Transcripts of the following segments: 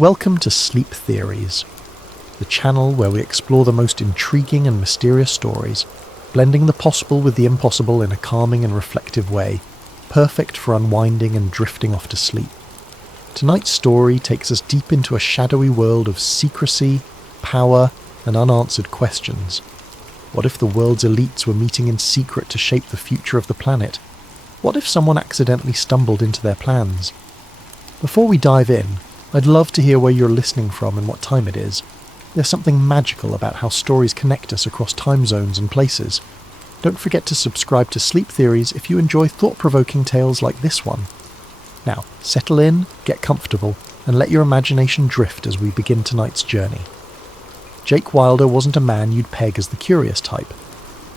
Welcome to Sleep Theories, the channel where we explore the most intriguing and mysterious stories, blending the possible with the impossible in a calming and reflective way, perfect for unwinding and drifting off to sleep. Tonight's story takes us deep into a shadowy world of secrecy, power, and unanswered questions. What if the world's elites were meeting in secret to shape the future of the planet? What if someone accidentally stumbled into their plans? Before we dive in, I'd love to hear where you're listening from and what time it is. There's something magical about how stories connect us across time zones and places. Don't forget to subscribe to Sleep Theories if you enjoy thought-provoking tales like this one. Now, settle in, get comfortable, and let your imagination drift as we begin tonight's journey. Jake Wilder wasn't a man you'd peg as the curious type.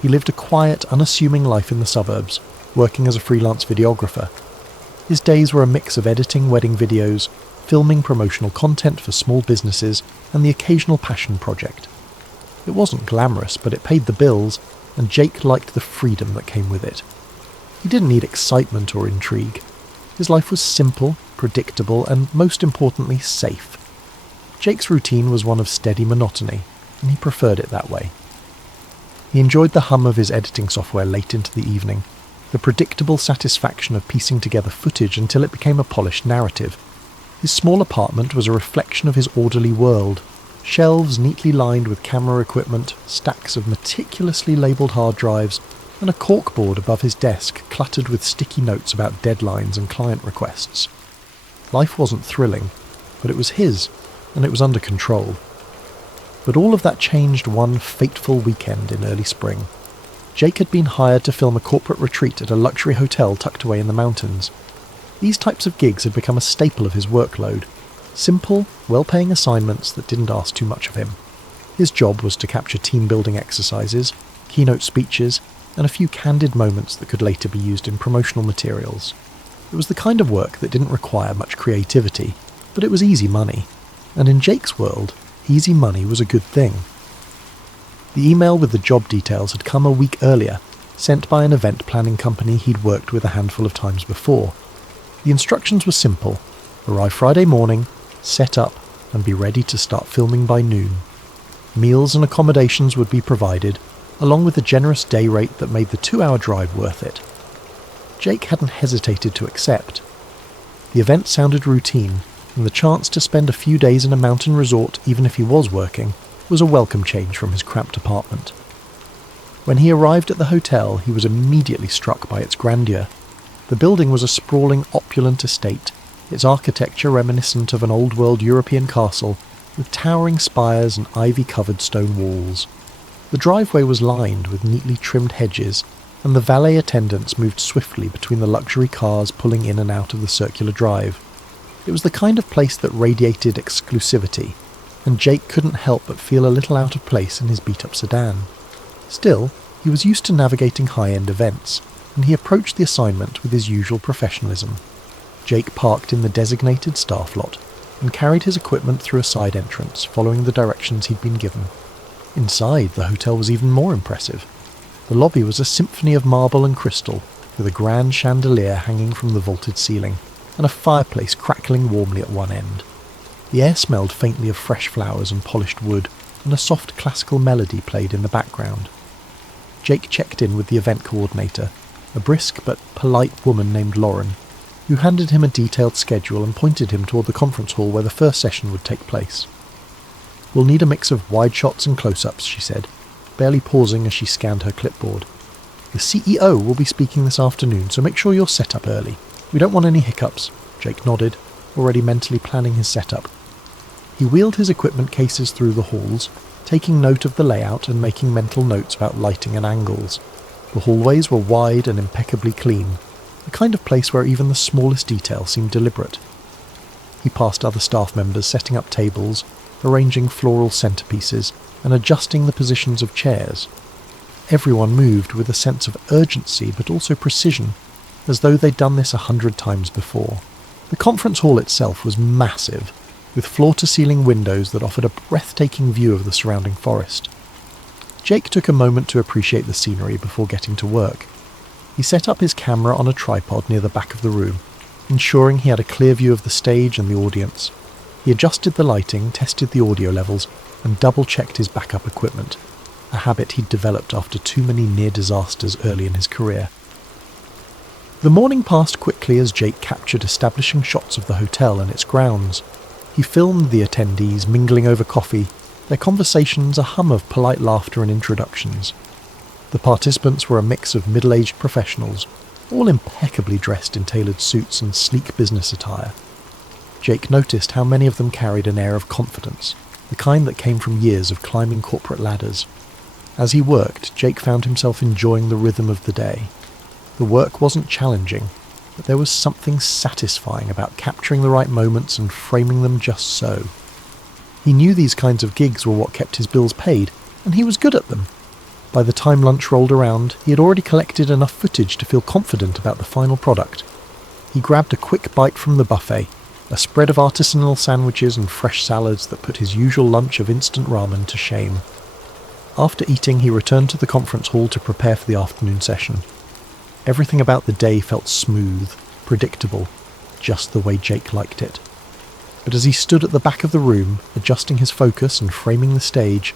He lived a quiet, unassuming life in the suburbs, working as a freelance videographer. His days were a mix of editing wedding videos, filming promotional content for small businesses, and the occasional passion project. It wasn't glamorous, but it paid the bills, and Jake liked the freedom that came with it. He didn't need excitement or intrigue. His life was simple, predictable, and most importantly, safe. Jake's routine was one of steady monotony, and he preferred it that way. He enjoyed the hum of his editing software late into the evening, the predictable satisfaction of piecing together footage until it became a polished narrative. His small apartment was a reflection of his orderly world. Shelves neatly lined with camera equipment, stacks of meticulously labelled hard drives, and a corkboard above his desk cluttered with sticky notes about deadlines and client requests. Life wasn't thrilling, but it was his, and it was under control. But all of that changed one fateful weekend in early spring. Jake had been hired to film a corporate retreat at a luxury hotel tucked away in the mountains. These types of gigs had become a staple of his workload. Simple, well-paying assignments that didn't ask too much of him. His job was to capture team-building exercises, keynote speeches, and a few candid moments that could later be used in promotional materials. It was the kind of work that didn't require much creativity, but it was easy money. And in Jake's world, easy money was a good thing. The email with the job details had come a week earlier, sent by an event planning company he'd worked with a handful of times before. The instructions were simple: arrive Friday morning, set up, and be ready to start filming by noon. Meals and accommodations would be provided, along with a generous day rate that made the 2-hour drive worth it. Jake hadn't hesitated to accept. The event sounded routine, and the chance to spend a few days in a mountain resort, even if he was working, was a welcome change from his cramped apartment. When he arrived at the hotel, he was immediately struck by its grandeur. The building was a sprawling, opulent estate, its architecture reminiscent of an old-world European castle, with towering spires and ivy-covered stone walls. The driveway was lined with neatly trimmed hedges, and the valet attendants moved swiftly between the luxury cars pulling in and out of the circular drive. It was the kind of place that radiated exclusivity, and Jake couldn't help but feel a little out of place in his beat-up sedan. Still, he was used to navigating high-end events, and he approached the assignment with his usual professionalism. Jake parked in the designated staff lot, and carried his equipment through a side entrance, following the directions he'd been given. Inside, the hotel was even more impressive. The lobby was a symphony of marble and crystal, with a grand chandelier hanging from the vaulted ceiling, and a fireplace crackling warmly at one end. The air smelled faintly of fresh flowers and polished wood, and a soft classical melody played in the background. Jake checked in with the event coordinator, a brisk but polite woman named Lauren, who handed him a detailed schedule and pointed him toward the conference hall where the first session would take place. "We'll need a mix of wide shots and close-ups," she said, barely pausing as she scanned her clipboard. "The CEO will be speaking this afternoon, so make sure you're set up early. We don't want any hiccups." Jake nodded, already mentally planning his setup. He wheeled his equipment cases through the halls, taking note of the layout and making mental notes about lighting and angles. The hallways were wide and impeccably clean, the kind of place where even the smallest detail seemed deliberate. He passed other staff members setting up tables, arranging floral centerpieces, and adjusting the positions of chairs. Everyone moved with a sense of urgency but also precision, as though they'd done this 100 times before. The conference hall itself was massive, with floor-to-ceiling windows that offered a breathtaking view of the surrounding forest. Jake took a moment to appreciate the scenery before getting to work. He set up his camera on a tripod near the back of the room, ensuring he had a clear view of the stage and the audience. He adjusted the lighting, tested the audio levels, and double-checked his backup equipment, a habit he'd developed after too many near disasters early in his career. The morning passed quickly as Jake captured establishing shots of the hotel and its grounds. He filmed the attendees mingling over coffee, their conversations a hum of polite laughter and introductions. The participants were a mix of middle-aged professionals, all impeccably dressed in tailored suits and sleek business attire. Jake noticed how many of them carried an air of confidence, the kind that came from years of climbing corporate ladders. As he worked, Jake found himself enjoying the rhythm of the day. The work wasn't challenging, but there was something satisfying about capturing the right moments and framing them just so. He knew these kinds of gigs were what kept his bills paid, and he was good at them. By the time lunch rolled around, he had already collected enough footage to feel confident about the final product. He grabbed a quick bite from the buffet, a spread of artisanal sandwiches and fresh salads that put his usual lunch of instant ramen to shame. After eating, he returned to the conference hall to prepare for the afternoon session. Everything about the day felt smooth, predictable, just the way Jake liked it. But as he stood at the back of the room, adjusting his focus and framing the stage,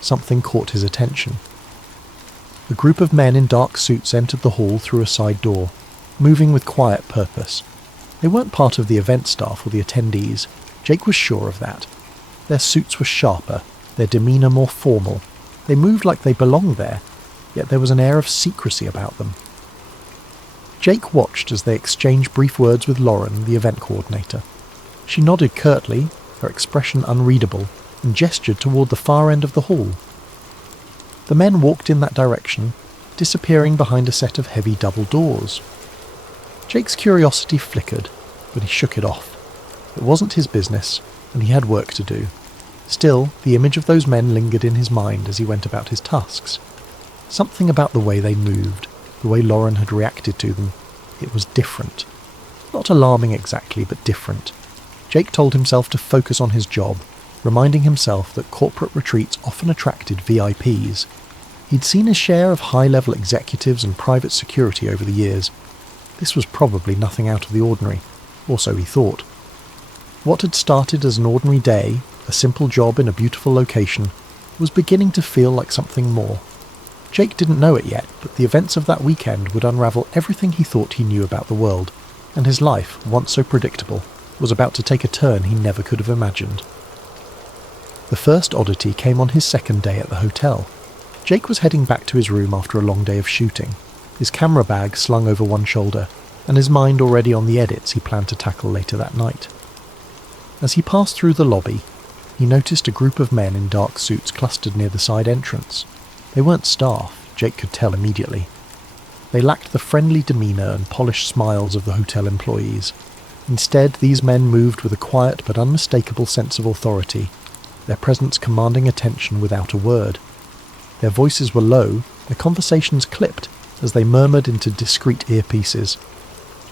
something caught his attention. A group of men in dark suits entered the hall through a side door, moving with quiet purpose. They weren't part of the event staff or the attendees. Jake was sure of that. Their suits were sharper, their demeanour more formal. They moved like they belonged there, yet there was an air of secrecy about them. Jake watched as they exchanged brief words with Lauren, the event coordinator. She nodded curtly, her expression unreadable, and gestured toward the far end of the hall. The men walked in that direction, disappearing behind a set of heavy double doors. Jake's curiosity flickered, but he shook it off. It wasn't his business, and he had work to do. Still, the image of those men lingered in his mind as he went about his tasks. Something about the way they moved, the way Lauren had reacted to them, it was different. Not alarming exactly, but different. Jake told himself to focus on his job, reminding himself that corporate retreats often attracted VIPs. He'd seen his share of high-level executives and private security over the years. This was probably nothing out of the ordinary, or so he thought. What had started as an ordinary day, a simple job in a beautiful location, was beginning to feel like something more. Jake didn't know it yet, but the events of that weekend would unravel everything he thought he knew about the world, and his life, once so predictable, was about to take a turn he never could have imagined. The first oddity came on his second day at the hotel. Jake was heading back to his room after a long day of shooting, his camera bag slung over one shoulder, and his mind already on the edits he planned to tackle later that night. As he passed through the lobby, he noticed a group of men in dark suits clustered near the side entrance. They weren't staff, Jake could tell immediately. They lacked the friendly demeanour and polished smiles of the hotel employees. Instead, these men moved with a quiet but unmistakable sense of authority, their presence commanding attention without a word. Their voices were low, their conversations clipped, as they murmured into discreet earpieces.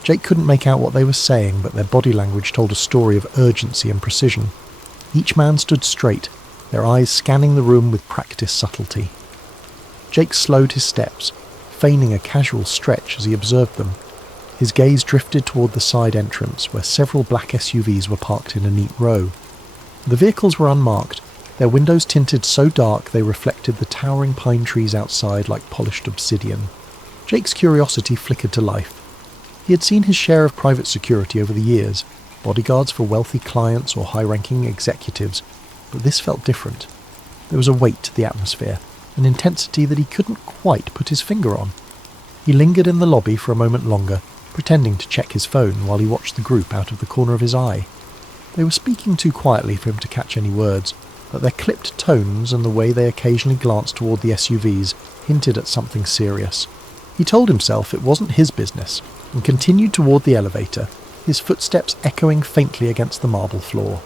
Jake couldn't make out what they were saying, but their body language told a story of urgency and precision. Each man stood straight, their eyes scanning the room with practiced subtlety. Jake slowed his steps, feigning a casual stretch as he observed them. His gaze drifted toward the side entrance, where several black SUVs were parked in a neat row. The vehicles were unmarked, their windows tinted so dark they reflected the towering pine trees outside like polished obsidian. Jake's curiosity flickered to life. He had seen his share of private security over the years, bodyguards for wealthy clients or high-ranking executives, but this felt different. There was a weight to the atmosphere, an intensity that he couldn't quite put his finger on. He lingered in the lobby for a moment longer, pretending to check his phone while he watched the group out of the corner of his eye. They were speaking too quietly for him to catch any words, but their clipped tones and the way they occasionally glanced toward the SUVs hinted at something serious. He told himself it wasn't his business, and continued toward the elevator, his footsteps echoing faintly against the marble floor.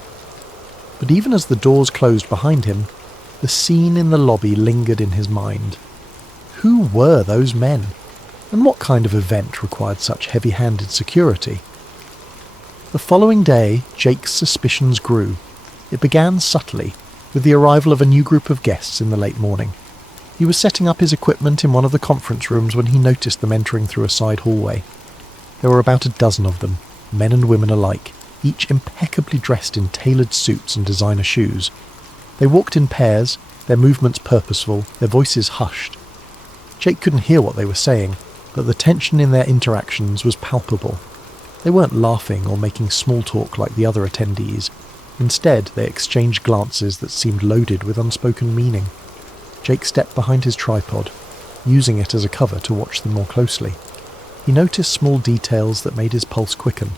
But even as the doors closed behind him, the scene in the lobby lingered in his mind. Who were those men? And what kind of event required such heavy-handed security? The following day, Jake's suspicions grew. It began subtly, with the arrival of a new group of guests in the late morning. He was setting up his equipment in one of the conference rooms when he noticed them entering through a side hallway. There were about a dozen of them, men and women alike, each impeccably dressed in tailored suits and designer shoes. They walked in pairs, their movements purposeful, their voices hushed. Jake couldn't hear what they were saying, but the tension in their interactions was palpable. They weren't laughing or making small talk like the other attendees. Instead, they exchanged glances that seemed loaded with unspoken meaning. Jake stepped behind his tripod, using it as a cover to watch them more closely. He noticed small details that made his pulse quicken.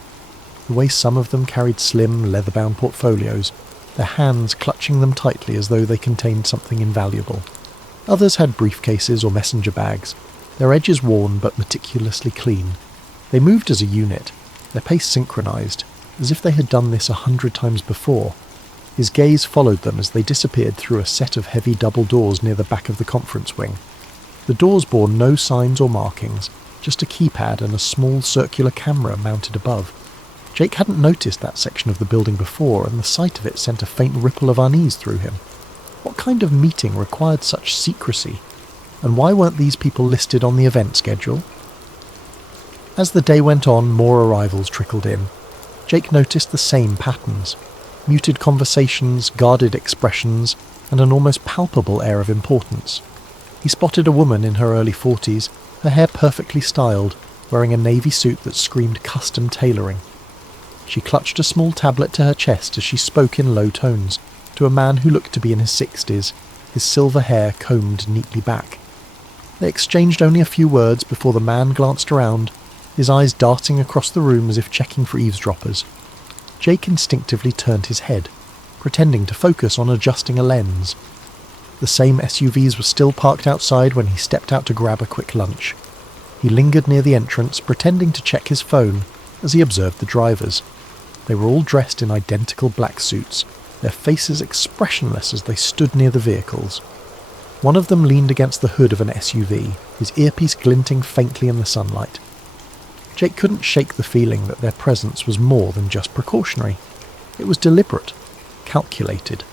The way some of them carried slim, leather-bound portfolios, their hands clutching them tightly as though they contained something invaluable. Others had briefcases or messenger bags, their edges worn but meticulously clean. They moved as a unit, their pace synchronized, as if they had done this 100 times before. His gaze followed them as they disappeared through a set of heavy double doors near the back of the conference wing. The doors bore no signs or markings, just a keypad and a small circular camera mounted above. Jake hadn't noticed that section of the building before, and the sight of it sent a faint ripple of unease through him. What kind of meeting required such secrecy? And why weren't these people listed on the event schedule? As the day went on, more arrivals trickled in. Jake noticed the same patterns. Muted conversations, guarded expressions, and an almost palpable air of importance. He spotted a woman in her early 40s, her hair perfectly styled, wearing a navy suit that screamed custom tailoring. She clutched a small tablet to her chest as she spoke in low tones to a man who looked to be in his 60s, his silver hair combed neatly back. They exchanged only a few words before the man glanced around, his eyes darting across the room as if checking for eavesdroppers. Jake instinctively turned his head, pretending to focus on adjusting a lens. The same SUVs were still parked outside when he stepped out to grab a quick lunch. He lingered near the entrance, pretending to check his phone as he observed the drivers. They were all dressed in identical black suits, their faces expressionless as they stood near the vehicles. One of them leaned against the hood of an SUV, his earpiece glinting faintly in the sunlight. Jake couldn't shake the feeling that their presence was more than just precautionary. It was deliberate, calculated.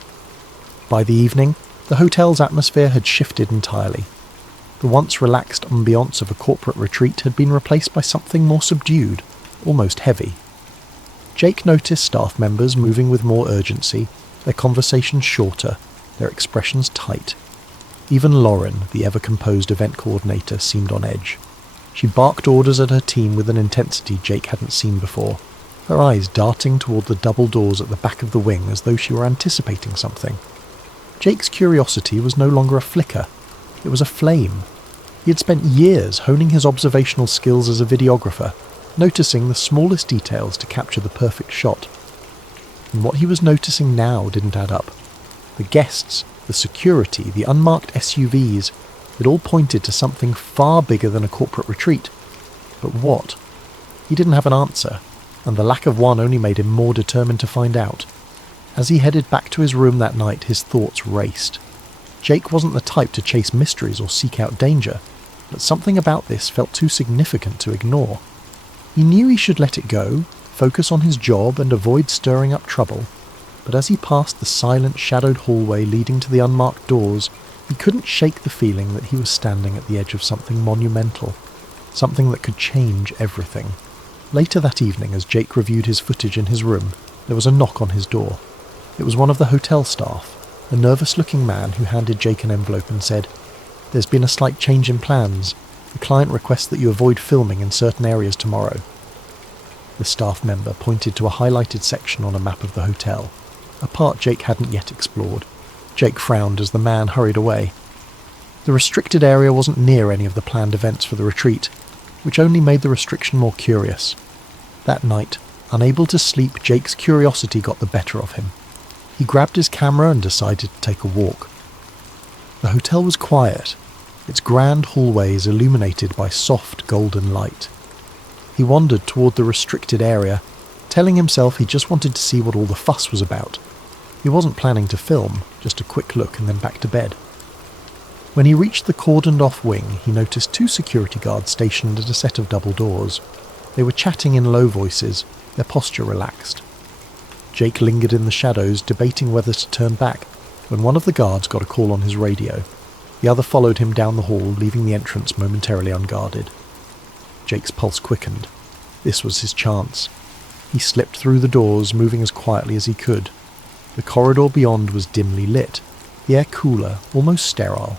By the evening, the hotel's atmosphere had shifted entirely. The once relaxed ambiance of a corporate retreat had been replaced by something more subdued, almost heavy. Jake noticed staff members moving with more urgency, their conversations shorter, their expressions tight. Even Lauren, the ever-composed event coordinator, seemed on edge. She barked orders at her team with an intensity Jake hadn't seen before, her eyes darting toward the double doors at the back of the wing as though she were anticipating something. Jake's curiosity was no longer a flicker. It was a flame. He had spent years honing his observational skills as a videographer, noticing the smallest details to capture the perfect shot. And what he was noticing now didn't add up. The guests, the security, the unmarked SUVs, it all pointed to something far bigger than a corporate retreat. But what? He didn't have an answer, and the lack of one only made him more determined to find out. As he headed back to his room that night, his thoughts raced. Jake wasn't the type to chase mysteries or seek out danger, but something about this felt too significant to ignore. He knew he should let it go, focus on his job and avoid stirring up trouble, but as he passed the silent, shadowed hallway leading to the unmarked doors, he couldn't shake the feeling that he was standing at the edge of something monumental, something that could change everything. Later that evening, as Jake reviewed his footage in his room, there was a knock on his door. It was one of the hotel staff, a nervous-looking man who handed Jake an envelope and said, "There's been a slight change in plans. The client requests that you avoid filming in certain areas tomorrow." The staff member pointed to a highlighted section on a map of the hotel, a part Jake hadn't yet explored. Jake frowned as the man hurried away. The restricted area wasn't near any of the planned events for the retreat, which only made the restriction more curious. That night, unable to sleep, Jake's curiosity got the better of him. He grabbed his camera and decided to take a walk. The hotel was quiet, its grand hallways illuminated by soft golden light. He wandered toward the restricted area, telling himself he just wanted to see what all the fuss was about. He wasn't planning to film, just a quick look and then back to bed. When he reached the cordoned-off wing, he noticed two security guards stationed at a set of double doors. They were chatting in low voices, their posture relaxed. Jake lingered in the shadows, debating whether to turn back, when one of the guards got a call on his radio. The other followed him down the hall, leaving the entrance momentarily unguarded. Jake's pulse quickened. This was his chance. He slipped through the doors, moving as quietly as he could. The corridor beyond was dimly lit, the air cooler, almost sterile.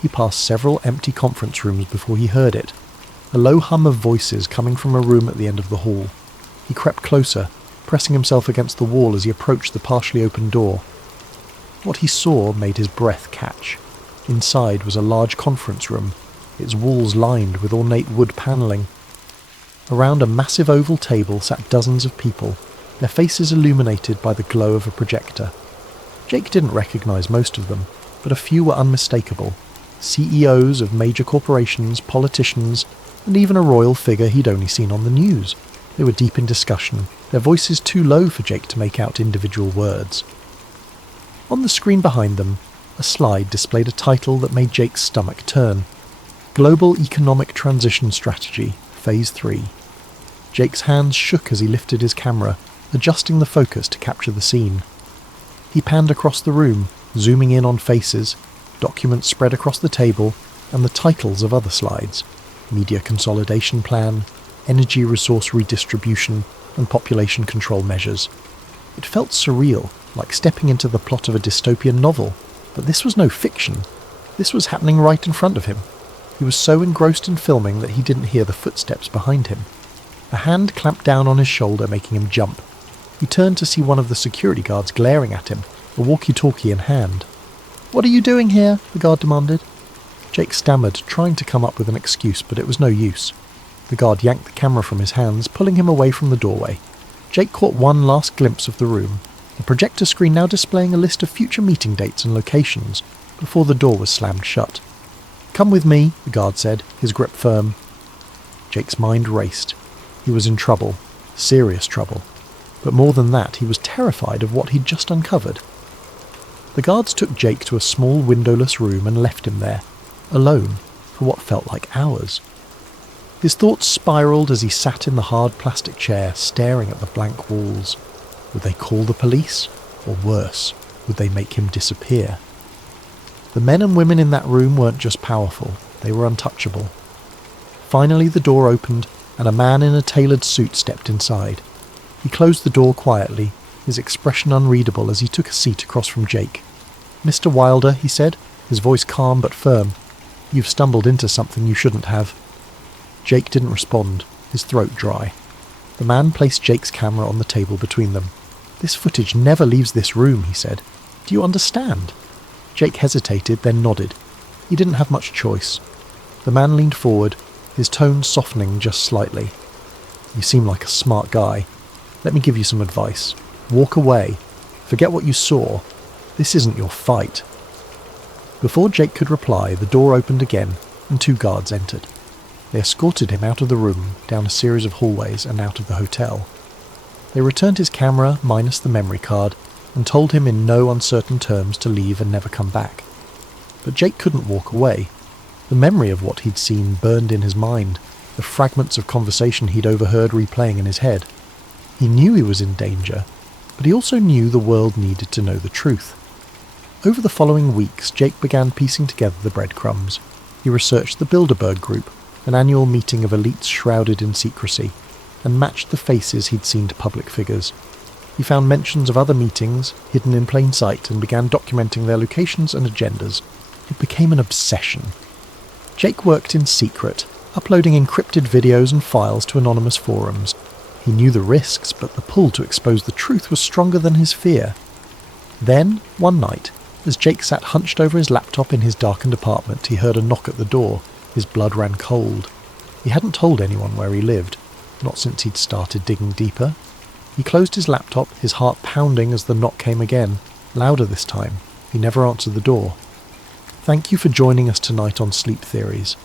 He passed several empty conference rooms before he heard it, a low hum of voices coming from a room at the end of the hall. He crept closer, pressing himself against the wall as he approached the partially open door. What he saw made his breath catch. Inside was a large conference room, its walls lined with ornate wood panelling. Around a massive oval table sat dozens of people, their faces illuminated by the glow of a projector. Jake didn't recognize most of them, but a few were unmistakable. CEOs of major corporations, politicians, and even a royal figure he'd only seen on the news. They were deep in discussion, their voices too low for Jake to make out individual words. On the screen behind them, a slide displayed a title that made Jake's stomach turn. Global Economic Transition Strategy, Phase 3. Jake's hands shook as he lifted his camera, adjusting the focus to capture the scene. He panned across the room, zooming in on faces, documents spread across the table, and the titles of other slides: Media Consolidation Plan, Energy Resource Redistribution, and Population Control Measures. It felt surreal, like stepping into the plot of a dystopian novel, but this was no fiction. This was happening right in front of him. He was so engrossed in filming that he didn't hear the footsteps behind him. A hand clamped down on his shoulder, making him jump. He turned to see one of the security guards glaring at him, a walkie-talkie in hand. "What are you doing here?" the guard demanded. Jake stammered, trying to come up with an excuse, but it was no use. The guard yanked the camera from his hands, pulling him away from the doorway. Jake caught one last glimpse of the room, the projector screen now displaying a list of future meeting dates and locations, before the door was slammed shut. "Come with me," the guard said, his grip firm. Jake's mind raced. He was in trouble, serious trouble. But more than that, he was terrified of what he'd just uncovered. The guards took Jake to a small windowless room and left him there, alone, for what felt like hours. His thoughts spiraled as he sat in the hard plastic chair, staring at the blank walls. Would they call the police? Or worse, would they make him disappear? The men and women in that room weren't just powerful, they were untouchable. Finally the door opened, and a man in a tailored suit stepped inside. He closed the door quietly, his expression unreadable as he took a seat across from Jake. "Mr. Wilder," he said, his voice calm but firm, "you've stumbled into something you shouldn't have." Jake didn't respond, his throat dry. The man placed Jake's camera on the table between them. "This footage never leaves this room," he said. "Do you understand?" Jake hesitated, then nodded. He didn't have much choice. The man leaned forward, his tone softening just slightly. "You seem like a smart guy. Let me give you some advice. Walk away. Forget what you saw. This isn't your fight." Before Jake could reply, the door opened again, and two guards entered. They escorted him out of the room, down a series of hallways, and out of the hotel. They returned his camera, minus the memory card, and told him in no uncertain terms to leave and never come back. But Jake couldn't walk away. The memory of what he'd seen burned in his mind, the fragments of conversation he'd overheard replaying in his head. He knew he was in danger, but he also knew the world needed to know the truth. Over the following weeks, Jake began piecing together the breadcrumbs. He researched the Bilderberg Group, an annual meeting of elites shrouded in secrecy, and matched the faces he'd seen to public figures. He found mentions of other meetings, hidden in plain sight, and began documenting their locations and agendas. It became an obsession. Jake worked in secret, uploading encrypted videos and files to anonymous forums. He knew the risks, but the pull to expose the truth was stronger than his fear. Then, one night, as Jake sat hunched over his laptop in his darkened apartment, he heard a knock at the door. His blood ran cold. He hadn't told anyone where he lived, not since he'd started digging deeper. He closed his laptop, his heart pounding as the knock came again, louder this time. He never answered the door. Thank you for joining us tonight on Sleep Theories.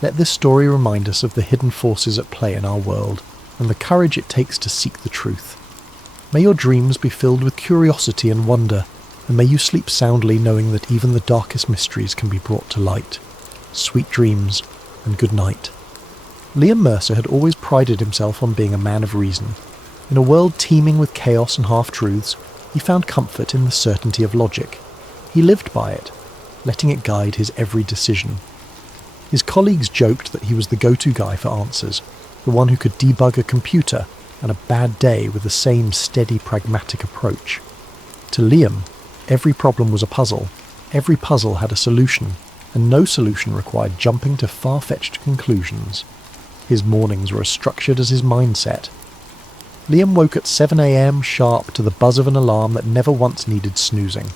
Let this story remind us of the hidden forces at play in our world, and the courage it takes to seek the truth. May your dreams be filled with curiosity and wonder, and may you sleep soundly knowing that even the darkest mysteries can be brought to light. Sweet dreams, and good night. Liam Mercer had always prided himself on being a man of reason. In a world teeming with chaos and half-truths, he found comfort in the certainty of logic. He lived by it, letting it guide his every decision. His colleagues joked that he was the go-to guy for answers, the one who could debug a computer and a bad day with the same steady, pragmatic approach. To Liam, every problem was a puzzle. Every puzzle had a solution, and no solution required jumping to far-fetched conclusions. His mornings were as structured as his mindset. Liam woke at 7 a.m. sharp to the buzz of an alarm that never once needed snoozing.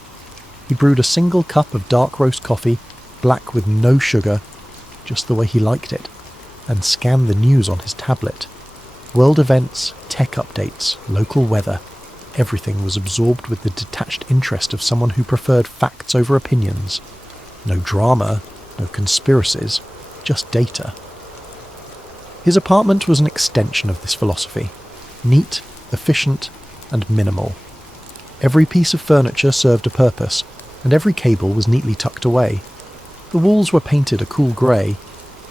He brewed a single cup of dark roast coffee, black with no sugar, just the way he liked it, and scanned the news on his tablet. World events, tech updates, local weather, everything was absorbed with the detached interest of someone who preferred facts over opinions. No drama, no conspiracies, just data. His apartment was an extension of this philosophy. Neat, efficient, and minimal. Every piece of furniture served a purpose, and every cable was neatly tucked away. The walls were painted a cool grey,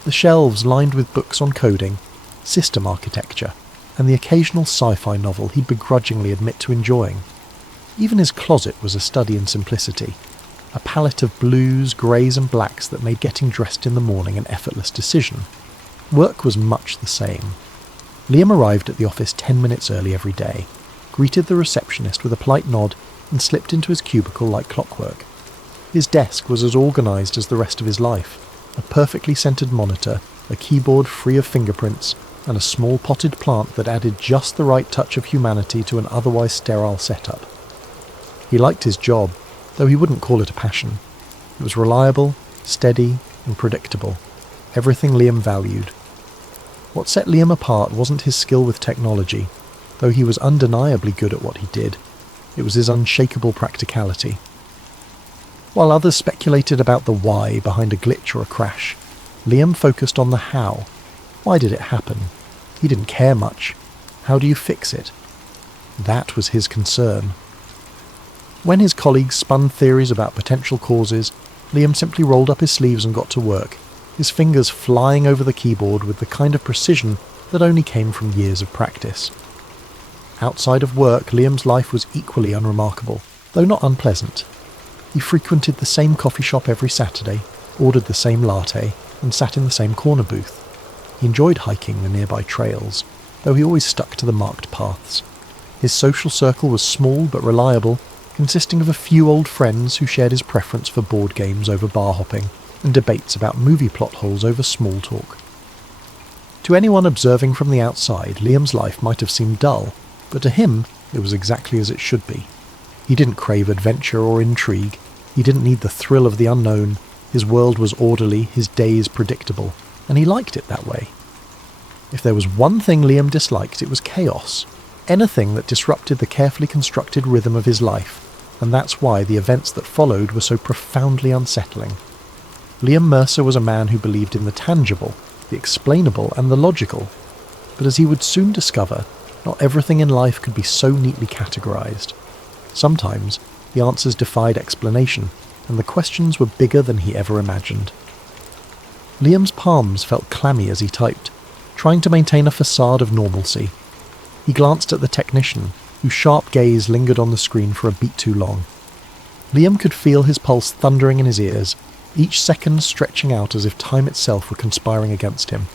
the shelves lined with books on coding, system architecture, and the occasional sci-fi novel he'd begrudgingly admit to enjoying. Even his closet was a study in simplicity, a palette of blues, greys and blacks that made getting dressed in the morning an effortless decision. Work was much the same. Liam arrived at the office 10 minutes early every day, greeted the receptionist with a polite nod, and slipped into his cubicle like clockwork. His desk was as organised as the rest of his life, a perfectly centred monitor, a keyboard free of fingerprints, and a small potted plant that added just the right touch of humanity to an otherwise sterile setup. He liked his job, though he wouldn't call it a passion. It was reliable, steady, and predictable. Everything Liam valued. What set Liam apart wasn't his skill with technology, though he was undeniably good at what he did. It was his unshakable practicality. While others speculated about the why behind a glitch or a crash, Liam focused on the how. Why did it happen? He didn't care much. How do you fix it? That was his concern. When his colleagues spun theories about potential causes, Liam simply rolled up his sleeves and got to work, his fingers flying over the keyboard with the kind of precision that only came from years of practice. Outside of work, Liam's life was equally unremarkable, though not unpleasant. He frequented the same coffee shop every Saturday, ordered the same latte, and sat in the same corner booth. He enjoyed hiking the nearby trails, though he always stuck to the marked paths. His social circle was small but reliable, consisting of a few old friends who shared his preference for board games over bar hopping, and debates about movie plot holes over small talk. To anyone observing from the outside, Liam's life might have seemed dull, but to him it was exactly as it should be. He didn't crave adventure or intrigue, he didn't need the thrill of the unknown, his world was orderly, his days predictable, and he liked it that way. If there was one thing Liam disliked, it was chaos, anything that disrupted the carefully constructed rhythm of his life, and that's why the events that followed were so profoundly unsettling. Liam Mercer was a man who believed in the tangible, the explainable and the logical, but as he would soon discover, not everything in life could be so neatly categorised. Sometimes the answers defied explanation, and the questions were bigger than he ever imagined. Liam's palms felt clammy as he typed, trying to maintain a facade of normalcy. He glanced at the technician, whose sharp gaze lingered on the screen for a beat too long. Liam could feel his pulse thundering in his ears, each second stretching out as if time itself were conspiring against him.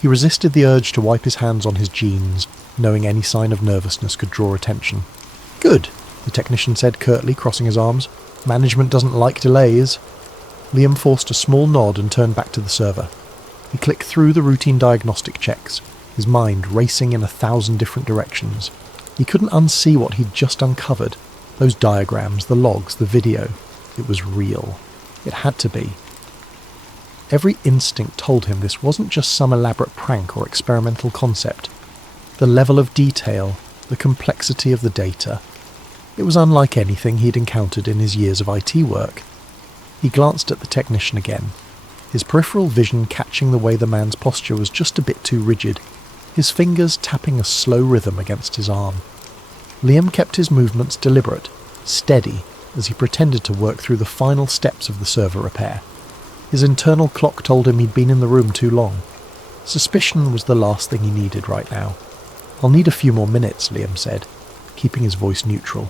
He resisted the urge to wipe his hands on his jeans, knowing any sign of nervousness could draw attention. "Good," the technician said curtly, crossing his arms. "Management doesn't like delays." Liam forced a small nod and turned back to the server. He clicked through the routine diagnostic checks, his mind racing in 1,000 different directions. He couldn't unsee what he'd just uncovered. Those diagrams, the logs, the video. It was real. It had to be. Every instinct told him this wasn't just some elaborate prank or experimental concept. The level of detail, the complexity of the data. It was unlike anything he'd encountered in his years of IT work. He glanced at the technician again, his peripheral vision catching the way the man's posture was just a bit too rigid, his fingers tapping a slow rhythm against his arm. Liam kept his movements deliberate, steady, as he pretended to work through the final steps of the server repair. His internal clock told him he'd been in the room too long. Suspicion was the last thing he needed right now. "I'll need a few more minutes," Liam said, keeping his voice neutral.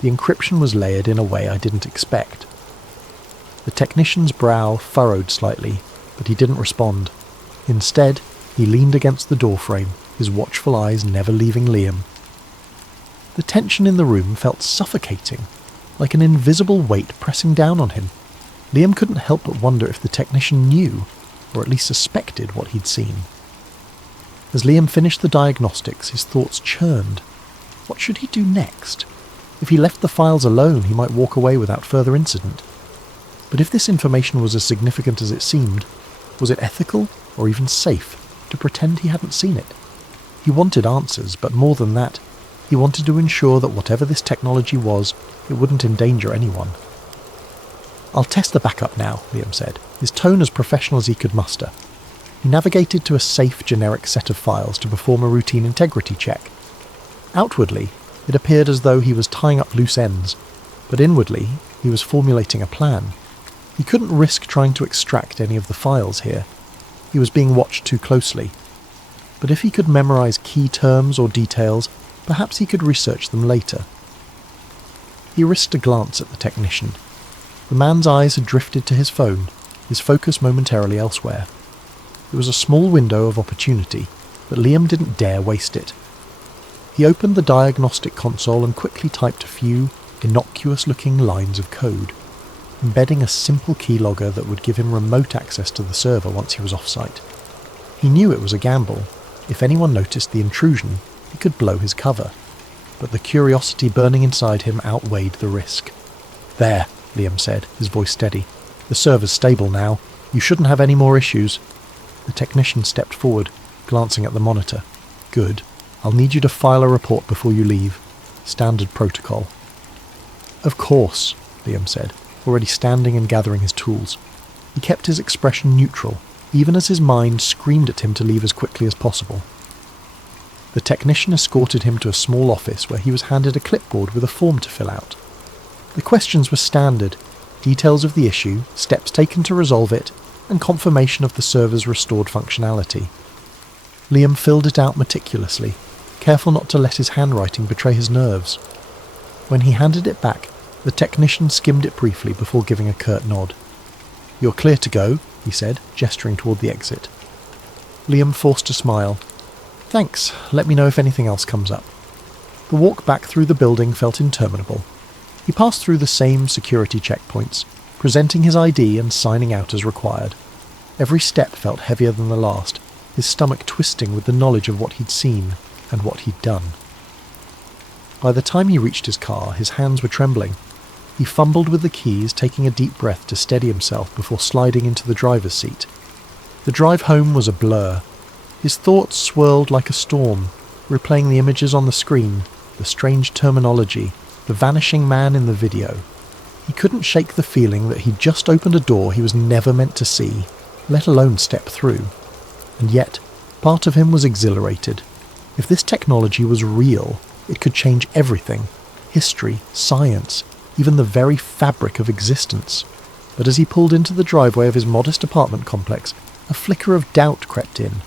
The encryption was layered in a way I didn't expect. The technician's brow furrowed slightly, but he didn't respond. Instead, he leaned against the doorframe, his watchful eyes never leaving Liam. The tension in the room felt suffocating, like an invisible weight pressing down on him. Liam couldn't help but wonder if the technician knew, or at least suspected, what he'd seen. As Liam finished the diagnostics, his thoughts churned. What should he do next? If he left the files alone, he might walk away without further incident. But if this information was as significant as it seemed, was it ethical, or even safe, to pretend he hadn't seen it? He wanted answers, but more than that, he wanted to ensure that whatever this technology was, it wouldn't endanger anyone. "I'll test the backup now," Liam said, his tone as professional as he could muster. He navigated to a safe, generic set of files to perform a routine integrity check. Outwardly, it appeared as though he was tying up loose ends, but inwardly, he was formulating a plan. He couldn't risk trying to extract any of the files here. He was being watched too closely. But if he could memorize key terms or details, perhaps he could research them later. He risked a glance at the technician. The man's eyes had drifted to his phone, his focus momentarily elsewhere. It was a small window of opportunity, but Liam didn't dare waste it. He opened the diagnostic console and quickly typed a few innocuous-looking lines of code, embedding a simple keylogger that would give him remote access to the server once he was off-site. He knew it was a gamble. If anyone noticed the intrusion, he could blow his cover. But the curiosity burning inside him outweighed the risk. "There," Liam said, his voice steady. "The server's stable now. You shouldn't have any more issues." The technician stepped forward, glancing at the monitor. "Good. I'll need you to file a report before you leave. Standard protocol." "Of course," Liam said, already standing and gathering his tools. He kept his expression neutral, even as his mind screamed at him to leave as quickly as possible. The technician escorted him to a small office where he was handed a clipboard with a form to fill out. The questions were standard: details of the issue, steps taken to resolve it, and confirmation of the server's restored functionality. Liam filled it out meticulously, careful not to let his handwriting betray his nerves. When he handed it back, the technician skimmed it briefly before giving a curt nod. "You're clear to go," he said, gesturing toward the exit. Liam forced a smile. "Thanks, let me know if anything else comes up." The walk back through the building felt interminable. He passed through the same security checkpoints, presenting his ID and signing out as required. Every step felt heavier than the last, his stomach twisting with the knowledge of what he'd seen and what he'd done. By the time he reached his car, his hands were trembling. He fumbled with the keys, taking a deep breath to steady himself before sliding into the driver's seat. The drive home was a blur. His thoughts swirled like a storm, replaying the images on the screen, the strange terminology, the vanishing man in the video. He couldn't shake the feeling that he'd just opened a door he was never meant to see, let alone step through. And yet, part of him was exhilarated. If this technology was real, it could change everything: history, science, even the very fabric of existence. But as he pulled into the driveway of his modest apartment complex, a flicker of doubt crept in.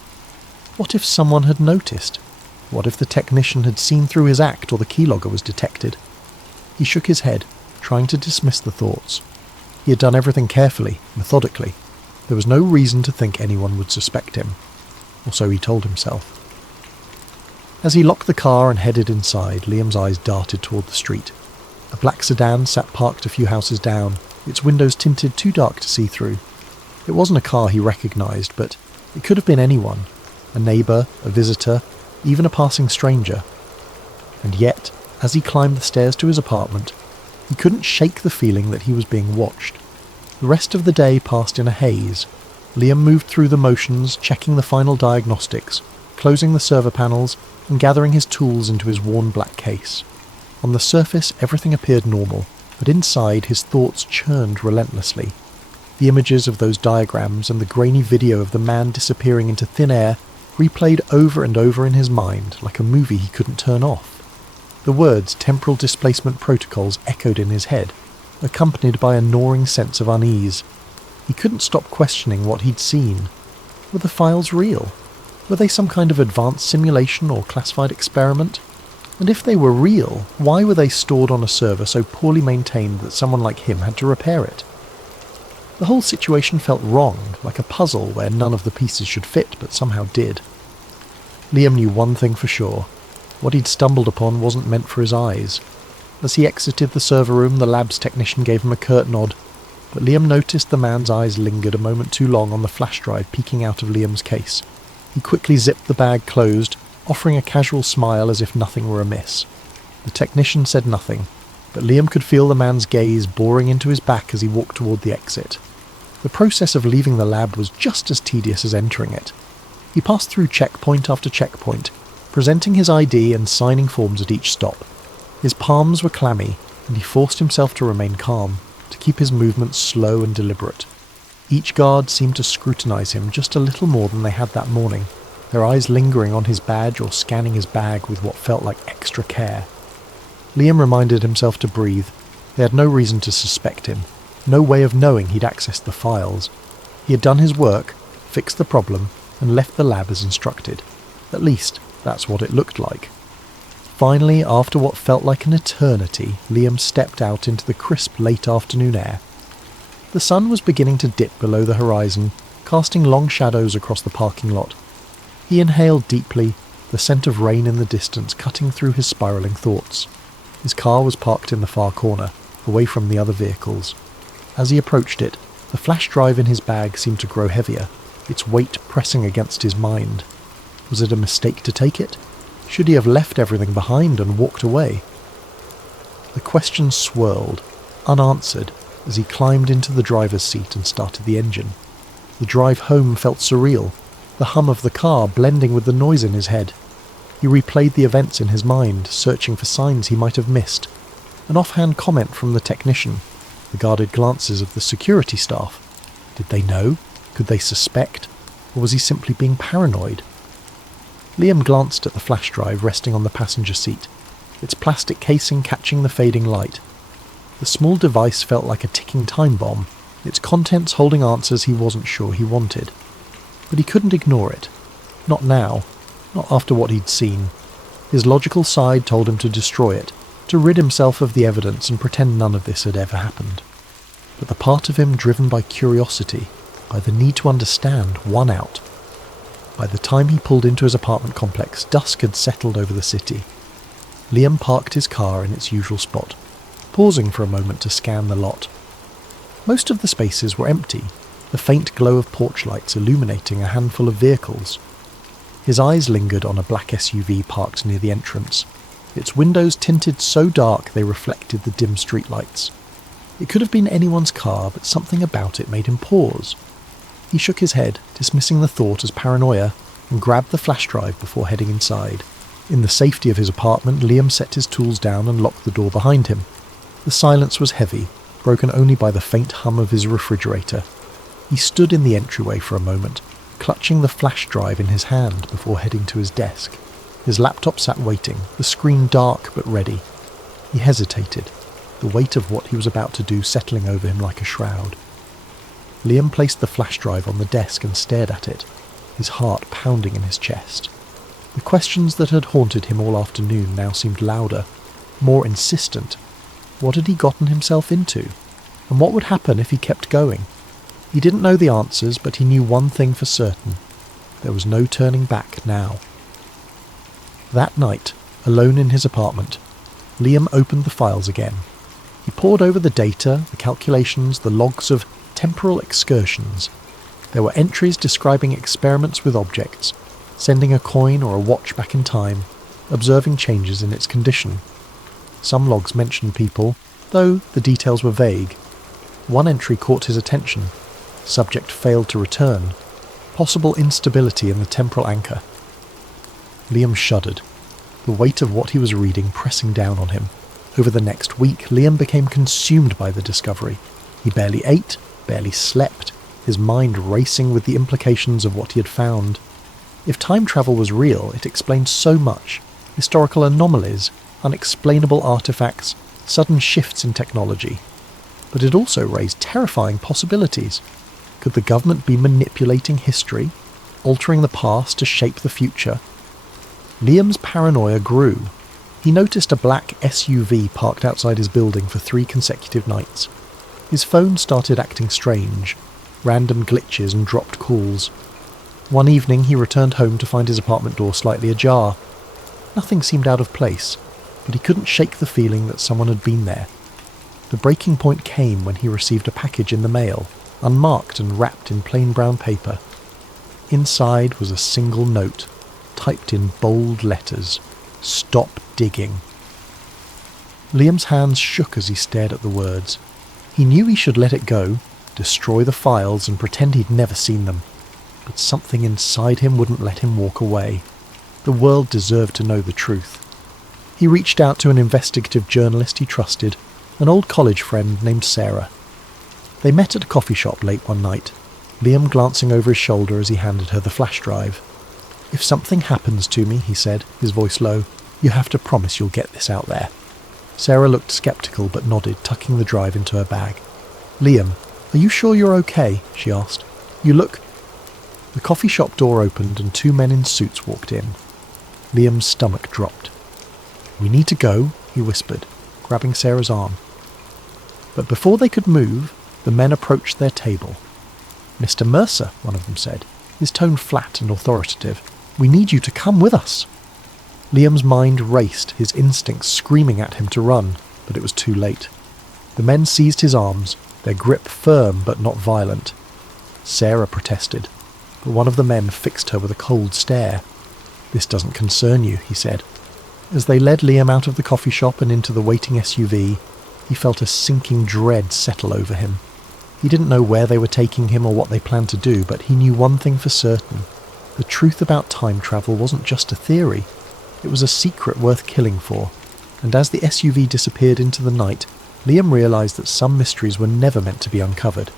What if someone had noticed? What if the technician had seen through his act or the keylogger was detected? He shook his head, trying to dismiss the thoughts. He had done everything carefully, methodically. There was no reason to think anyone would suspect him. Or so he told himself. As he locked the car and headed inside, Liam's eyes darted toward the street. A black sedan sat parked a few houses down, its windows tinted too dark to see through. It wasn't a car he recognised, but it could have been anyone. A neighbour, a visitor, even a passing stranger. And yet, as he climbed the stairs to his apartment, he couldn't shake the feeling that he was being watched. The rest of the day passed in a haze. Liam moved through the motions, checking the final diagnostics, closing the server panels, and gathering his tools into his worn black case. On the surface, everything appeared normal, but inside his thoughts churned relentlessly. The images of those diagrams and the grainy video of the man disappearing into thin air replayed over and over in his mind like a movie he couldn't turn off. The words temporal displacement protocols echoed in his head, accompanied by a gnawing sense of unease. He couldn't stop questioning what he'd seen. Were the files real? Were they some kind of advanced simulation or classified experiment? And if they were real, why were they stored on a server so poorly maintained that someone like him had to repair it? The whole situation felt wrong, like a puzzle where none of the pieces should fit but somehow did. Liam knew one thing for sure. What he'd stumbled upon wasn't meant for his eyes. As he exited the server room, the lab's technician gave him a curt nod, but Liam noticed the man's eyes lingered a moment too long on the flash drive peeking out of Liam's case. He quickly zipped the bag closed, offering a casual smile as if nothing were amiss. The technician said nothing, but Liam could feel the man's gaze boring into his back as he walked toward the exit. The process of leaving the lab was just as tedious as entering it. He passed through checkpoint after checkpoint, presenting his ID and signing forms at each stop. His palms were clammy, and he forced himself to remain calm, to keep his movements slow and deliberate. Each guard seemed to scrutinize him just a little more than they had that morning, their eyes lingering on his badge or scanning his bag with what felt like extra care. Liam reminded himself to breathe. They had no reason to suspect him, no way of knowing he'd accessed the files. He had done his work, fixed the problem, and left the lab as instructed. At least, that's what it looked like. Finally, after what felt like an eternity, Liam stepped out into the crisp late afternoon air. The sun was beginning to dip below the horizon, casting long shadows across the parking lot. He inhaled deeply, the scent of rain in the distance cutting through his spiralling thoughts. His car was parked in the far corner, away from the other vehicles. As he approached it, the flash drive in his bag seemed to grow heavier, its weight pressing against his mind. Was it a mistake to take it? Should he have left everything behind and walked away? The question swirled, unanswered, as he climbed into the driver's seat and started the engine. The drive home felt surreal, the hum of the car blending with the noise in his head. He replayed the events in his mind, searching for signs he might have missed. An offhand comment from the technician, the guarded glances of the security staff. Did they know? Could they suspect? Or was he simply being paranoid? Liam glanced at the flash drive resting on the passenger seat, its plastic casing catching the fading light. The small device felt like a ticking time bomb, its contents holding answers he wasn't sure he wanted. But he couldn't ignore it. Not now. Not after what he'd seen. His logical side told him to destroy it, to rid himself of the evidence and pretend none of this had ever happened. But the part of him driven by curiosity, by the need to understand, won out. By the time he pulled into his apartment complex, dusk had settled over the city. Liam parked his car in its usual spot, pausing for a moment to scan the lot. Most of the spaces were empty, the faint glow of porch lights illuminating a handful of vehicles. His eyes lingered on a black SUV parked near the entrance, its windows tinted so dark they reflected the dim streetlights. It could have been anyone's car, but something about it made him pause. He shook his head, dismissing the thought as paranoia, and grabbed the flash drive before heading inside. In the safety of his apartment, Liam set his tools down and locked the door behind him. The silence was heavy, broken only by the faint hum of his refrigerator. He stood in the entryway for a moment, clutching the flash drive in his hand before heading to his desk. His laptop sat waiting, the screen dark but ready. He hesitated, the weight of what he was about to do settling over him like a shroud. Liam placed the flash drive on the desk and stared at it, his heart pounding in his chest. The questions that had haunted him all afternoon now seemed louder, more insistent. What had he gotten himself into? And what would happen if he kept going? He didn't know the answers, but he knew one thing for certain. There was no turning back now. That night, alone in his apartment, Liam opened the files again. He pored over the data, the calculations, the logs of temporal excursions. There were entries describing experiments with objects, sending a coin or a watch back in time, observing changes in its condition. Some logs mentioned people, though the details were vague. One entry caught his attention. Subject failed to return. Possible instability in the temporal anchor. Liam shuddered, the weight of what he was reading pressing down on him. Over the next week, Liam became consumed by the discovery. He barely ate, barely slept, his mind racing with the implications of what he had found. If time travel was real, it explained so much. Historical anomalies, unexplainable artifacts, sudden shifts in technology. But it also raised terrifying possibilities. Could the government be manipulating history, altering the past to shape the future? Liam's paranoia grew. He noticed a black SUV parked outside his building for 3 consecutive nights. His phone started acting strange, random glitches and dropped calls. One evening he returned home to find his apartment door slightly ajar. Nothing seemed out of place, but he couldn't shake the feeling that someone had been there. The breaking point came when he received a package in the mail, unmarked and wrapped in plain brown paper. Inside was a single note, typed in bold letters: "Stop digging." Liam's hands shook as he stared at the words. He knew he should let it go, destroy the files and pretend he'd never seen them. But something inside him wouldn't let him walk away. The world deserved to know the truth. He reached out to an investigative journalist he trusted, an old college friend named Sarah. They met at a coffee shop late one night, Liam glancing over his shoulder as he handed her the flash drive. "If something happens to me," he said, his voice low, "you have to promise you'll get this out there." Sarah looked sceptical but nodded, tucking the drive into her bag. "Liam, are you sure you're okay?" she asked. "You look—" The coffee shop door opened and two men in suits walked in. Liam's stomach dropped. "We need to go," he whispered, grabbing Sarah's arm. But before they could move, the men approached their table. "Mr. Mercer," one of them said, his tone flat and authoritative, "we need you to come with us." Liam's mind raced, his instincts screaming at him to run, but it was too late. The men seized his arms, their grip firm but not violent. Sarah protested, but one of the men fixed her with a cold stare. "This doesn't concern you," he said. As they led Liam out of the coffee shop and into the waiting SUV, he felt a sinking dread settle over him. He didn't know where they were taking him or what they planned to do, but he knew one thing for certain. The truth about time travel wasn't just a theory. It was a secret worth killing for, and as the SUV disappeared into the night, Liam realised that some mysteries were never meant to be uncovered.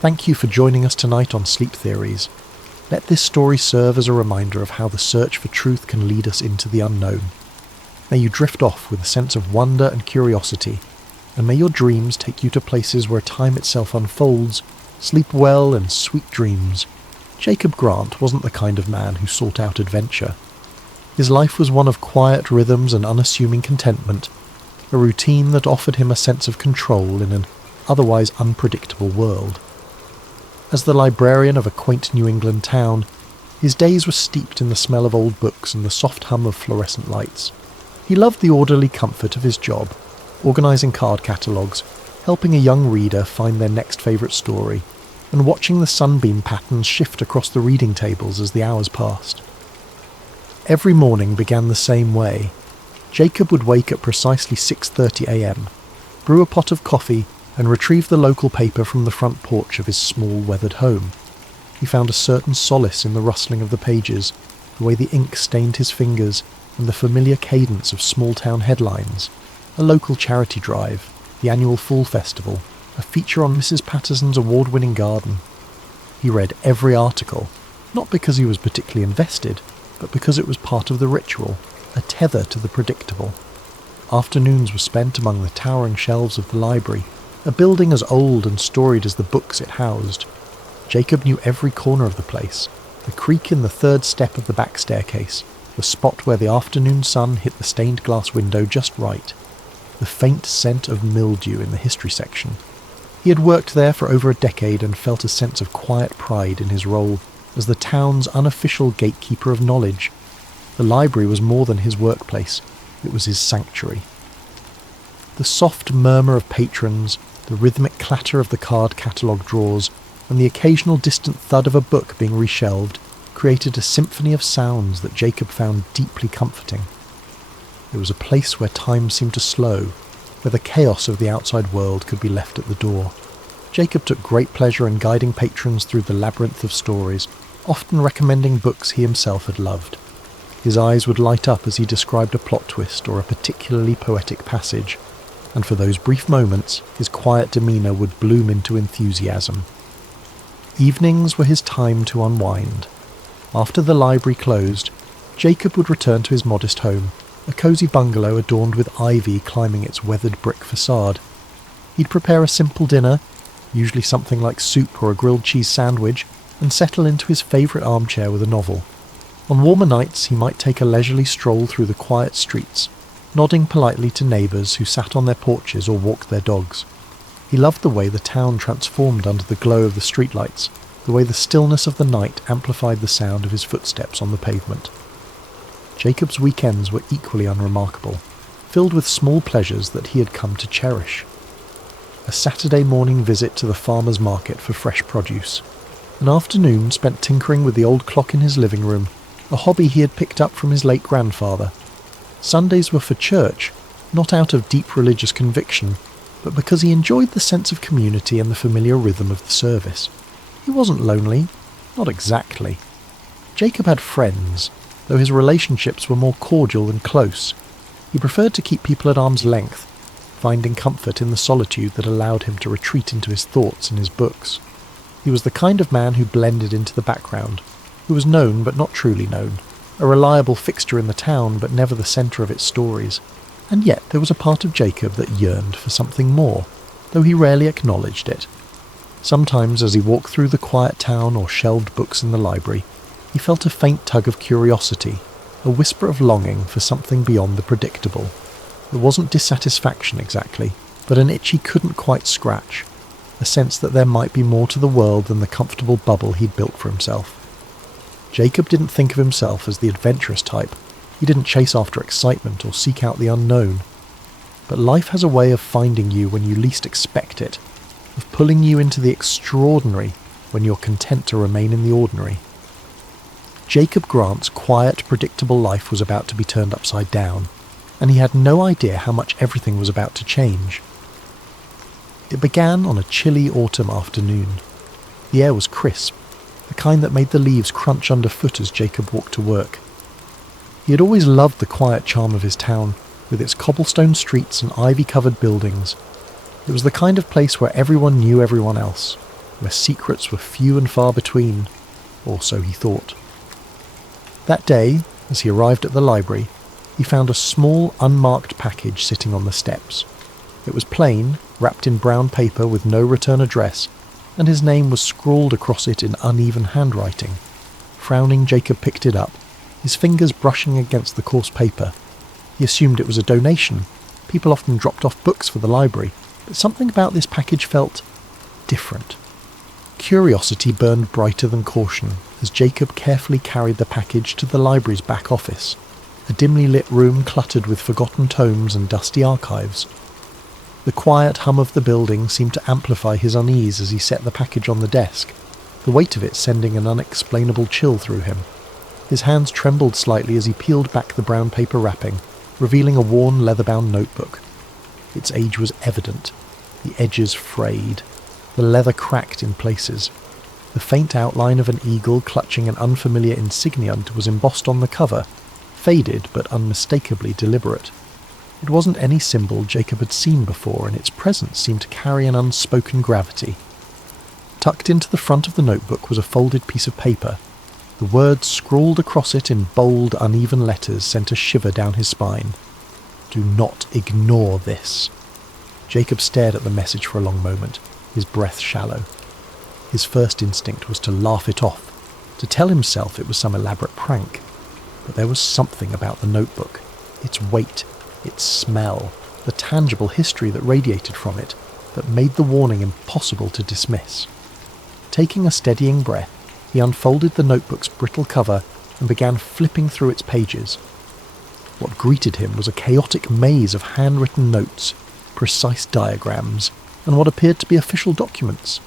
Thank you for joining us tonight on Sleep Theories. Let this story serve as a reminder of how the search for truth can lead us into the unknown. May you drift off with a sense of wonder and curiosity, and may your dreams take you to places where time itself unfolds. Sleep well and sweet dreams. Jacob Grant wasn't the kind of man who sought out adventure. His life was one of quiet rhythms and unassuming contentment, a routine that offered him a sense of control in an otherwise unpredictable world. As the librarian of a quaint New England town, his days were steeped in the smell of old books and the soft hum of fluorescent lights. He loved the orderly comfort of his job, organising card catalogues, helping a young reader find their next favourite story, and watching the sunbeam patterns shift across the reading tables as the hours passed. Every morning began the same way. Jacob would wake at precisely 6:30 a.m, brew a pot of coffee, and retrieve the local paper from the front porch of his small, weathered home. He found a certain solace in the rustling of the pages, the way the ink stained his fingers, and the familiar cadence of small-town headlines. A local charity drive, the annual Fall Festival, a feature on Mrs. Patterson's award-winning garden. He read every article, not because he was particularly invested, but because it was part of the ritual, a tether to the predictable. Afternoons were spent among the towering shelves of the library, a building as old and storied as the books it housed. Jacob knew every corner of the place, the creak in the third step of the back staircase, the spot where the afternoon sun hit the stained glass window just right, the faint scent of mildew in the history section. He had worked there for over a decade and felt a sense of quiet pride in his role as the town's unofficial gatekeeper of knowledge. The library was more than his workplace, it was his sanctuary. The soft murmur of patrons, the rhythmic clatter of the card catalogue drawers, and the occasional distant thud of a book being reshelved created a symphony of sounds that Jacob found deeply comforting. It was a place where time seemed to slow, where the chaos of the outside world could be left at the door. Jacob took great pleasure in guiding patrons through the labyrinth of stories, often recommending books he himself had loved. His eyes would light up as he described a plot twist or a particularly poetic passage, and for those brief moments his quiet demeanour would bloom into enthusiasm. Evenings were his time to unwind. After the library closed, Jacob would return to his modest home, a cosy bungalow adorned with ivy climbing its weathered brick facade. He'd prepare a simple dinner, usually something like soup or a grilled cheese sandwich, and settle into his favourite armchair with a novel. On warmer nights he might take a leisurely stroll through the quiet streets, nodding politely to neighbours who sat on their porches or walked their dogs. He loved the way the town transformed under the glow of the streetlights, the way the stillness of the night amplified the sound of his footsteps on the pavement. Jacob's weekends were equally unremarkable, filled with small pleasures that he had come to cherish. A Saturday morning visit to the farmer's market for fresh produce, an afternoon spent tinkering with the old clock in his living room, a hobby he had picked up from his late grandfather. Sundays were for church, not out of deep religious conviction, but because he enjoyed the sense of community and the familiar rhythm of the service. He wasn't lonely, not exactly. Jacob had friends, though his relationships were more cordial than close. He preferred to keep people at arm's length, finding comfort in the solitude that allowed him to retreat into his thoughts and his books. He was the kind of man who blended into the background, who was known but not truly known, a reliable fixture in the town but never the centre of its stories. And yet there was a part of Jacob that yearned for something more, though he rarely acknowledged it. Sometimes as he walked through the quiet town or shelved books in the library, he felt a faint tug of curiosity, a whisper of longing for something beyond the predictable. It wasn't dissatisfaction exactly, but an itch he couldn't quite scratch, a sense that there might be more to the world than the comfortable bubble he'd built for himself. Jacob didn't think of himself as the adventurous type. He didn't chase after excitement or seek out the unknown. But life has a way of finding you when you least expect it, of pulling you into the extraordinary when you're content to remain in the ordinary. Jacob Grant's quiet, predictable life was about to be turned upside down, and he had no idea how much everything was about to change. It began on a chilly autumn afternoon. The air was crisp, the kind that made the leaves crunch underfoot as Jacob walked to work. He had always loved the quiet charm of his town, with its cobblestone streets and ivy-covered buildings. It was the kind of place where everyone knew everyone else, where secrets were few and far between, or so he thought. That day, as he arrived at the library, he found a small, unmarked package sitting on the steps. It was plain, wrapped in brown paper with no return address, and his name was scrawled across it in uneven handwriting. Frowning, Jacob picked it up, his fingers brushing against the coarse paper. He assumed it was a donation. People often dropped off books for the library, but something about this package felt different. Curiosity burned brighter than caution as Jacob carefully carried the package to the library's back office, a dimly lit room cluttered with forgotten tomes and dusty archives. The quiet hum of the building seemed to amplify his unease as he set the package on the desk, the weight of it sending an unexplainable chill through him. His hands trembled slightly as he peeled back the brown paper wrapping, revealing a worn leather-bound notebook. Its age was evident, the edges frayed, the leather cracked in places. The faint outline of an eagle clutching an unfamiliar insignia was embossed on the cover, faded but unmistakably deliberate. It wasn't any symbol Jacob had seen before, and its presence seemed to carry an unspoken gravity. Tucked into the front of the notebook was a folded piece of paper. The words scrawled across it in bold, uneven letters sent a shiver down his spine. "Do not ignore this." Jacob stared at the message for a long moment, his breath shallow. His first instinct was to laugh it off, to tell himself it was some elaborate prank. But there was something about the notebook, its weight, its smell, the tangible history that radiated from it, that made the warning impossible to dismiss. Taking a steadying breath, he unfolded the notebook's brittle cover and began flipping through its pages. What greeted him was a chaotic maze of handwritten notes, precise diagrams, and what appeared to be official documents.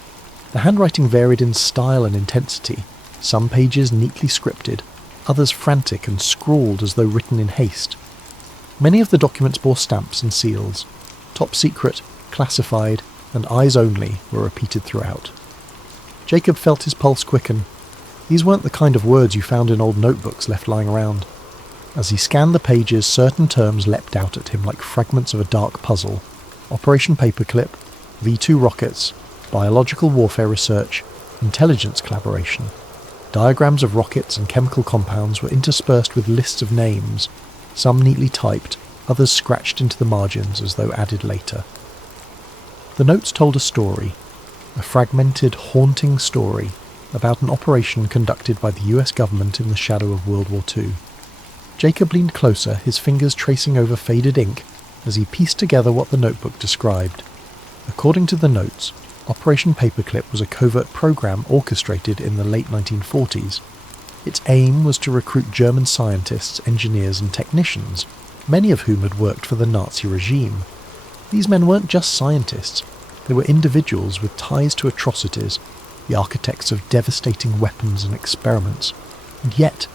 The handwriting varied in style and intensity, some pages neatly scripted, others frantic and scrawled as though written in haste. Many of the documents bore stamps and seals. Top secret, classified, and eyes only were repeated throughout. Jacob felt his pulse quicken. These weren't the kind of words you found in old notebooks left lying around. As he scanned the pages, certain terms leapt out at him like fragments of a dark puzzle. Operation Paperclip, V2 rockets, biological warfare research, intelligence collaboration. Diagrams of rockets and chemical compounds were interspersed with lists of names, some neatly typed, others scratched into the margins as though added later. The notes told a story, a fragmented, haunting story about an operation conducted by the US government in the shadow of World War II. Jacob leaned closer, his fingers tracing over faded ink as he pieced together what the notebook described. According to the notes, Operation Paperclip was a covert program orchestrated in the late 1940s. Its aim was to recruit German scientists, engineers and technicians, many of whom had worked for the Nazi regime. These men weren't just scientists, they were individuals with ties to atrocities, the architects of devastating weapons and experiments, and yet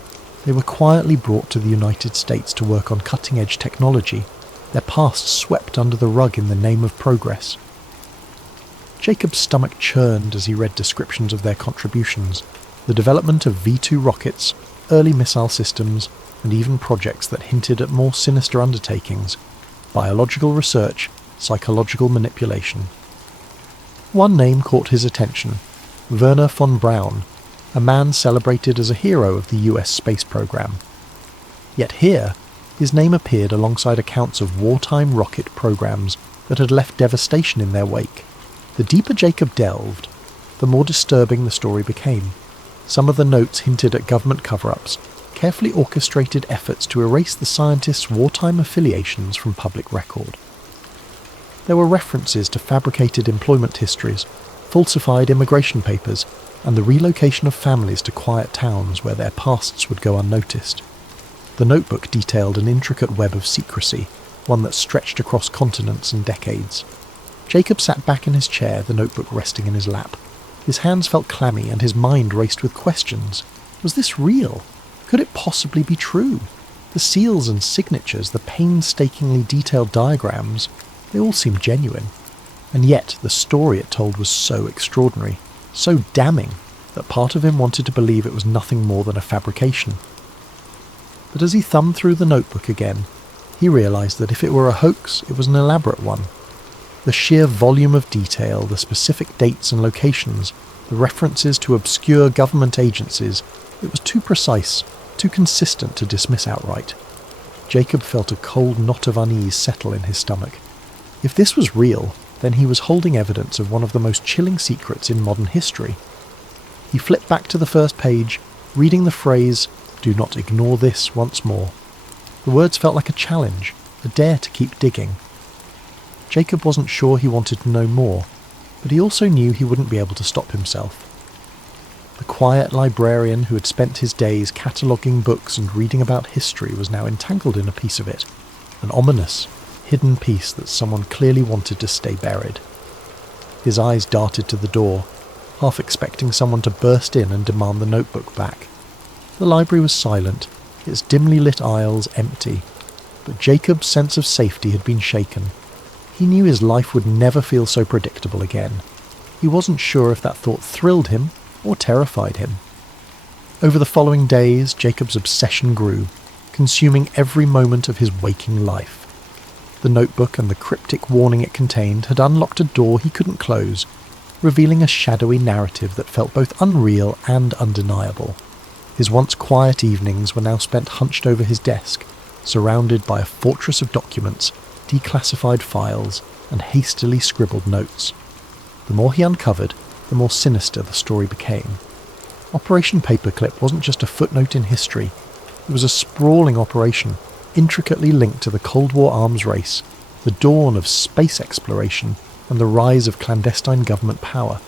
they were quietly brought to the United States to work on cutting-edge technology, their pasts swept under the rug in the name of progress. Jacob's stomach churned as he read descriptions of their contributions, the development of V-2 rockets, early missile systems, and even projects that hinted at more sinister undertakings, biological research, psychological manipulation. One name caught his attention, Wernher von Braun, a man celebrated as a hero of the US space program. Yet here, his name appeared alongside accounts of wartime rocket programs that had left devastation in their wake. The deeper Jacob delved, the more disturbing the story became. Some of the notes hinted at government cover-ups, carefully orchestrated efforts to erase the scientists' wartime affiliations from public record. There were references to fabricated employment histories, falsified immigration papers, and the relocation of families to quiet towns where their pasts would go unnoticed. The notebook detailed an intricate web of secrecy, one that stretched across continents and decades. Jacob sat back in his chair, the notebook resting in his lap. His hands felt clammy and his mind raced with questions. Was this real? Could it possibly be true? The seals and signatures, the painstakingly detailed diagrams, they all seemed genuine. And yet the story it told was so extraordinary, so damning, that part of him wanted to believe it was nothing more than a fabrication. But as he thumbed through the notebook again, he realised that if it were a hoax, it was an elaborate one. The sheer volume of detail, the specific dates and locations, the references to obscure government agencies, it was too precise, too consistent to dismiss outright. Jacob felt a cold knot of unease settle in his stomach. If this was real, then he was holding evidence of one of the most chilling secrets in modern history. He flipped back to the first page, reading the phrase, "Do not ignore this," once more. The words felt like a challenge, a dare to keep digging. Jacob wasn't sure he wanted to know more, but he also knew he wouldn't be able to stop himself. The quiet librarian who had spent his days cataloguing books and reading about history was now entangled in a piece of it, an ominous, hidden piece that someone clearly wanted to stay buried. His eyes darted to the door, half expecting someone to burst in and demand the notebook back. The library was silent, its dimly lit aisles empty, but Jacob's sense of safety had been shaken. He knew his life would never feel so predictable again. He wasn't sure if that thought thrilled him or terrified him. Over the following days, Jacob's obsession grew, consuming every moment of his waking life. The notebook and the cryptic warning it contained had unlocked a door he couldn't close, revealing a shadowy narrative that felt both unreal and undeniable. His once quiet evenings were now spent hunched over his desk, surrounded by a fortress of documents, declassified files, and hastily scribbled notes. The more he uncovered, the more sinister the story became. Operation Paperclip wasn't just a footnote in history. It was a sprawling operation, intricately linked to the Cold War arms race, the dawn of space exploration, and the rise of clandestine government power.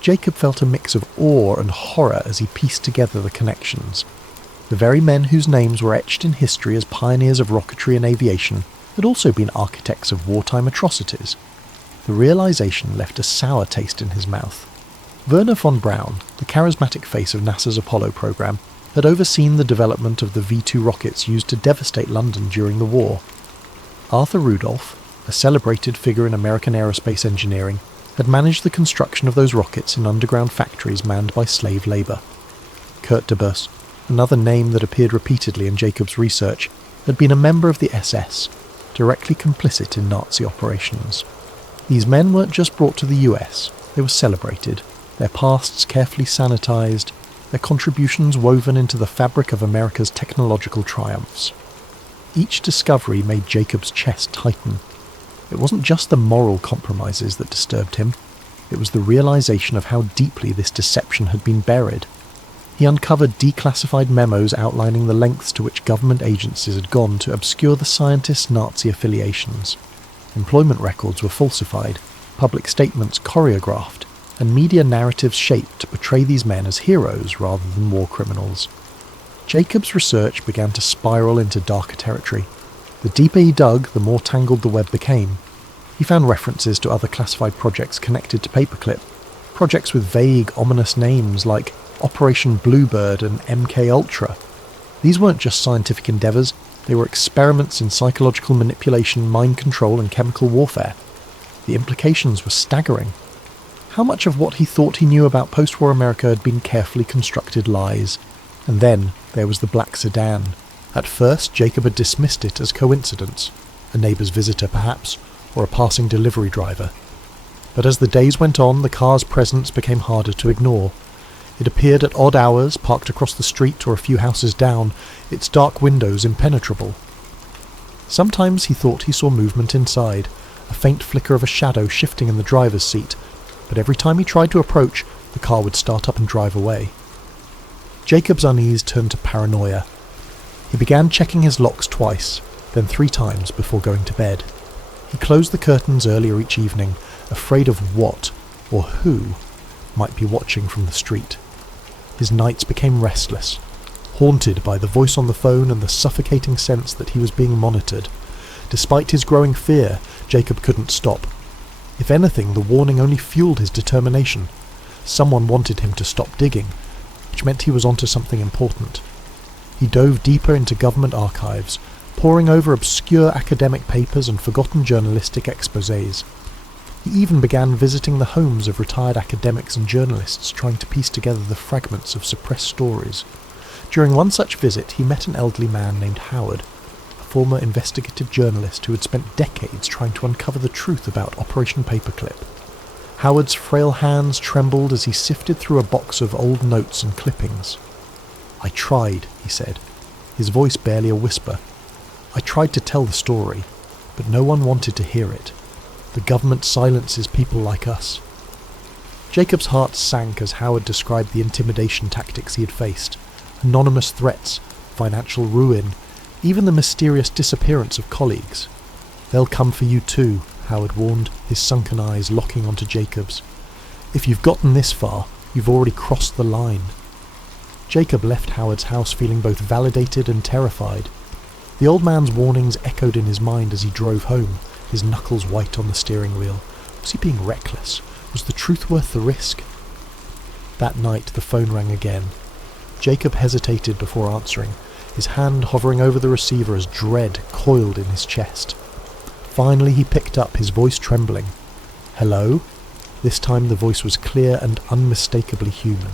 Jacob felt a mix of awe and horror as he pieced together the connections. The very men whose names were etched in history as pioneers of rocketry and aviation had also been architects of wartime atrocities. The realization left a sour taste in his mouth. Wernher von Braun, the charismatic face of NASA's Apollo program, had overseen the development of the V-2 rockets used to devastate London during the war. Arthur Rudolph, a celebrated figure in American aerospace engineering, had managed the construction of those rockets in underground factories manned by slave labour. Kurt de Bus, another name that appeared repeatedly in Jacob's research, had been a member of the SS, directly complicit in Nazi operations. These men weren't just brought to the US, they were celebrated, their pasts carefully sanitised, their contributions woven into the fabric of America's technological triumphs. Each discovery made Jacob's chest tighten. It wasn't just the moral compromises that disturbed him, it was the realisation of how deeply this deception had been buried. He uncovered declassified memos outlining the lengths to which government agencies had gone to obscure the scientists' Nazi affiliations. Employment records were falsified, public statements choreographed, and media narratives shaped to portray these men as heroes rather than war criminals. Jacob's research began to spiral into darker territory. The deeper he dug, the more tangled the web became. He found references to other classified projects connected to Paperclip, projects with vague, ominous names like Operation Bluebird and MK Ultra. These weren't just scientific endeavours, they were experiments in psychological manipulation, mind control and chemical warfare. The implications were staggering. How much of what he thought he knew about post-war America had been carefully constructed lies? And then there was the black sedan. At first, Jacob had dismissed it as coincidence, a neighbour's visitor perhaps, or a passing delivery driver. But as the days went on, the car's presence became harder to ignore. It appeared at odd hours, parked across the street or a few houses down, its dark windows impenetrable. Sometimes he thought he saw movement inside, a faint flicker of a shadow shifting in the driver's seat, but every time he tried to approach, the car would start up and drive away. Jacob's unease turned to paranoia. He began checking his locks twice, then 3 times before going to bed. He closed the curtains earlier each evening, afraid of what, or who, might be watching from the street. His nights became restless, haunted by the voice on the phone and the suffocating sense that he was being monitored. Despite his growing fear, Jacob couldn't stop. If anything, the warning only fueled his determination. Someone wanted him to stop digging, which meant he was onto something important. He dove deeper into government archives, poring over obscure academic papers and forgotten journalistic exposés. He even began visiting the homes of retired academics and journalists, trying to piece together the fragments of suppressed stories. During one such visit, he met an elderly man named Howard, a former investigative journalist who had spent decades trying to uncover the truth about Operation Paperclip. Howard's frail hands trembled as he sifted through a box of old notes and clippings. "I tried," he said, his voice barely a whisper. "I tried to tell the story, but no one wanted to hear it. The government silences people like us." Jacob's heart sank as Howard described the intimidation tactics he had faced. Anonymous threats, financial ruin, even the mysterious disappearance of colleagues. "They'll come for you too," Howard warned, his sunken eyes locking onto Jacob's. "If you've gotten this far, you've already crossed the line." Jacob left Howard's house feeling both validated and terrified. The old man's warnings echoed in his mind as he drove home, his knuckles white on the steering wheel. Was he being reckless? Was the truth worth the risk? That night the phone rang again. Jacob hesitated before answering, his hand hovering over the receiver as dread coiled in his chest. Finally he picked up, his voice trembling. "Hello?" This time the voice was clear and unmistakably human.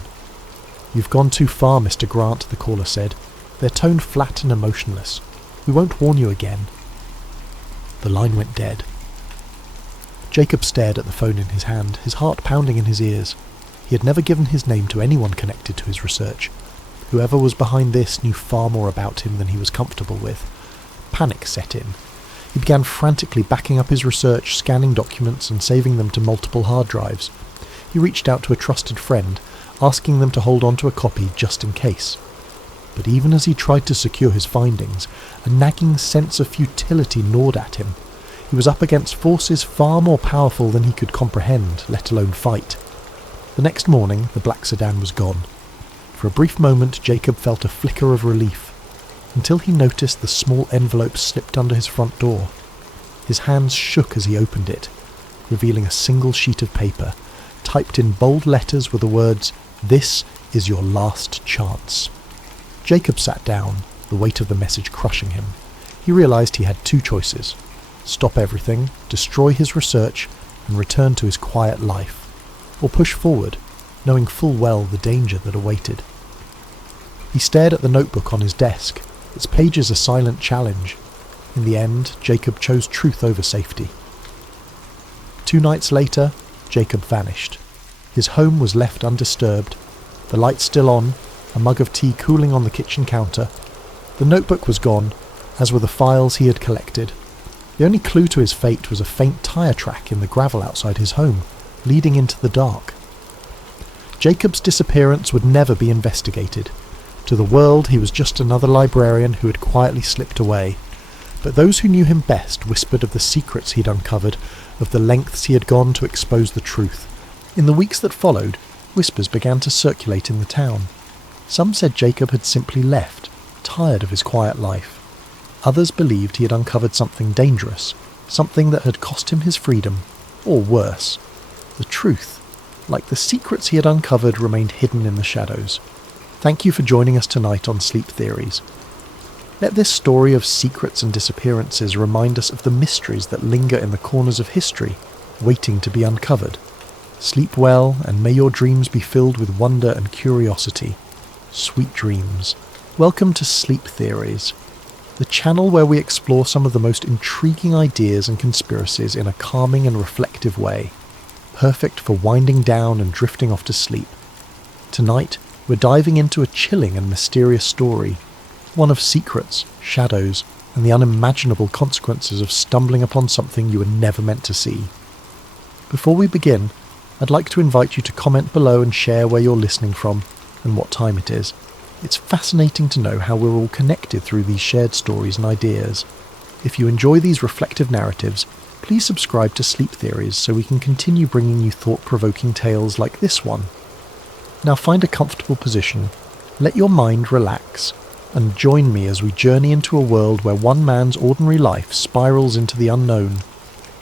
"You've gone too far, Mr. Grant," the caller said, their tone flat and emotionless. "We won't warn you again." The line went dead. Jacob stared at the phone in his hand, his heart pounding in his ears. He had never given his name to anyone connected to his research. Whoever was behind this knew far more about him than he was comfortable with. Panic set in. He began frantically backing up his research, scanning documents and saving them to multiple hard drives. He reached out to a trusted friend, asking them to hold on to a copy just in case. But even as he tried to secure his findings, a nagging sense of futility gnawed at him. He was up against forces far more powerful than he could comprehend, let alone fight. The next morning, the black sedan was gone. For a brief moment, Jacob felt a flicker of relief, until he noticed the small envelope slipped under his front door. His hands shook as he opened it, revealing a single sheet of paper, typed in bold letters with the words, "This is your last chance." Jacob sat down, the weight of the message crushing him. He realized he had 2 choices: stop everything, destroy his research, and return to his quiet life, or push forward, knowing full well the danger that awaited. He stared at the notebook on his desk, its pages a silent challenge. In the end, Jacob chose truth over safety. 2 nights later, Jacob vanished. His home was left undisturbed, the lights still on, a mug of tea cooling on the kitchen counter. The notebook was gone, as were the files he had collected. The only clue to his fate was a faint tyre track in the gravel outside his home, leading into the dark. Jacob's disappearance would never be investigated. To the world, he was just another librarian who had quietly slipped away. But those who knew him best whispered of the secrets he'd uncovered of the lengths he had gone to expose the truth. In the weeks that followed, whispers began to circulate in the town. Some said Jacob had simply left, tired of his quiet life. Others believed he had uncovered something dangerous, something that had cost him his freedom, or worse. The truth, like the secrets he had uncovered, remained hidden in the shadows. Thank you for joining us tonight on Sleep Theories. Let this story of secrets and disappearances remind us of the mysteries that linger in the corners of history, waiting to be uncovered. Sleep well, and may your dreams be filled with wonder and curiosity. Sweet dreams. Welcome to Sleep Theories, the channel where we explore some of the most intriguing ideas and conspiracies in a calming and reflective way, perfect for winding down and drifting off to sleep. Tonight, we're diving into a chilling and mysterious story, one of secrets, shadows, and the unimaginable consequences of stumbling upon something you were never meant to see. Before we begin, I'd like to invite you to comment below and share where you're listening from and what time it is. It's fascinating to know how we're all connected through these shared stories and ideas. If you enjoy these reflective narratives, please subscribe to Sleep Theories so we can continue bringing you thought-provoking tales like this one. Now find a comfortable position, let your mind relax, and join me as we journey into a world where one man's ordinary life spirals into the unknown,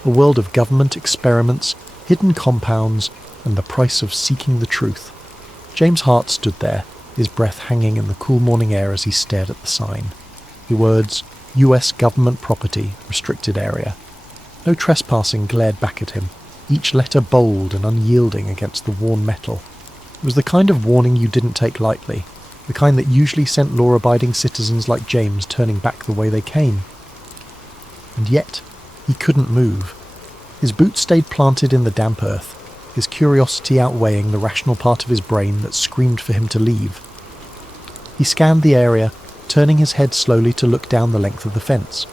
a world of government experiments, hidden compounds, and the price of seeking the truth. James Hart stood there, his breath hanging in the cool morning air as he stared at the sign. The words, US Government Property, Restricted Area. No trespassing glared back at him, each letter bold and unyielding against the worn metal. It was the kind of warning you didn't take lightly, the kind that usually sent law-abiding citizens like James turning back the way they came. And yet, he couldn't move. His boots stayed planted in the damp earth, his curiosity outweighing the rational part of his brain that screamed for him to leave. He scanned the area, turning his head slowly to look down the length of the fence.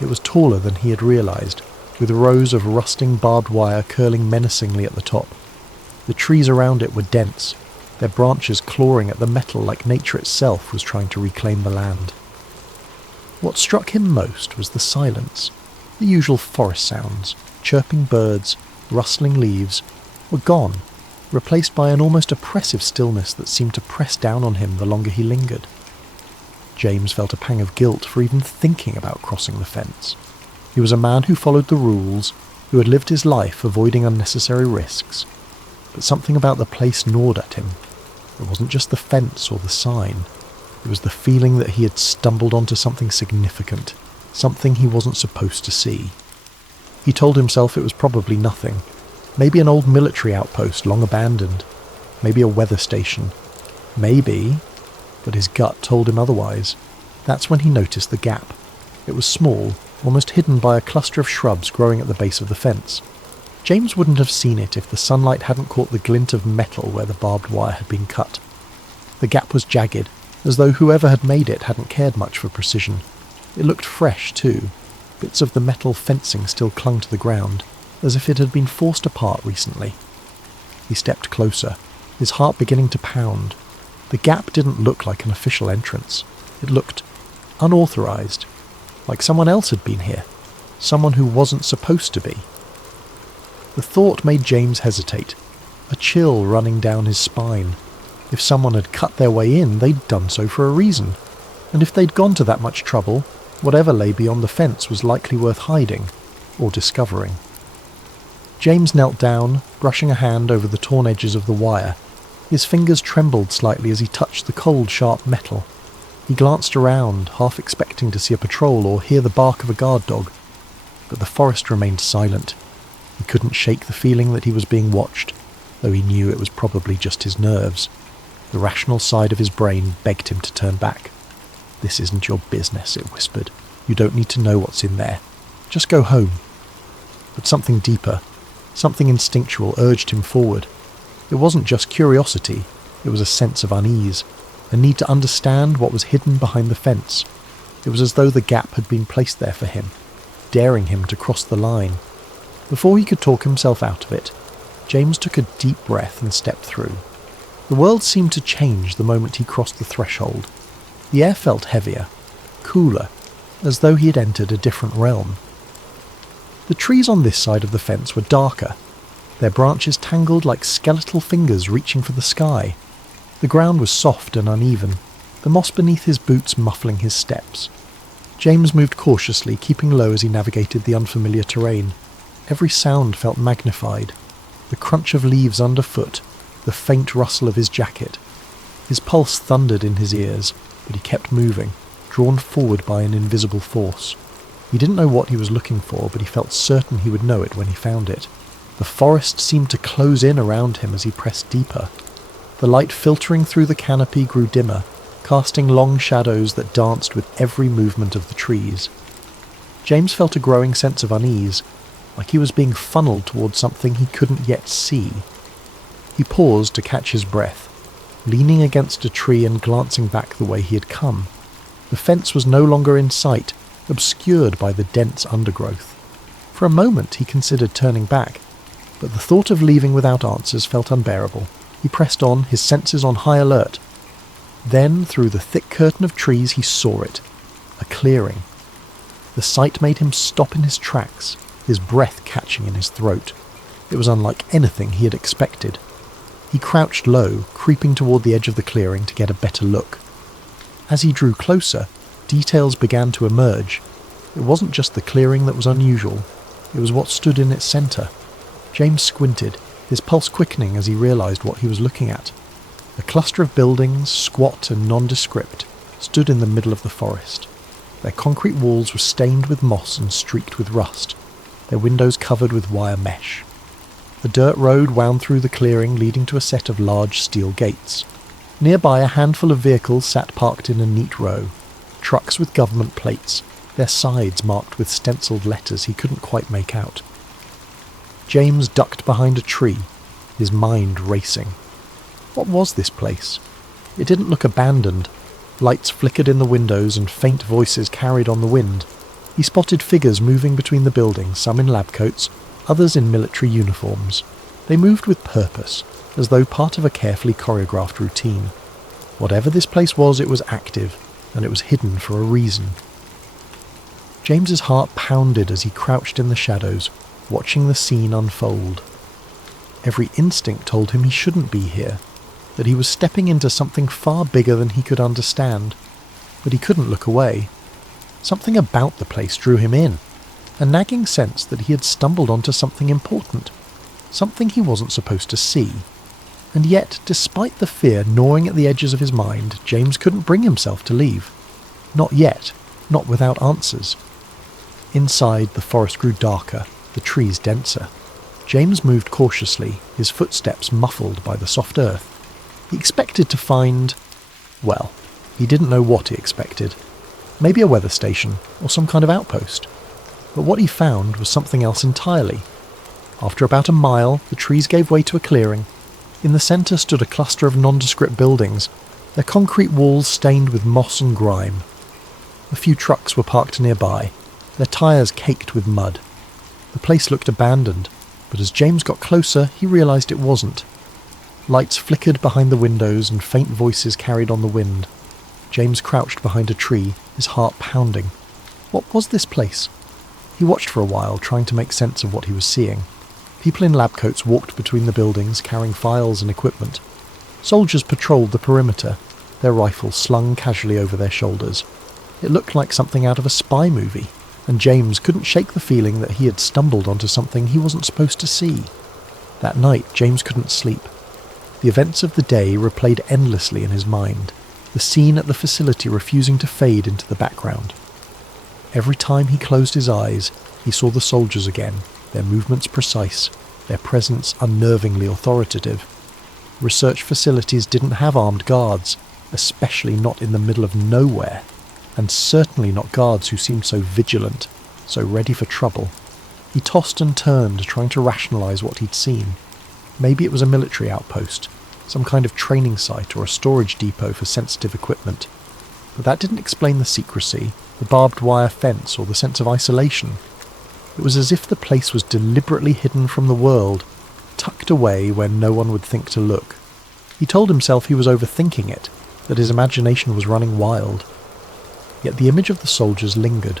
It was taller than he had realized, with rows of rusting barbed wire curling menacingly at the top. The trees around it were dense, their branches clawing at the metal like nature itself was trying to reclaim the land. What struck him most was the silence. The usual forest sounds, chirping birds, rustling leaves, were gone, replaced by an almost oppressive stillness that seemed to press down on him the longer he lingered. James felt a pang of guilt for even thinking about crossing the fence. He was a man who followed the rules, who had lived his life avoiding unnecessary risks. But something about the place gnawed at him. It wasn't just the fence or the sign. It was the feeling that he had stumbled onto something significant, something he wasn't supposed to see. He told himself it was probably nothing. Maybe an old military outpost long abandoned. Maybe a weather station. Maybe, but his gut told him otherwise. That's when he noticed the gap. It was small, almost hidden by a cluster of shrubs growing at the base of the fence. James wouldn't have seen it if the sunlight hadn't caught the glint of metal where the barbed wire had been cut. The gap was jagged, as though whoever had made it hadn't cared much for precision. It looked fresh, too. Bits of the metal fencing still clung to the ground, as if it had been forced apart recently. He stepped closer, his heart beginning to pound. The gap didn't look like an official entrance. It looked unauthorized, like someone else had been here, someone who wasn't supposed to be. The thought made James hesitate, a chill running down his spine. If someone had cut their way in, they'd done so for a reason, and if they'd gone to that much trouble, whatever lay beyond the fence was likely worth hiding, or discovering. James knelt down, brushing a hand over the torn edges of the wire. His fingers trembled slightly as he touched the cold, sharp metal. He glanced around, half expecting to see a patrol or hear the bark of a guard dog, but the forest remained silent. He couldn't shake the feeling that he was being watched, though he knew it was probably just his nerves. The rational side of his brain begged him to turn back. "This isn't your business," it whispered. "You don't need to know what's in there. Just go home." But something deeper, something instinctual urged him forward. It wasn't just curiosity, it was a sense of unease, a need to understand what was hidden behind the fence. It was as though the gap had been placed there for him, daring him to cross the line. Before he could talk himself out of it, James took a deep breath and stepped through. The world seemed to change the moment he crossed the threshold. The air felt heavier, cooler, as though he had entered a different realm. The trees on this side of the fence were darker, their branches tangled like skeletal fingers reaching for the sky. The ground was soft and uneven, the moss beneath his boots muffling his steps. James moved cautiously, keeping low as he navigated the unfamiliar terrain. Every sound felt magnified. The crunch of leaves underfoot, the faint rustle of his jacket. His pulse thundered in his ears, but he kept moving, drawn forward by an invisible force. He didn't know what he was looking for, but he felt certain he would know it when he found it. The forest seemed to close in around him as he pressed deeper. The light filtering through the canopy grew dimmer, casting long shadows that danced with every movement of the trees. James felt a growing sense of unease, like he was being funneled towards something he couldn't yet see. He paused to catch his breath, leaning against a tree and glancing back the way he had come. The fence was no longer in sight, obscured by the dense undergrowth. For a moment he considered turning back, but the thought of leaving without answers felt unbearable. He pressed on, his senses on high alert. Then, through the thick curtain of trees, he saw it. A clearing. The sight made him stop in his tracks, his breath catching in his throat. It was unlike anything he had expected. He crouched low, creeping toward the edge of the clearing to get a better look. As he drew closer, details began to emerge. It wasn't just the clearing that was unusual, it was what stood in its centre. James squinted, his pulse quickening as he realised what he was looking at. A cluster of buildings, squat and nondescript, stood in the middle of the forest. Their concrete walls were stained with moss and streaked with rust, their windows covered with wire mesh. The dirt road wound through the clearing, leading to a set of large steel gates. Nearby, a handful of vehicles sat parked in a neat row. Trucks with government plates, their sides marked with stenciled letters he couldn't quite make out. James ducked behind a tree, his mind racing. What was this place? It didn't look abandoned. Lights flickered in the windows and faint voices carried on the wind. He spotted figures moving between the buildings, some in lab coats, others in military uniforms. They moved with purpose, as though part of a carefully choreographed routine. Whatever this place was, it was active, and it was hidden for a reason. James's heart pounded as he crouched in the shadows, watching the scene unfold. Every instinct told him he shouldn't be here, that he was stepping into something far bigger than he could understand, but he couldn't look away. Something about the place drew him in, a nagging sense that he had stumbled onto something important, something he wasn't supposed to see. And yet, despite the fear gnawing at the edges of his mind, James couldn't bring himself to leave. Not yet, not without answers. Inside, the forest grew darker, the trees denser. James moved cautiously, his footsteps muffled by the soft earth. He expected to find... well, he didn't know what he expected. Maybe a weather station, or some kind of outpost. But what he found was something else entirely. After about a mile, the trees gave way to a clearing. In the centre stood a cluster of nondescript buildings, their concrete walls stained with moss and grime. A few trucks were parked nearby, their tyres caked with mud. The place looked abandoned, but as James got closer, he realised it wasn't. Lights flickered behind the windows and faint voices carried on the wind. James crouched behind a tree, his heart pounding. What was this place? He watched for a while, trying to make sense of what he was seeing. People in lab coats walked between the buildings, carrying files and equipment. Soldiers patrolled the perimeter, their rifles slung casually over their shoulders. It looked like something out of a spy movie, and James couldn't shake the feeling that he had stumbled onto something he wasn't supposed to see. That night, James couldn't sleep. The events of the day replayed endlessly in his mind, the scene at the facility refusing to fade into the background. Every time he closed his eyes, he saw the soldiers again, their movements precise, their presence unnervingly authoritative. Research facilities didn't have armed guards, especially not in the middle of nowhere, and certainly not guards who seemed so vigilant, so ready for trouble. He tossed and turned, trying to rationalise what he'd seen. Maybe it was a military outpost, some kind of training site or a storage depot for sensitive equipment. But that didn't explain the secrecy, the barbed wire fence, or the sense of isolation. It was as if the place was deliberately hidden from the world, tucked away where no one would think to look. He told himself he was overthinking it, that his imagination was running wild. Yet the image of the soldiers lingered,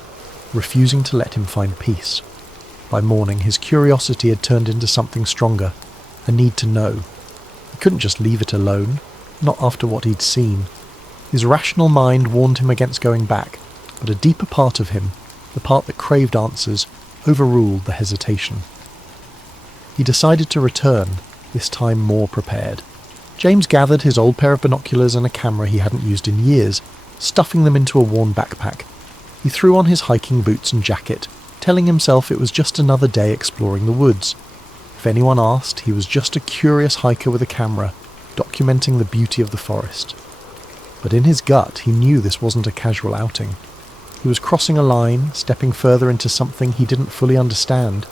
refusing to let him find peace. By morning, his curiosity had turned into something stronger, a need to know. He couldn't just leave it alone, not after what he'd seen. His rational mind warned him against going back, but a deeper part of him, the part that craved answers, overruled the hesitation. He decided to return, this time more prepared. James gathered his old pair of binoculars and a camera he hadn't used in years, stuffing them into a worn backpack. He threw on his hiking boots and jacket, telling himself it was just another day exploring the woods. If anyone asked, he was just a curious hiker with a camera, documenting the beauty of the forest. But in his gut, he knew this wasn't a casual outing. He was crossing a line, stepping further into something he didn't fully understand.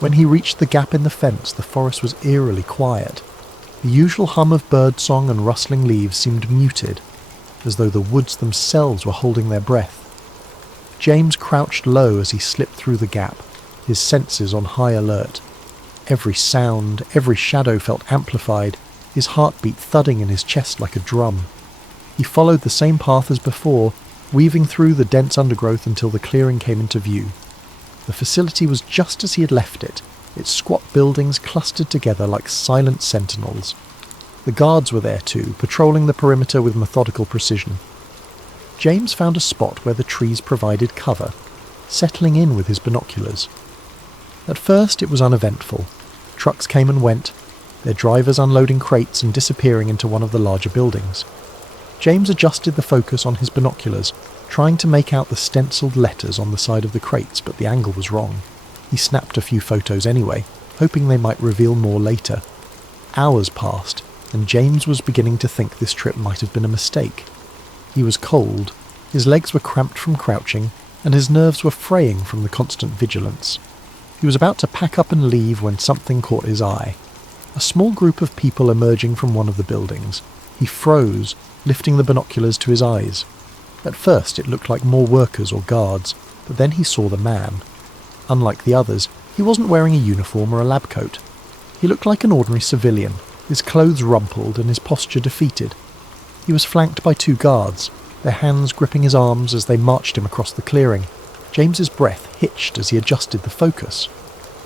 When he reached the gap in the fence, the forest was eerily quiet. The usual hum of birdsong and rustling leaves seemed muted, as though the woods themselves were holding their breath. James crouched low as he slipped through the gap, his senses on high alert. Every sound, every shadow felt amplified, his heartbeat thudding in his chest like a drum. He followed the same path as before, weaving through the dense undergrowth until the clearing came into view. The facility was just as he had left it, its squat buildings clustered together like silent sentinels. The guards were there too, patrolling the perimeter with methodical precision. James found a spot where the trees provided cover, settling in with his binoculars. At first it was uneventful. Trucks came and went, their drivers unloading crates and disappearing into one of the larger buildings. James adjusted the focus on his binoculars, trying to make out the stenciled letters on the side of the crates, but the angle was wrong. He snapped a few photos anyway, hoping they might reveal more later. Hours passed, and James was beginning to think this trip might have been a mistake. He was cold, his legs were cramped from crouching, and his nerves were fraying from the constant vigilance. He was about to pack up and leave when something caught his eye. A small group of people emerging from one of the buildings. He froze, lifting the binoculars to his eyes. At first it looked like more workers or guards, but then he saw the man. Unlike the others, he wasn't wearing a uniform or a lab coat. He looked like an ordinary civilian, his clothes rumpled and his posture defeated. He was flanked by two guards, their hands gripping his arms as they marched him across the clearing. James's breath hitched as he adjusted the focus.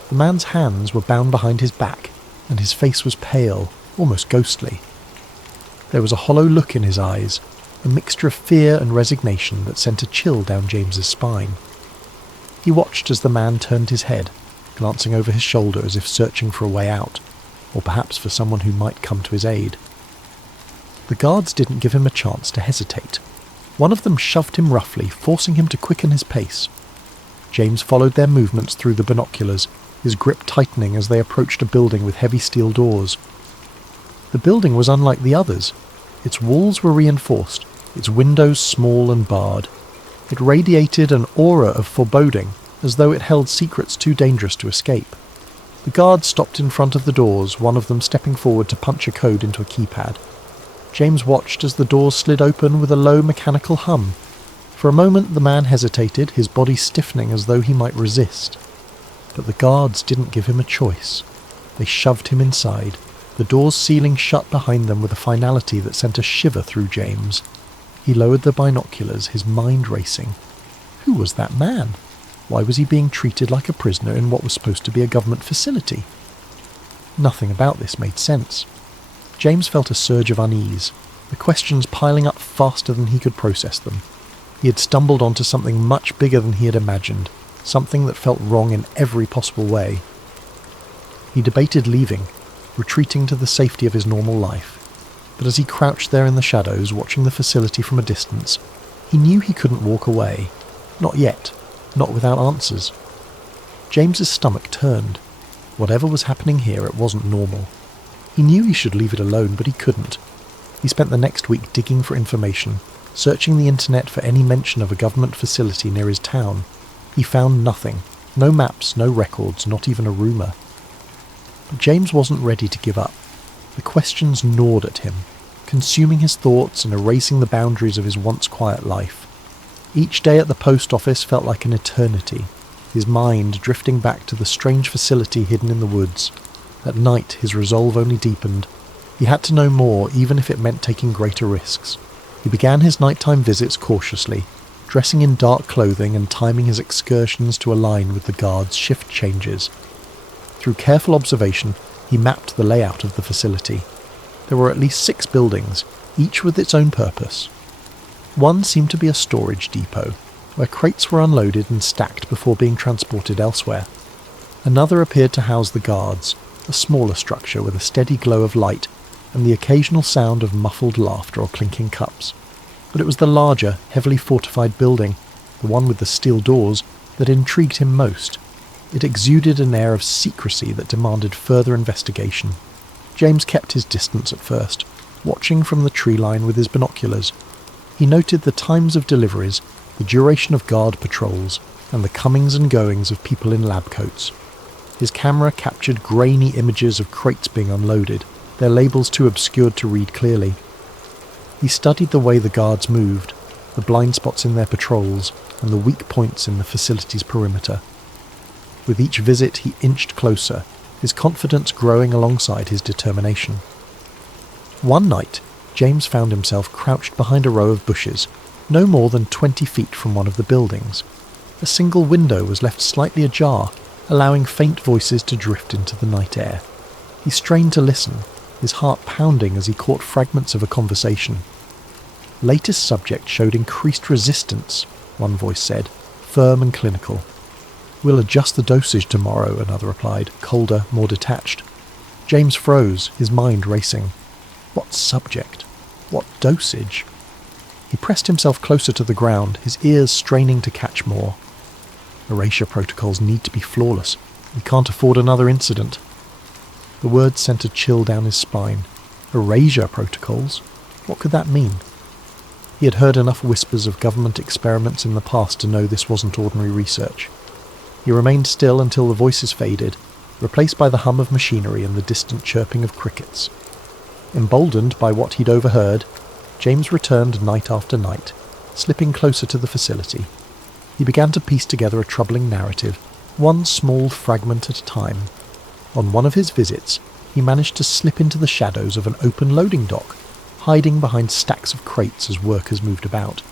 The man's hands were bound behind his back, and his face was pale, almost ghostly. There was a hollow look in his eyes, a mixture of fear and resignation that sent a chill down James's spine. He watched as the man turned his head, glancing over his shoulder as if searching for a way out, or perhaps for someone who might come to his aid. The guards didn't give him a chance to hesitate. One of them shoved him roughly, forcing him to quicken his pace. James followed their movements through the binoculars, his grip tightening as they approached a building with heavy steel doors. The building was unlike the others. Its walls were reinforced, its windows small and barred. It radiated an aura of foreboding, as though it held secrets too dangerous to escape. The guards stopped in front of the doors, one of them stepping forward to punch a code into a keypad. James watched as the doors slid open with a low mechanical hum. For a moment the man hesitated, his body stiffening as though he might resist. But the guards didn't give him a choice. They shoved him inside, the doors sealing shut behind them with a finality that sent a shiver through James. He lowered the binoculars, his mind racing. Who was that man? Why was he being treated like a prisoner in what was supposed to be a government facility? Nothing about this made sense. James felt a surge of unease, the questions piling up faster than he could process them. He had stumbled onto something much bigger than he had imagined, something that felt wrong in every possible way. He debated leaving, retreating to the safety of his normal life. But as he crouched there in the shadows, watching the facility from a distance, he knew he couldn't walk away. Not yet. Not without answers. James's stomach turned. Whatever was happening here, it wasn't normal. He knew he should leave it alone, but he couldn't. He spent the next week digging for information, searching the internet for any mention of a government facility near his town. He found nothing. No maps, no records, not even a rumour. But James wasn't ready to give up. The questions gnawed at him, consuming his thoughts and erasing the boundaries of his once quiet life. Each day at the post office felt like an eternity, his mind drifting back to the strange facility hidden in the woods. At night, his resolve only deepened. He had to know more, even if it meant taking greater risks. He began his nighttime visits cautiously, dressing in dark clothing and timing his excursions to align with the guards' shift changes. Through careful observation, he mapped the layout of the facility. There were at least 6 buildings, each with its own purpose. One seemed to be a storage depot, where crates were unloaded and stacked before being transported elsewhere. Another appeared to house the guards, a smaller structure with a steady glow of light and the occasional sound of muffled laughter or clinking cups. But it was the larger, heavily fortified building, the one with the steel doors, that intrigued him most. It exuded an air of secrecy that demanded further investigation. James kept his distance at first, watching from the tree line with his binoculars. He noted the times of deliveries, the duration of guard patrols, and the comings and goings of people in lab coats. His camera captured grainy images of crates being unloaded, their labels too obscured to read clearly. He studied the way the guards moved, the blind spots in their patrols, and the weak points in the facility's perimeter. With each visit he inched closer, his confidence growing alongside his determination. One night, James found himself crouched behind a row of bushes, no more than 20 feet from one of the buildings. A single window was left slightly ajar, allowing faint voices to drift into the night air. He strained to listen, his heart pounding as he caught fragments of a conversation. Latest subject showed increased resistance, one voice said, firm and clinical. We'll adjust the dosage tomorrow, another replied, colder, more detached. James froze, his mind racing. What subject? What dosage? He pressed himself closer to the ground, his ears straining to catch more. Erasure protocols need to be flawless. We can't afford another incident. The words sent a chill down his spine. Erasure protocols? What could that mean? He had heard enough whispers of government experiments in the past to know this wasn't ordinary research. He remained still until the voices faded, replaced by the hum of machinery and the distant chirping of crickets. Emboldened by what he'd overheard, James returned night after night, slipping closer to the facility. He began to piece together a troubling narrative, one small fragment at a time. On one of his visits, he managed to slip into the shadows of an open loading dock, hiding behind stacks of crates as workers moved about.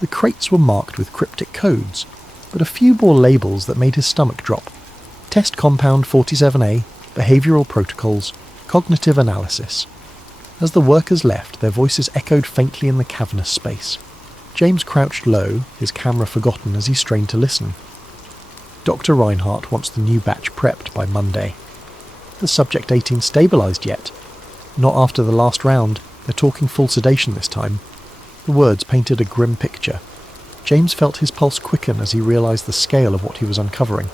The crates were marked with cryptic codes, but a few bore labels that made his stomach drop. Test Compound 47A, Behavioral Protocols, Cognitive Analysis. As the workers left, their voices echoed faintly in the cavernous space. James crouched low, his camera forgotten as he strained to listen. Dr. Reinhardt wants the new batch prepped by Monday. Has Subject 18 stabilised yet? Not after the last round. They're talking full sedation this time. The words painted a grim picture. James felt his pulse quicken as he realised the scale of what he was uncovering.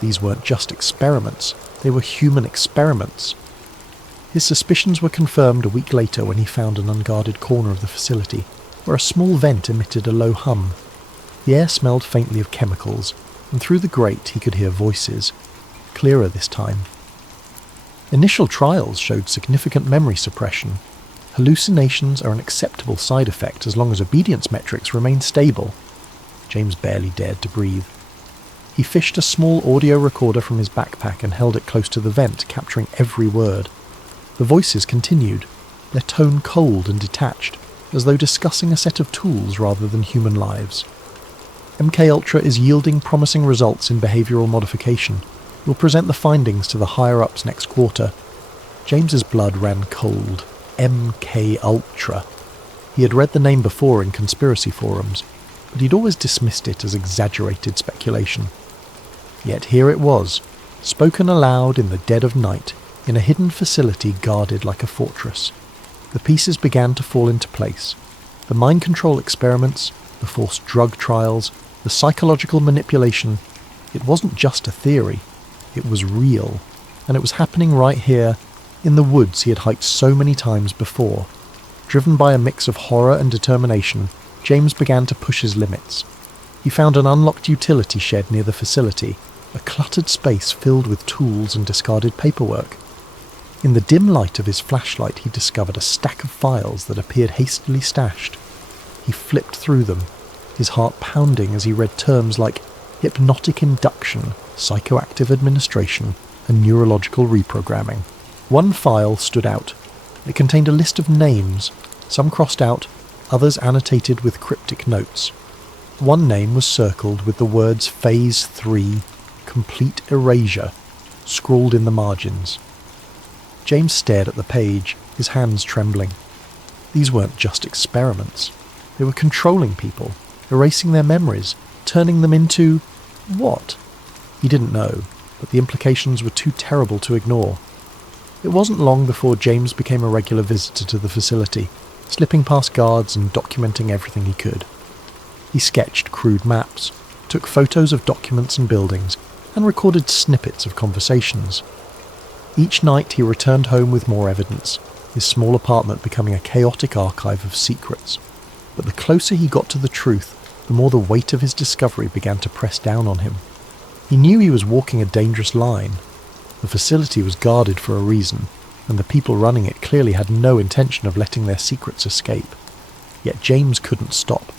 These weren't just experiments. They were human experiments. His suspicions were confirmed a week later when he found an unguarded corner of the facility, where a small vent emitted a low hum. The air smelled faintly of chemicals, and through the grate he could hear voices, clearer this time. Initial trials showed significant memory suppression. Hallucinations are an acceptable side effect as long as obedience metrics remain stable. James barely dared to breathe. He fished a small audio recorder from his backpack and held it close to the vent, capturing every word. The voices continued, their tone cold and detached, as though discussing a set of tools rather than human lives. MK-Ultra is yielding promising results in behavioural modification. We'll present the findings to the higher-ups next quarter. James's blood ran cold. MK-Ultra. He had read the name before in conspiracy forums, but he'd always dismissed it as exaggerated speculation. Yet here it was, spoken aloud in the dead of night, in a hidden facility guarded like a fortress. The pieces began to fall into place. The mind control experiments, the forced drug trials, the psychological manipulation. It wasn't just a theory. It was real. And it was happening right here, in the woods he had hiked so many times before. Driven by a mix of horror and determination, James began to push his limits. He found an unlocked utility shed near the facility, a cluttered space filled with tools and discarded paperwork. In the dim light of his flashlight he discovered a stack of files that appeared hastily stashed. He flipped through them, his heart pounding as he read terms like hypnotic induction, psychoactive administration, and neurological reprogramming. One file stood out. It contained a list of names, some crossed out, others annotated with cryptic notes. One name was circled with the words Phase 3, Complete Erasure, scrawled in the margins. James stared at the page, his hands trembling. These weren't just experiments. They were controlling people, erasing their memories, turning them into... what? He didn't know, but the implications were too terrible to ignore. It wasn't long before James became a regular visitor to the facility, slipping past guards and documenting everything he could. He sketched crude maps, took photos of documents and buildings, and recorded snippets of conversations. Each night he returned home with more evidence, his small apartment becoming a chaotic archive of secrets. But the closer he got to the truth, the more the weight of his discovery began to press down on him. He knew he was walking a dangerous line. The facility was guarded for a reason, and the people running it clearly had no intention of letting their secrets escape. Yet James couldn't stop.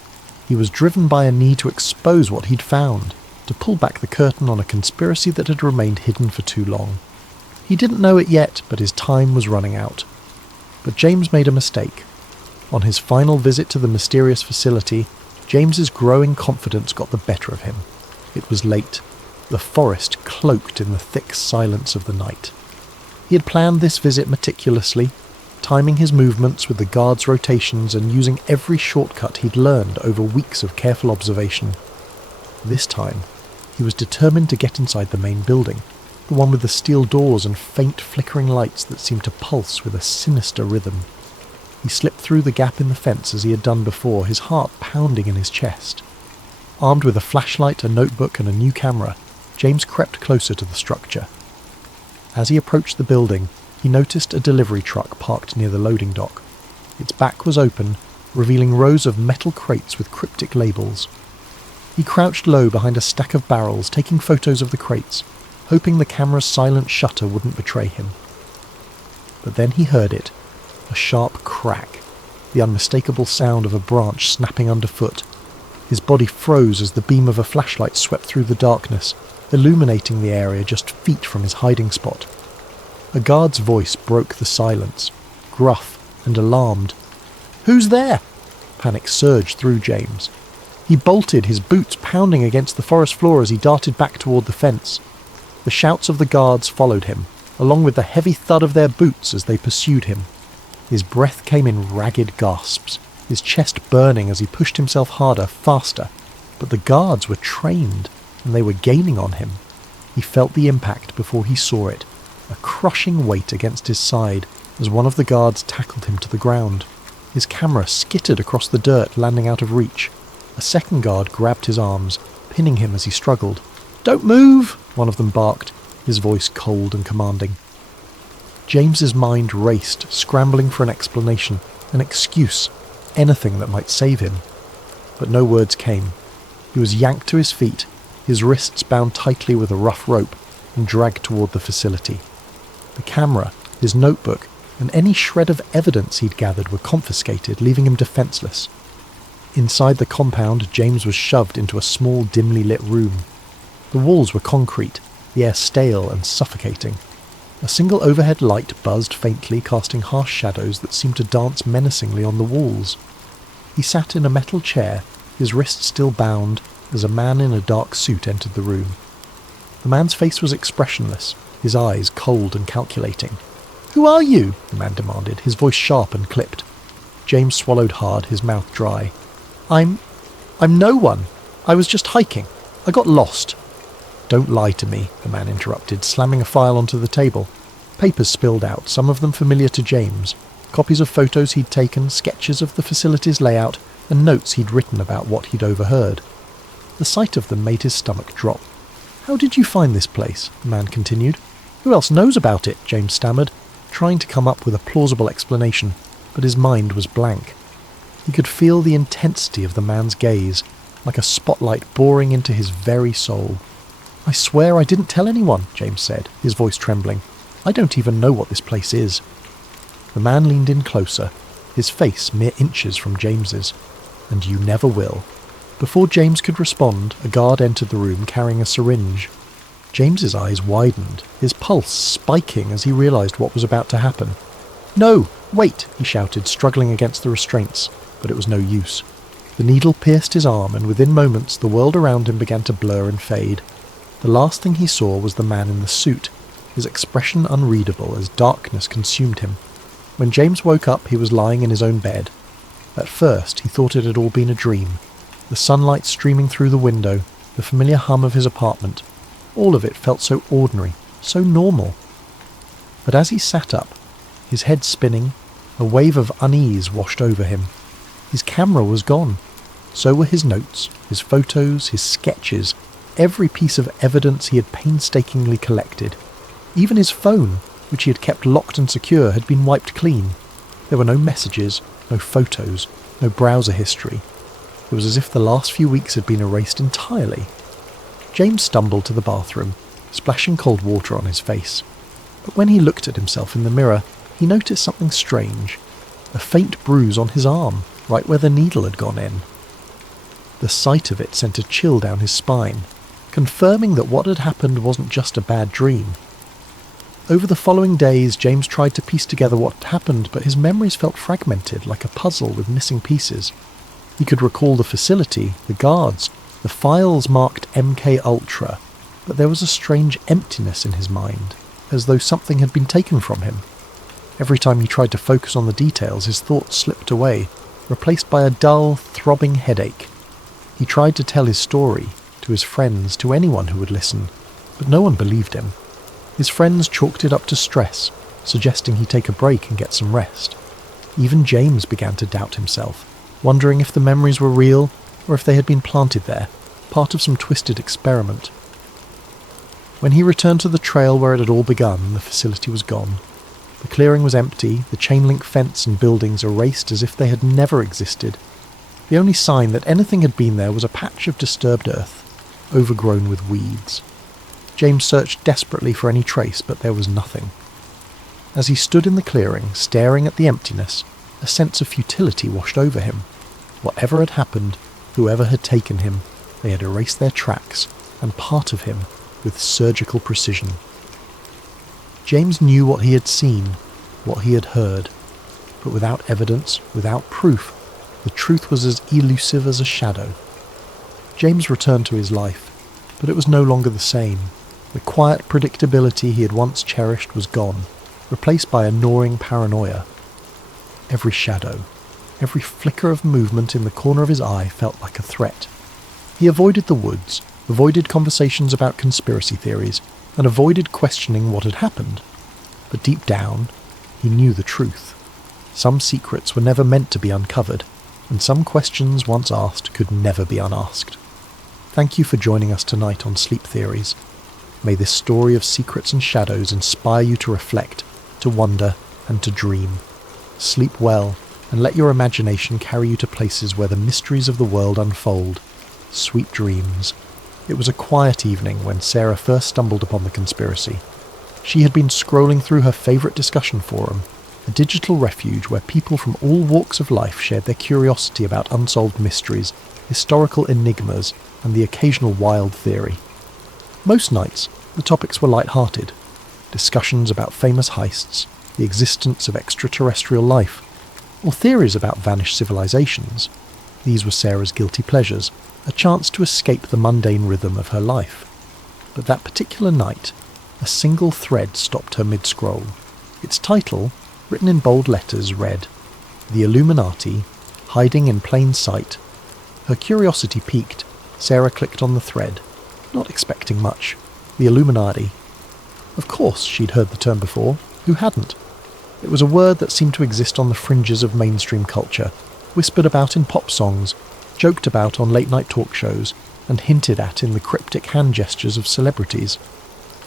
He was driven by a need to expose what he'd found, to pull back the curtain on a conspiracy that had remained hidden for too long. He didn't know it yet, but his time was running out. But James made a mistake. On his final visit to the mysterious facility, James's growing confidence got the better of him. It was late, the forest cloaked in the thick silence of the night. He had planned this visit meticulously, timing his movements with the guards' rotations and using every shortcut he'd learned over weeks of careful observation. This time, he was determined to get inside the main building, the one with the steel doors and faint flickering lights that seemed to pulse with a sinister rhythm. He slipped through the gap in the fence as he had done before, his heart pounding in his chest. Armed with a flashlight, a notebook and a new camera, James crept closer to the structure. As he approached the building, he noticed a delivery truck parked near the loading dock. Its back was open, revealing rows of metal crates with cryptic labels. He crouched low behind a stack of barrels, taking photos of the crates, hoping the camera's silent shutter wouldn't betray him. But then he heard it, a sharp crack, the unmistakable sound of a branch snapping underfoot. His body froze as the beam of a flashlight swept through the darkness, illuminating the area just feet from his hiding spot. A guard's voice broke the silence, gruff and alarmed. "Who's there?" Panic surged through James. He bolted, his boots pounding against the forest floor as he darted back toward the fence. The shouts of the guards followed him, along with the heavy thud of their boots as they pursued him. His breath came in ragged gasps, his chest burning as he pushed himself harder, faster. But the guards were trained, and they were gaining on him. He felt the impact before he saw it, a crushing weight against his side as one of the guards tackled him to the ground. His camera skittered across the dirt, landing out of reach. A second guard grabbed his arms, pinning him as he struggled. "Don't move!" one of them barked, his voice cold and commanding. James's mind raced, scrambling for an explanation, an excuse, anything that might save him. But no words came. He was yanked to his feet, his wrists bound tightly with a rough rope, and dragged toward the facility. The camera, his notebook, and any shred of evidence he'd gathered were confiscated, leaving him defenseless. Inside the compound, James was shoved into a small, dimly lit room. The walls were concrete, the air stale and suffocating. A single overhead light buzzed faintly, casting harsh shadows that seemed to dance menacingly on the walls. He sat in a metal chair, his wrists still bound, as a man in a dark suit entered the room. The man's face was expressionless, his eyes cold and calculating. "Who are you?" the man demanded, his voice sharp and clipped. James swallowed hard, his mouth dry. I'm no one. I was just hiking. I got lost." "Don't lie to me," the man interrupted, slamming a file onto the table. Papers spilled out, some of them familiar to James. Copies of photos he'd taken, sketches of the facility's layout, and notes he'd written about what he'd overheard. The sight of them made his stomach drop. "How did you find this place?" the man continued. "Who else knows about it?" James stammered, trying to come up with a plausible explanation, but his mind was blank. He could feel the intensity of the man's gaze, like a spotlight boring into his very soul. "I swear I didn't tell anyone," James said, his voice trembling. "I don't even know what this place is." The man leaned in closer, his face mere inches from James's. "And you never will." Before James could respond, a guard entered the room carrying a syringe. James's eyes widened, his pulse spiking as he realized what was about to happen. "No, wait!" he shouted, struggling against the restraints, but it was no use. The needle pierced his arm, and within moments the world around him began to blur and fade. The last thing he saw was the man in the suit, his expression unreadable as darkness consumed him. When James woke up, he was lying in his own bed. At first, he thought it had all been a dream. The sunlight streaming through the window, the familiar hum of his apartment, all of it felt so ordinary, so normal. But as he sat up, his head spinning, a wave of unease washed over him. His camera was gone. So were his notes, his photos, his sketches, every piece of evidence he had painstakingly collected. Even his phone, which he had kept locked and secure, had been wiped clean. There were no messages, no photos, no browser history. It was as if the last few weeks had been erased entirely. James stumbled to the bathroom, splashing cold water on his face. But when he looked at himself in the mirror, he noticed something strange. A faint bruise on his arm, right where the needle had gone in. The sight of it sent a chill down his spine, confirming that what had happened wasn't just a bad dream. Over the following days, James tried to piece together what had happened, but his memories felt fragmented, like a puzzle with missing pieces. He could recall the facility, the guards, the files marked MK Ultra, but there was a strange emptiness in his mind, as though something had been taken from him. Every time he tried to focus on the details, his thoughts slipped away, replaced by a dull, throbbing headache. He tried to tell his story, to his friends, to anyone who would listen, but no one believed him. His friends chalked it up to stress, suggesting he take a break and get some rest. Even James began to doubt himself, wondering if the memories were real or if they had been planted there, part of some twisted experiment. When he returned to the trail where it had all begun, the facility was gone. The clearing was empty, the chain-link fence and buildings erased as if they had never existed. The only sign that anything had been there was a patch of disturbed earth, overgrown with weeds. James searched desperately for any trace, but there was nothing. As he stood in the clearing, staring at the emptiness, a sense of futility washed over him. Whatever had happened, whoever had taken him, they had erased their tracks, and part of him, with surgical precision. James knew what he had seen, what he had heard, but without evidence, without proof, the truth was as elusive as a shadow. James returned to his life, but it was no longer the same. The quiet predictability he had once cherished was gone, replaced by a gnawing paranoia. Every shadow, every flicker of movement in the corner of his eye felt like a threat. He avoided the woods, avoided conversations about conspiracy theories, and avoided questioning what had happened. But deep down, he knew the truth. Some secrets were never meant to be uncovered, and some questions once asked could never be unasked. Thank you for joining us tonight on Sleep Theories. May this story of secrets and shadows inspire you to reflect, to wonder, and to dream. Sleep well, and let your imagination carry you to places where the mysteries of the world unfold. Sweet dreams. It was a quiet evening when Sarah first stumbled upon the conspiracy. She had been scrolling through her favourite discussion forum, a digital refuge where people from all walks of life shared their curiosity about unsolved mysteries, historical enigmas, and the occasional wild theory. Most nights, the topics were light-hearted. Discussions about famous heists, the existence of extraterrestrial life, or theories about vanished civilizations. These were Sarah's guilty pleasures, a chance to escape the mundane rhythm of her life. But that particular night, a single thread stopped her mid-scroll. Its title, written in bold letters, read, "The Illuminati, Hiding in Plain Sight." Her curiosity piqued. Sarah clicked on the thread, not expecting much. The Illuminati. Of course, she'd heard the term before. Who hadn't? It was a word that seemed to exist on the fringes of mainstream culture, whispered about in pop songs, joked about on late-night talk shows, and hinted at in the cryptic hand gestures of celebrities.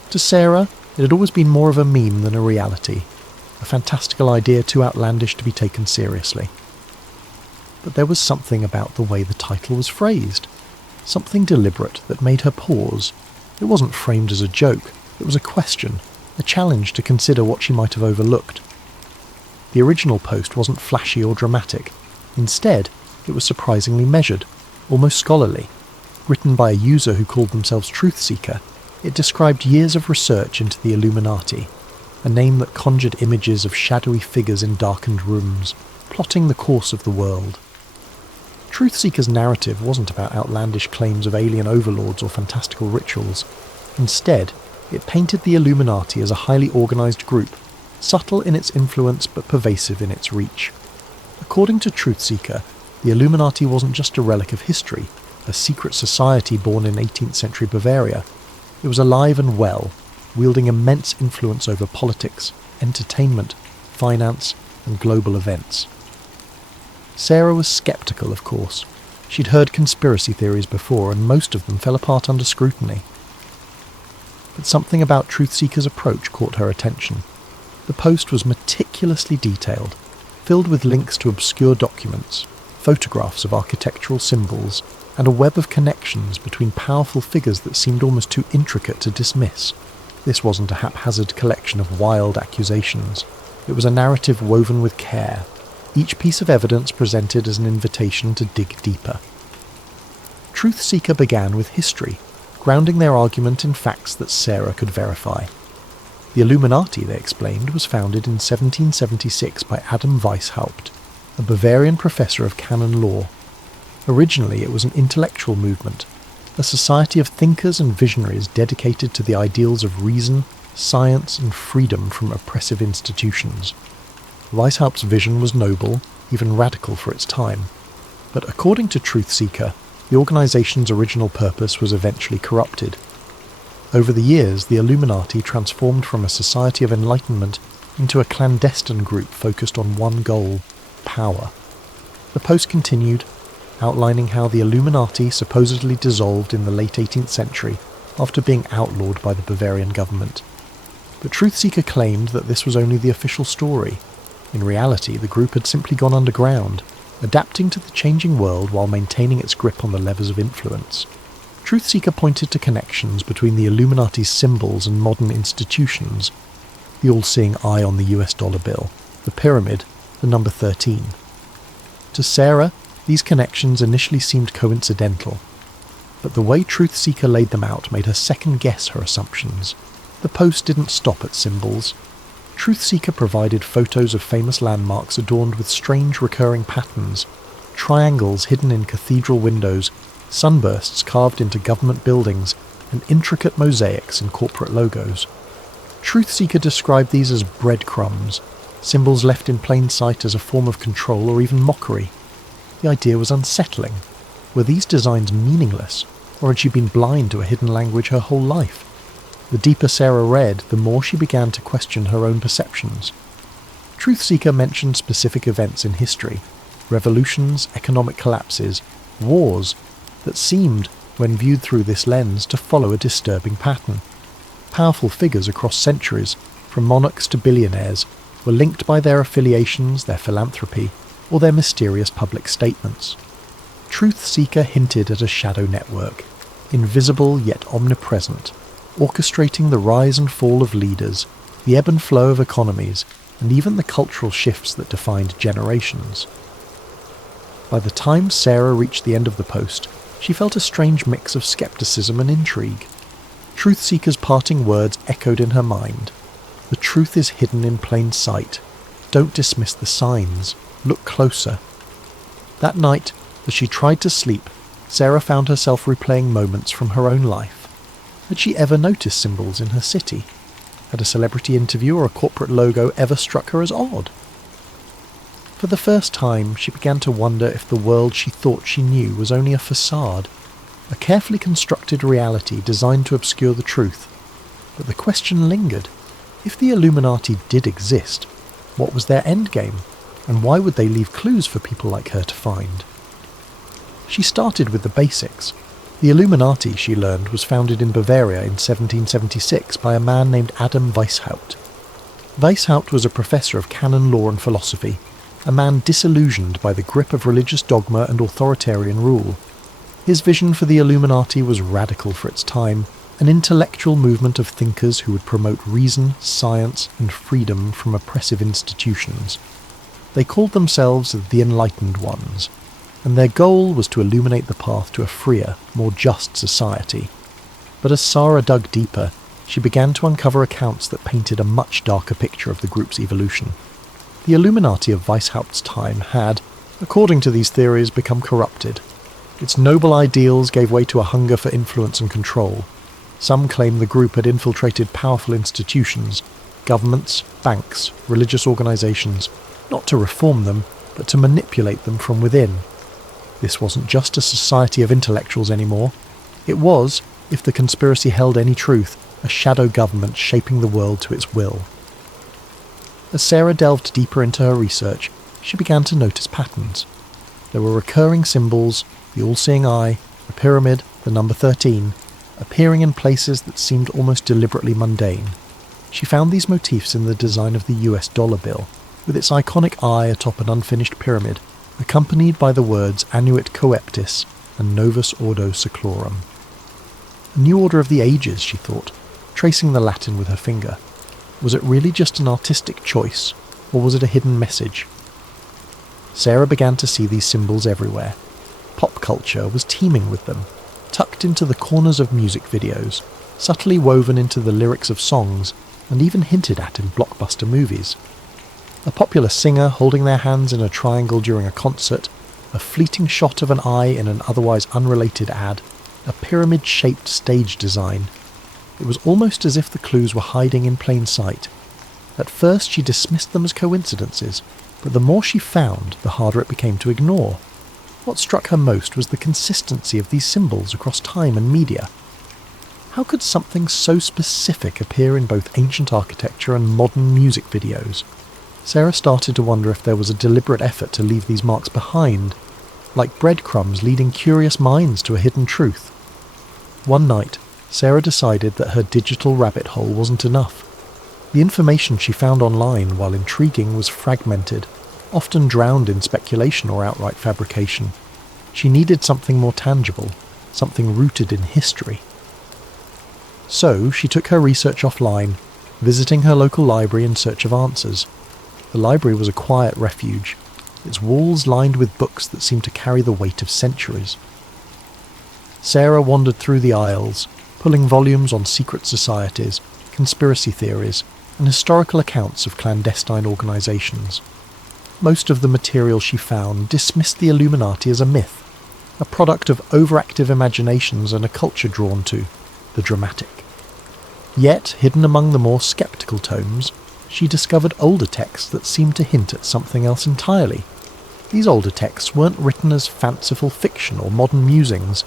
To Sarah, it had always been more of a meme than a reality, a fantastical idea too outlandish to be taken seriously. But there was something about the way the title was phrased, something deliberate that made her pause. It wasn't framed as a joke, it was a question, a challenge to consider what she might have overlooked. The original post wasn't flashy or dramatic. Instead, it was surprisingly measured, almost scholarly. Written by a user who called themselves Truth Seeker, it described years of research into the Illuminati, a name that conjured images of shadowy figures in darkened rooms, plotting the course of the world. Truthseeker's narrative wasn't about outlandish claims of alien overlords or fantastical rituals. Instead, it painted the Illuminati as a highly organised group, subtle in its influence but pervasive in its reach. According to Truthseeker, the Illuminati wasn't just a relic of history, a secret society born in 18th century Bavaria. It was alive and well, wielding immense influence over politics, entertainment, finance, and global events. Sarah was sceptical, of course. She'd heard conspiracy theories before, and most of them fell apart under scrutiny. But something about Truthseeker's approach caught her attention. The post was meticulously detailed, filled with links to obscure documents, photographs of architectural symbols, and a web of connections between powerful figures that seemed almost too intricate to dismiss. This wasn't a haphazard collection of wild accusations. It was a narrative woven with care, each piece of evidence presented as an invitation to dig deeper. Truthseeker began with history, grounding their argument in facts that Sarah could verify. The Illuminati, they explained, was founded in 1776 by Adam Weishaupt, a Bavarian professor of canon law. Originally, it was an intellectual movement, a society of thinkers and visionaries dedicated to the ideals of reason, science, and freedom from oppressive institutions. Weishaupt's vision was noble, even radical for its time, but according to Truthseeker, the organization's original purpose was eventually corrupted. Over the years, the Illuminati transformed from a society of enlightenment into a clandestine group focused on one goal: power. The post continued, outlining how the Illuminati supposedly dissolved in the late 18th century after being outlawed by the Bavarian government. But Truthseeker claimed that this was only the official story. In reality, the group had simply gone underground, adapting to the changing world while maintaining its grip on the levers of influence. Truthseeker pointed to connections between the Illuminati's symbols and modern institutions: the all-seeing eye on the US dollar bill, the pyramid, the number 13. To Sarah, these connections initially seemed coincidental, but the way Truthseeker laid them out made her second-guess her assumptions. The post didn't stop at symbols. Truthseeker provided photos of famous landmarks adorned with strange recurring patterns, triangles hidden in cathedral windows, sunbursts carved into government buildings, and intricate mosaics in corporate logos. Truthseeker described these as breadcrumbs, symbols left in plain sight as a form of control or even mockery. The idea was unsettling. Were these designs meaningless, or had she been blind to a hidden language her whole life? The deeper Sarah read, the more she began to question her own perceptions. Truthseeker mentioned specific events in history, revolutions, economic collapses, wars, that seemed, when viewed through this lens, to follow a disturbing pattern. Powerful figures across centuries, from monarchs to billionaires, were linked by their affiliations, their philanthropy, or their mysterious public statements. Truthseeker hinted at a shadow network, invisible yet omnipresent, orchestrating the rise and fall of leaders, the ebb and flow of economies, and even the cultural shifts that defined generations. By the time Sarah reached the end of the post, she felt a strange mix of skepticism and intrigue. Truthseeker's parting words echoed in her mind. The truth is hidden in plain sight. Don't dismiss the signs. Look closer. That night, as she tried to sleep, Sarah found herself replaying moments from her own life. Had she ever noticed symbols in her city? Had a celebrity interview or a corporate logo ever struck her as odd? For the first time, she began to wonder if the world she thought she knew was only a facade, a carefully constructed reality designed to obscure the truth. But the question lingered. If the Illuminati did exist, what was their endgame, and why would they leave clues for people like her to find? She started with the basics. The Illuminati, she learned, was founded in Bavaria in 1776 by a man named Adam Weishaupt. Weishaupt was a professor of canon law and philosophy, a man disillusioned by the grip of religious dogma and authoritarian rule. His vision for the Illuminati was radical for its time, an intellectual movement of thinkers who would promote reason, science, and freedom from oppressive institutions. They called themselves the Enlightened Ones, and their goal was to illuminate the path to a freer, more just society. But as Sarah dug deeper, she began to uncover accounts that painted a much darker picture of the group's evolution. The Illuminati of Weishaupt's time had, according to these theories, become corrupted. Its noble ideals gave way to a hunger for influence and control. Some claim the group had infiltrated powerful institutions, governments, banks, religious organisations, not to reform them, but to manipulate them from within. This wasn't just a society of intellectuals anymore. It was, if the conspiracy held any truth, a shadow government shaping the world to its will. As Sarah delved deeper into her research, she began to notice patterns. There were recurring symbols, the all-seeing eye, the pyramid, the number 13, appearing in places that seemed almost deliberately mundane. She found these motifs in the design of the US dollar bill, with its iconic eye atop an unfinished pyramid, accompanied by the words Annuit Coeptis and Novus Ordo Seclorum. A new order of the ages, she thought, tracing the Latin with her finger. Was it really just an artistic choice, or was it a hidden message? Sarah began to see these symbols everywhere. Pop culture was teeming with them, tucked into the corners of music videos, subtly woven into the lyrics of songs, and even hinted at in blockbuster movies. A popular singer holding their hands in a triangle during a concert, a fleeting shot of an eye in an otherwise unrelated ad, a pyramid-shaped stage design. It was almost as if the clues were hiding in plain sight. At first she dismissed them as coincidences, but the more she found, the harder it became to ignore. What struck her most was the consistency of these symbols across time and media. How could something so specific appear in both ancient architecture and modern music videos? Sarah started to wonder if there was a deliberate effort to leave these marks behind, like breadcrumbs leading curious minds to a hidden truth. One night, Sarah decided that her digital rabbit hole wasn't enough. The information she found online, while intriguing, was fragmented, often drowned in speculation or outright fabrication. She needed something more tangible, something rooted in history. So she took her research offline, visiting her local library in search of answers. The library was a quiet refuge, its walls lined with books that seemed to carry the weight of centuries. Sarah wandered through the aisles, pulling volumes on secret societies, conspiracy theories, and historical accounts of clandestine organisations. Most of the material she found dismissed the Illuminati as a myth, a product of overactive imaginations and a culture drawn to the dramatic. Yet, hidden among the more sceptical tomes, she discovered older texts that seemed to hint at something else entirely. These older texts weren't written as fanciful fiction or modern musings.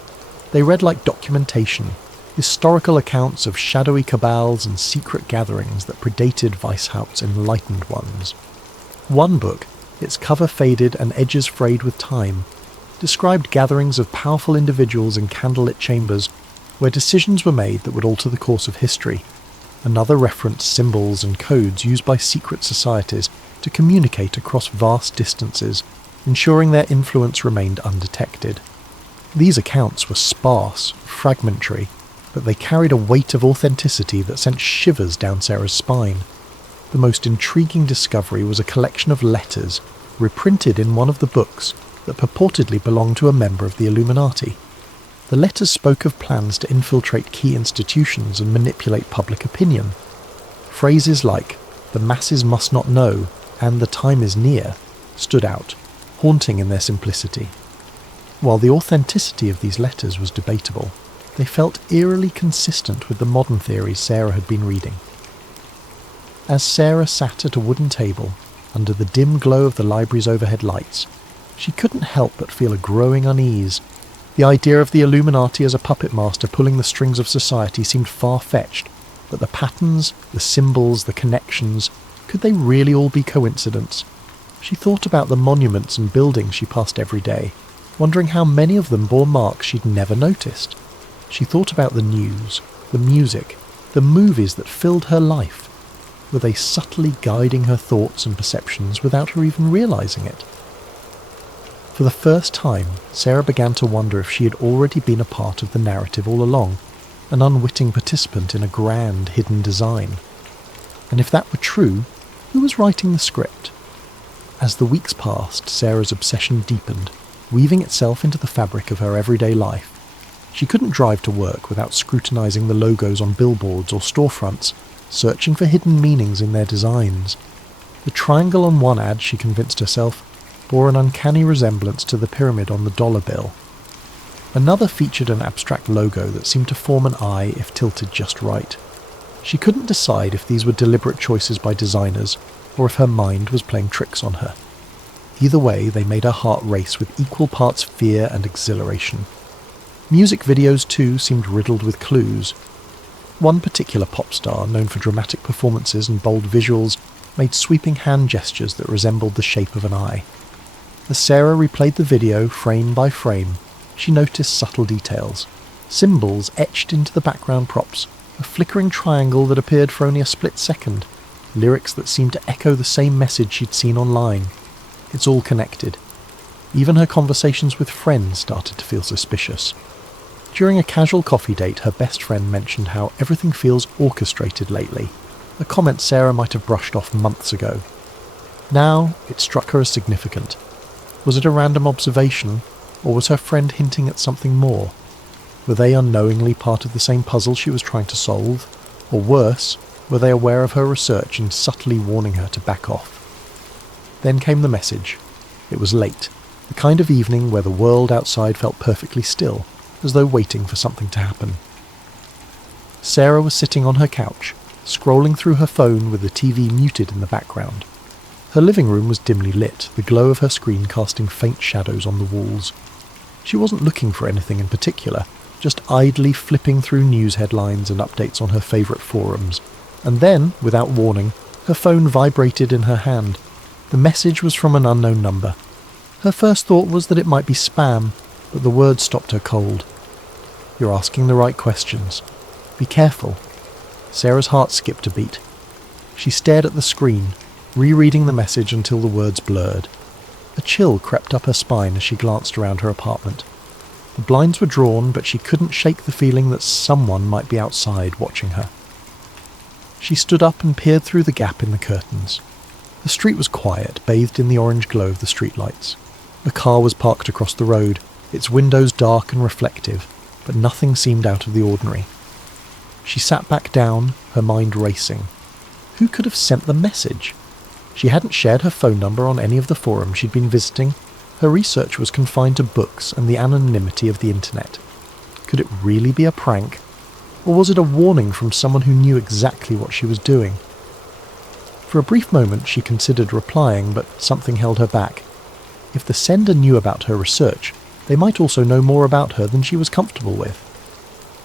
They read like documentation, historical accounts of shadowy cabals and secret gatherings that predated Weishaupt's enlightened ones. One book, its cover faded and edges frayed with time, described gatherings of powerful individuals in candlelit chambers where decisions were made that would alter the course of history. Another referenced symbols and codes used by secret societies to communicate across vast distances, ensuring their influence remained undetected. These accounts were sparse, fragmentary, but they carried a weight of authenticity that sent shivers down Sarah's spine. The most intriguing discovery was a collection of letters, reprinted in one of the books, that purportedly belonged to a member of the Illuminati. The letters spoke of plans to infiltrate key institutions and manipulate public opinion. Phrases like, "the masses must not know," and "the time is near," stood out, haunting in their simplicity. While the authenticity of these letters was debatable, they felt eerily consistent with the modern theories Sarah had been reading. As Sarah sat at a wooden table, under the dim glow of the library's overhead lights, she couldn't help but feel a growing unease. The idea of the Illuminati as a puppet master pulling the strings of society seemed far-fetched, but the patterns, the symbols, the connections, could they really all be coincidence? She thought about the monuments and buildings she passed every day, wondering how many of them bore marks she'd never noticed. She thought about the news, the music, the movies that filled her life. Were they subtly guiding her thoughts and perceptions without her even realising it? For the first time, Sarah began to wonder if she had already been a part of the narrative all along, an unwitting participant in a grand hidden design. And if that were true, who was writing the script? As the weeks passed, Sarah's obsession deepened, weaving itself into the fabric of her everyday life. She couldn't drive to work without scrutinising the logos on billboards or storefronts, searching for hidden meanings in their designs. The triangle on one ad, she convinced herself, bore an uncanny resemblance to the pyramid on the dollar bill. Another featured an abstract logo that seemed to form an eye if tilted just right. She couldn't decide if these were deliberate choices by designers or if her mind was playing tricks on her. Either way, they made her heart race with equal parts fear and exhilaration. Music videos too seemed riddled with clues. One particular pop star, known for dramatic performances and bold visuals, made sweeping hand gestures that resembled the shape of an eye. As Sarah replayed the video frame by frame, she noticed subtle details. Symbols etched into the background props, a flickering triangle that appeared for only a split second, lyrics that seemed to echo the same message she'd seen online. It's all connected. Even her conversations with friends started to feel suspicious. During a casual coffee date, her best friend mentioned how everything feels orchestrated lately, a comment Sarah might have brushed off months ago. Now, it struck her as significant. Was it a random observation, or was her friend hinting at something more? Were they unknowingly part of the same puzzle she was trying to solve? Or worse, were they aware of her research and subtly warning her to back off? Then came the message. It was late, the kind of evening where the world outside felt perfectly still, as though waiting for something to happen. Sarah was sitting on her couch, scrolling through her phone with the TV muted in the background. Her living room was dimly lit, the glow of her screen casting faint shadows on the walls. She wasn't looking for anything in particular, just idly flipping through news headlines and updates on her favourite forums. And then, without warning, her phone vibrated in her hand. The message was from an unknown number. Her first thought was that it might be spam, but the words stopped her cold. "You're asking the right questions. Be careful." Sarah's heart skipped a beat. She stared at the screen, rereading the message until the words blurred. A chill crept up her spine as she glanced around her apartment. The blinds were drawn, but she couldn't shake the feeling that someone might be outside watching her. She stood up and peered through the gap in the curtains. The street was quiet, bathed in the orange glow of the streetlights. A car was parked across the road, its windows dark and reflective, but nothing seemed out of the ordinary. She sat back down, her mind racing. Who could have sent the message? She hadn't shared her phone number on any of the forums she'd been visiting. Her research was confined to books and the anonymity of the internet. Could it really be a prank? Or was it a warning from someone who knew exactly what she was doing? For a brief moment she considered replying, but something held her back. If the sender knew about her research, they might also know more about her than she was comfortable with.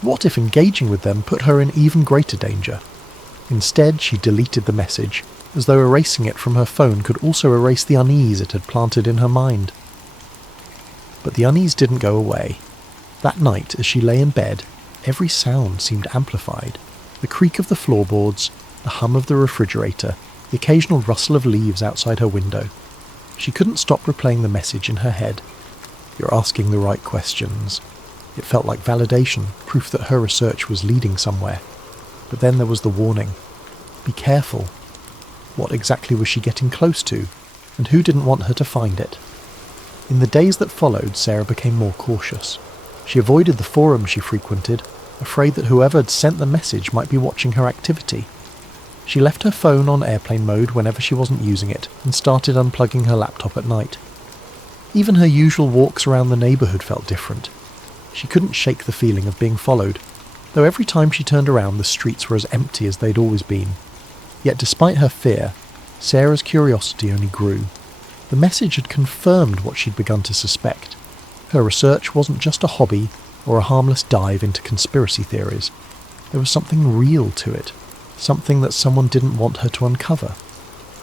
What if engaging with them put her in even greater danger? Instead, she deleted the message, as though erasing it from her phone could also erase the unease it had planted in her mind. But the unease didn't go away. That night, as she lay in bed, every sound seemed amplified. The creak of the floorboards, the hum of the refrigerator, the occasional rustle of leaves outside her window. She couldn't stop replaying the message in her head. "You're asking the right questions." It felt like validation, proof that her research was leading somewhere. But then there was the warning. Be careful. What exactly was she getting close to, and who didn't want her to find it? In the days that followed, Sarah became more cautious. She avoided the forums she frequented, afraid that whoever had sent the message might be watching her activity. She left her phone on airplane mode whenever she wasn't using it, and started unplugging her laptop at night. Even her usual walks around the neighbourhood felt different. She couldn't shake the feeling of being followed, though every time she turned around the streets were as empty as they'd always been. Yet despite her fear, Sarah's curiosity only grew. The message had confirmed what she'd begun to suspect. Her research wasn't just a hobby or a harmless dive into conspiracy theories. There was something real to it, something that someone didn't want her to uncover.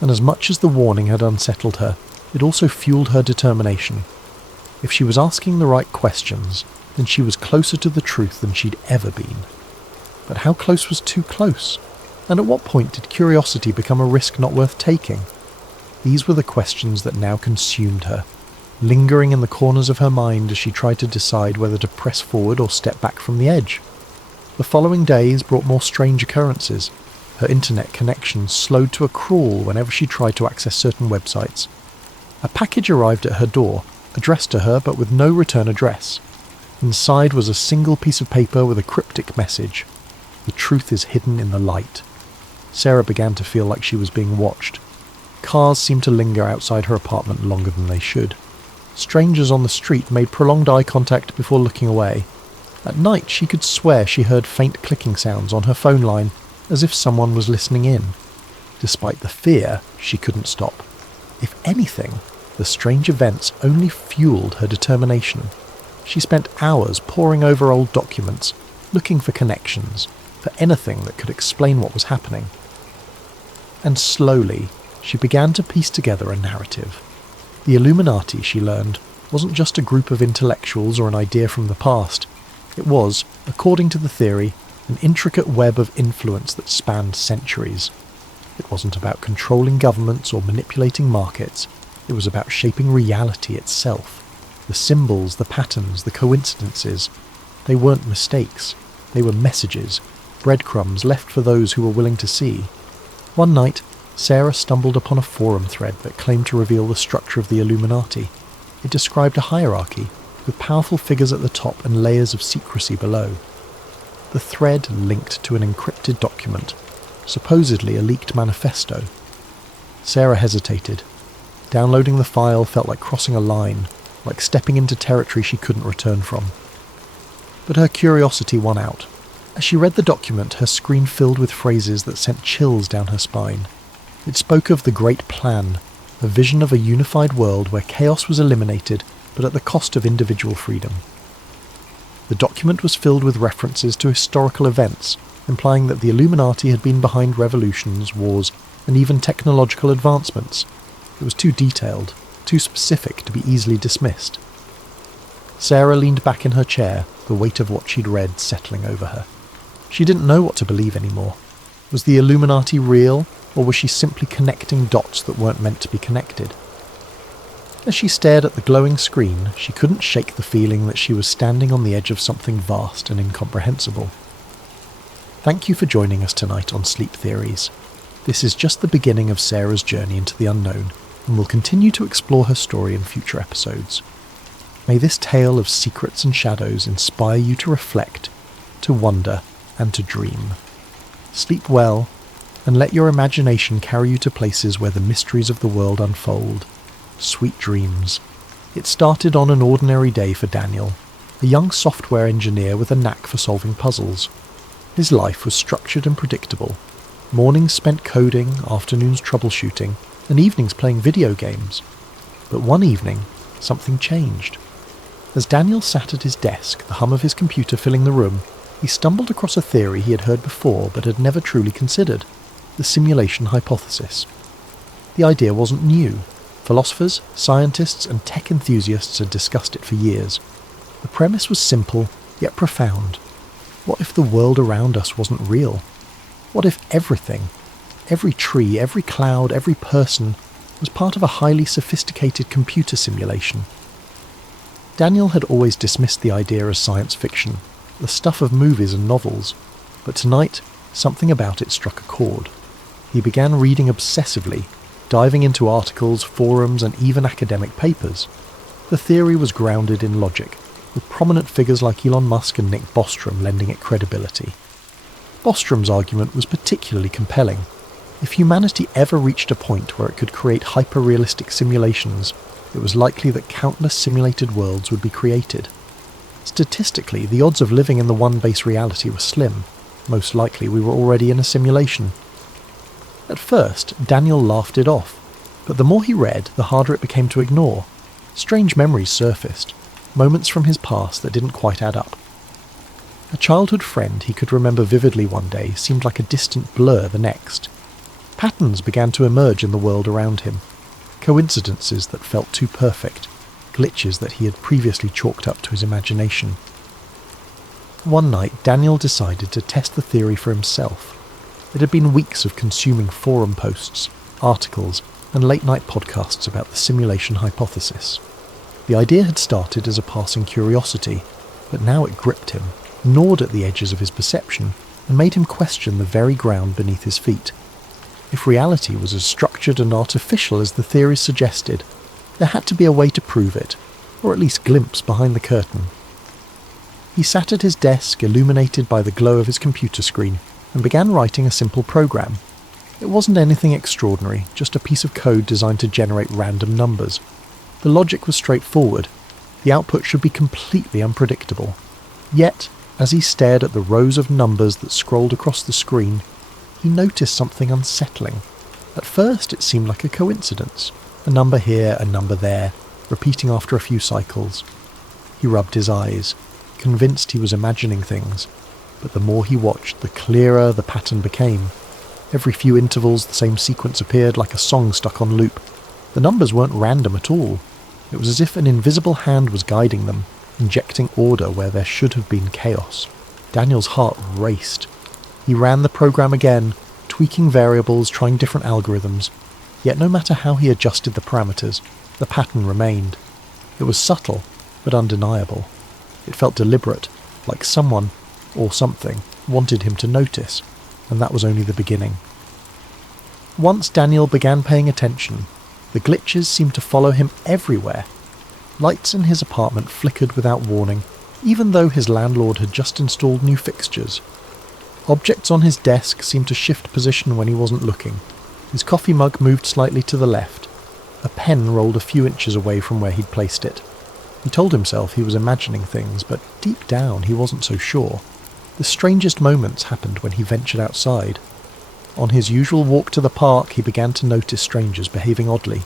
And as much as the warning had unsettled her, it also fueled her determination. If she was asking the right questions, then she was closer to the truth than she'd ever been. But how close was too close? And at what point did curiosity become a risk not worth taking? These were the questions that now consumed her, lingering in the corners of her mind as she tried to decide whether to press forward or step back from the edge. The following days brought more strange occurrences. Her internet connection slowed to a crawl whenever she tried to access certain websites. A package arrived at her door, addressed to her but with no return address. Inside was a single piece of paper with a cryptic message. "The truth is hidden in the light." Sarah began to feel like she was being watched. Cars seemed to linger outside her apartment longer than they should. Strangers on the street made prolonged eye contact before looking away. At night she could swear she heard faint clicking sounds on her phone line, as if someone was listening in. Despite the fear, she couldn't stop. If anything, the strange events only fueled her determination. She spent hours poring over old documents, looking for connections, for anything that could explain what was happening. And slowly, she began to piece together a narrative. The Illuminati, she learned, wasn't just a group of intellectuals or an idea from the past. It was, according to the theory, an intricate web of influence that spanned centuries. It wasn't about controlling governments or manipulating markets. It was about shaping reality itself. The symbols, the patterns, the coincidences. They weren't mistakes. They were messages, breadcrumbs left for those who were willing to see. One night, Sarah stumbled upon a forum thread that claimed to reveal the structure of the Illuminati. It described a hierarchy, with powerful figures at the top and layers of secrecy below. The thread linked to an encrypted document, supposedly a leaked manifesto. Sarah hesitated. Downloading the file felt like crossing a line, like stepping into territory she couldn't return from. But her curiosity won out. As she read the document, her screen filled with phrases that sent chills down her spine. It spoke of the Great Plan, a vision of a unified world where chaos was eliminated, but at the cost of individual freedom. The document was filled with references to historical events, implying that the Illuminati had been behind revolutions, wars, and even technological advancements. It was too detailed, too specific to be easily dismissed. Sarah leaned back in her chair, the weight of what she'd read settling over her. She didn't know what to believe anymore. Was the Illuminati real, or was she simply connecting dots that weren't meant to be connected? As she stared at the glowing screen, she couldn't shake the feeling that she was standing on the edge of something vast and incomprehensible. Thank you for joining us tonight on Sleep Theories. This is just the beginning of Sarah's journey into the unknown, and we'll continue to explore her story in future episodes. May this tale of secrets and shadows inspire you to reflect, to wonder, and to dream. Sleep well, and let your imagination carry you to places where the mysteries of the world unfold. Sweet dreams. It started on an ordinary day for Daniel, a young software engineer with a knack for solving puzzles. His life was structured and predictable. Mornings spent coding, afternoons troubleshooting, and evenings playing video games. But one evening, something changed. As Daniel sat at his desk, the hum of his computer filling the room, he stumbled across a theory he had heard before but had never truly considered: the simulation hypothesis. The idea wasn't new. Philosophers, scientists, and tech enthusiasts had discussed it for years. The premise was simple, yet profound. What if the world around us wasn't real? What if everything, every tree, every cloud, every person, was part of a highly sophisticated computer simulation? Daniel had always dismissed the idea as science fiction, the stuff of movies and novels, but tonight, something about it struck a chord. He began reading obsessively, diving into articles, forums, and even academic papers. The theory was grounded in logic, with prominent figures like Elon Musk and Nick Bostrom lending it credibility. Bostrom's argument was particularly compelling. If humanity ever reached a point where it could create hyper-realistic simulations, it was likely that countless simulated worlds would be created. Statistically, the odds of living in the one base reality were slim. Most likely we were already in a simulation. At first, Daniel laughed it off, but the more he read, the harder it became to ignore. Strange memories surfaced, moments from his past that didn't quite add up. A childhood friend he could remember vividly one day seemed like a distant blur the next. Patterns began to emerge in the world around him, coincidences that felt too perfect, glitches that he had previously chalked up to his imagination. One night, Daniel decided to test the theory for himself. It had been weeks of consuming forum posts, articles, and late-night podcasts about the simulation hypothesis. The idea had started as a passing curiosity, but now it gripped him, gnawed at the edges of his perception, and made him question the very ground beneath his feet. If reality was as structured and artificial as the theories suggested, there had to be a way to prove it, or at least glimpse behind the curtain. He sat at his desk, illuminated by the glow of his computer screen, and began writing a simple program. It wasn't anything extraordinary, just a piece of code designed to generate random numbers. The logic was straightforward. The output should be completely unpredictable. Yet, as he stared at the rows of numbers that scrolled across the screen, he noticed something unsettling. At first it seemed like a coincidence. A number here, a number there, repeating after a few cycles. He rubbed his eyes, convinced he was imagining things, but the more he watched, the clearer the pattern became. Every few intervals the same sequence appeared like a song stuck on loop. The numbers weren't random at all. It was as if an invisible hand was guiding them, injecting order where there should have been chaos. Daniel's heart raced. He ran the program again, tweaking variables, trying different algorithms. Yet no matter how he adjusted the parameters, the pattern remained. It was subtle, but undeniable. It felt deliberate, like someone, or something, wanted him to notice, and that was only the beginning. Once Daniel began paying attention, the glitches seemed to follow him everywhere. Lights in his apartment flickered without warning, even though his landlord had just installed new fixtures. Objects on his desk seemed to shift position when he wasn't looking. His coffee mug moved slightly to the left. A pen rolled a few inches away from where he'd placed it. He told himself he was imagining things, but deep down he wasn't so sure. The strangest moments happened when he ventured outside. On his usual walk to the park, he began to notice strangers behaving oddly.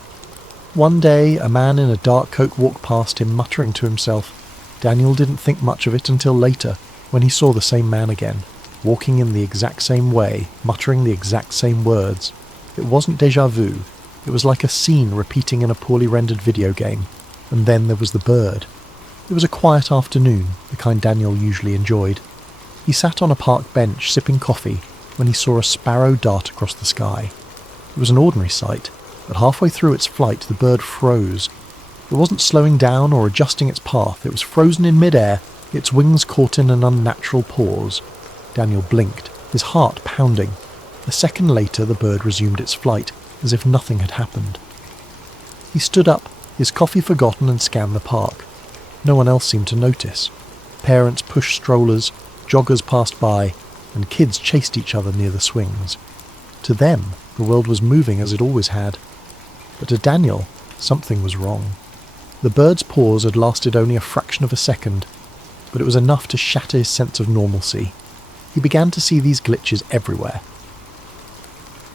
One day, a man in a dark coat walked past him, muttering to himself. Daniel didn't think much of it until later, when he saw the same man again, walking in the exact same way, muttering the exact same words. It wasn't déjà vu. It was like a scene repeating in a poorly rendered video game. And then there was the bird. It was a quiet afternoon, the kind Daniel usually enjoyed. He sat on a park bench sipping coffee when he saw a sparrow dart across the sky. It was an ordinary sight, but halfway through its flight the bird froze. It wasn't slowing down or adjusting its path, it was frozen in mid-air, its wings caught in an unnatural pause. Daniel blinked, his heart pounding. A second later the bird resumed its flight, as if nothing had happened. He stood up, his coffee forgotten, and scanned the park. No one else seemed to notice. Parents pushed strollers, joggers passed by, and kids chased each other near the swings. To them, the world was moving as it always had. But to Daniel, something was wrong. The bird's pause had lasted only a fraction of a second, but it was enough to shatter his sense of normalcy. He began to see these glitches everywhere.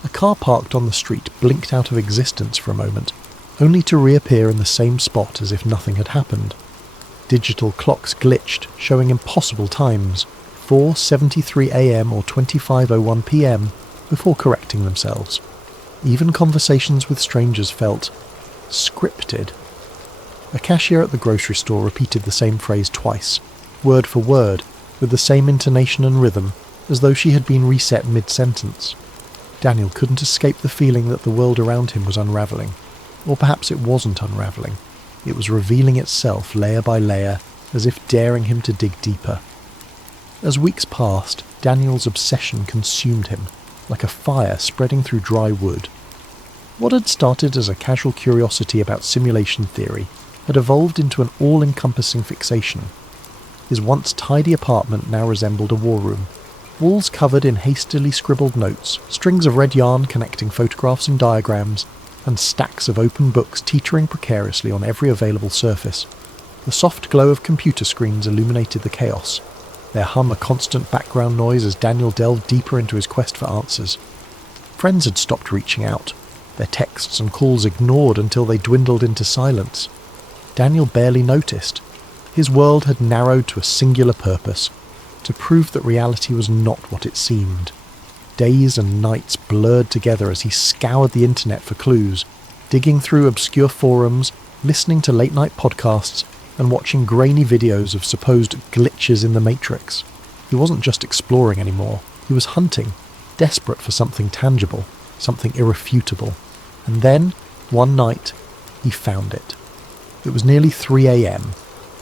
A car parked on the street blinked out of existence for a moment, only to reappear in the same spot as if nothing had happened. Digital clocks glitched, showing impossible times, 4:73 a.m. or 25:01 p.m., before correcting themselves. Even conversations with strangers felt scripted. A cashier at the grocery store repeated the same phrase twice, word for word, with the same intonation and rhythm, as though she had been reset mid-sentence. Daniel couldn't escape the feeling that the world around him was unravelling. Or perhaps it wasn't unravelling. It was revealing itself layer by layer, as if daring him to dig deeper. As weeks passed, Daniel's obsession consumed him, like a fire spreading through dry wood. What had started as a casual curiosity about simulation theory had evolved into an all-encompassing fixation. His once tidy apartment now resembled a war room. Walls covered in hastily scribbled notes, strings of red yarn connecting photographs and diagrams, and stacks of open books teetering precariously on every available surface. The soft glow of computer screens illuminated the chaos, their hum a constant background noise as Daniel delved deeper into his quest for answers. Friends had stopped reaching out, their texts and calls ignored until they dwindled into silence. Daniel barely noticed. His world had narrowed to a singular purpose, to prove that reality was not what it seemed. Days and nights blurred together as he scoured the internet for clues, digging through obscure forums, listening to late-night podcasts, and watching grainy videos of supposed glitches in the Matrix. He wasn't just exploring anymore, he was hunting, desperate for something tangible, something irrefutable. And then, one night, he found it. It was nearly 3 a.m.,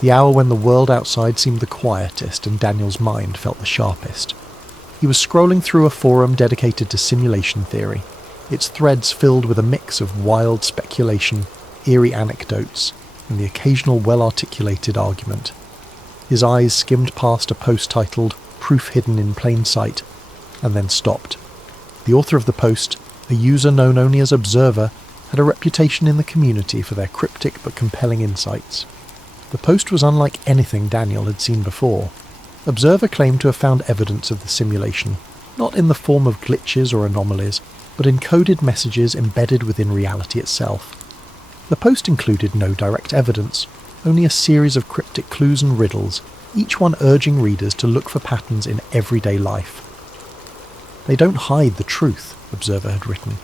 the hour when the world outside seemed the quietest and Daniel's mind felt the sharpest. He was scrolling through a forum dedicated to simulation theory, its threads filled with a mix of wild speculation, eerie anecdotes, and the occasional well-articulated argument. His eyes skimmed past a post titled "Proof Hidden in Plain Sight," and then stopped. The author of the post, a user known only as Observer, had a reputation in the community for their cryptic but compelling insights. The post was unlike anything Daniel had seen before. Observer claimed to have found evidence of the simulation, not in the form of glitches or anomalies, but encoded messages embedded within reality itself. The post included no direct evidence, only a series of cryptic clues and riddles, each one urging readers to look for patterns in everyday life. "They don't hide the truth," Observer had written.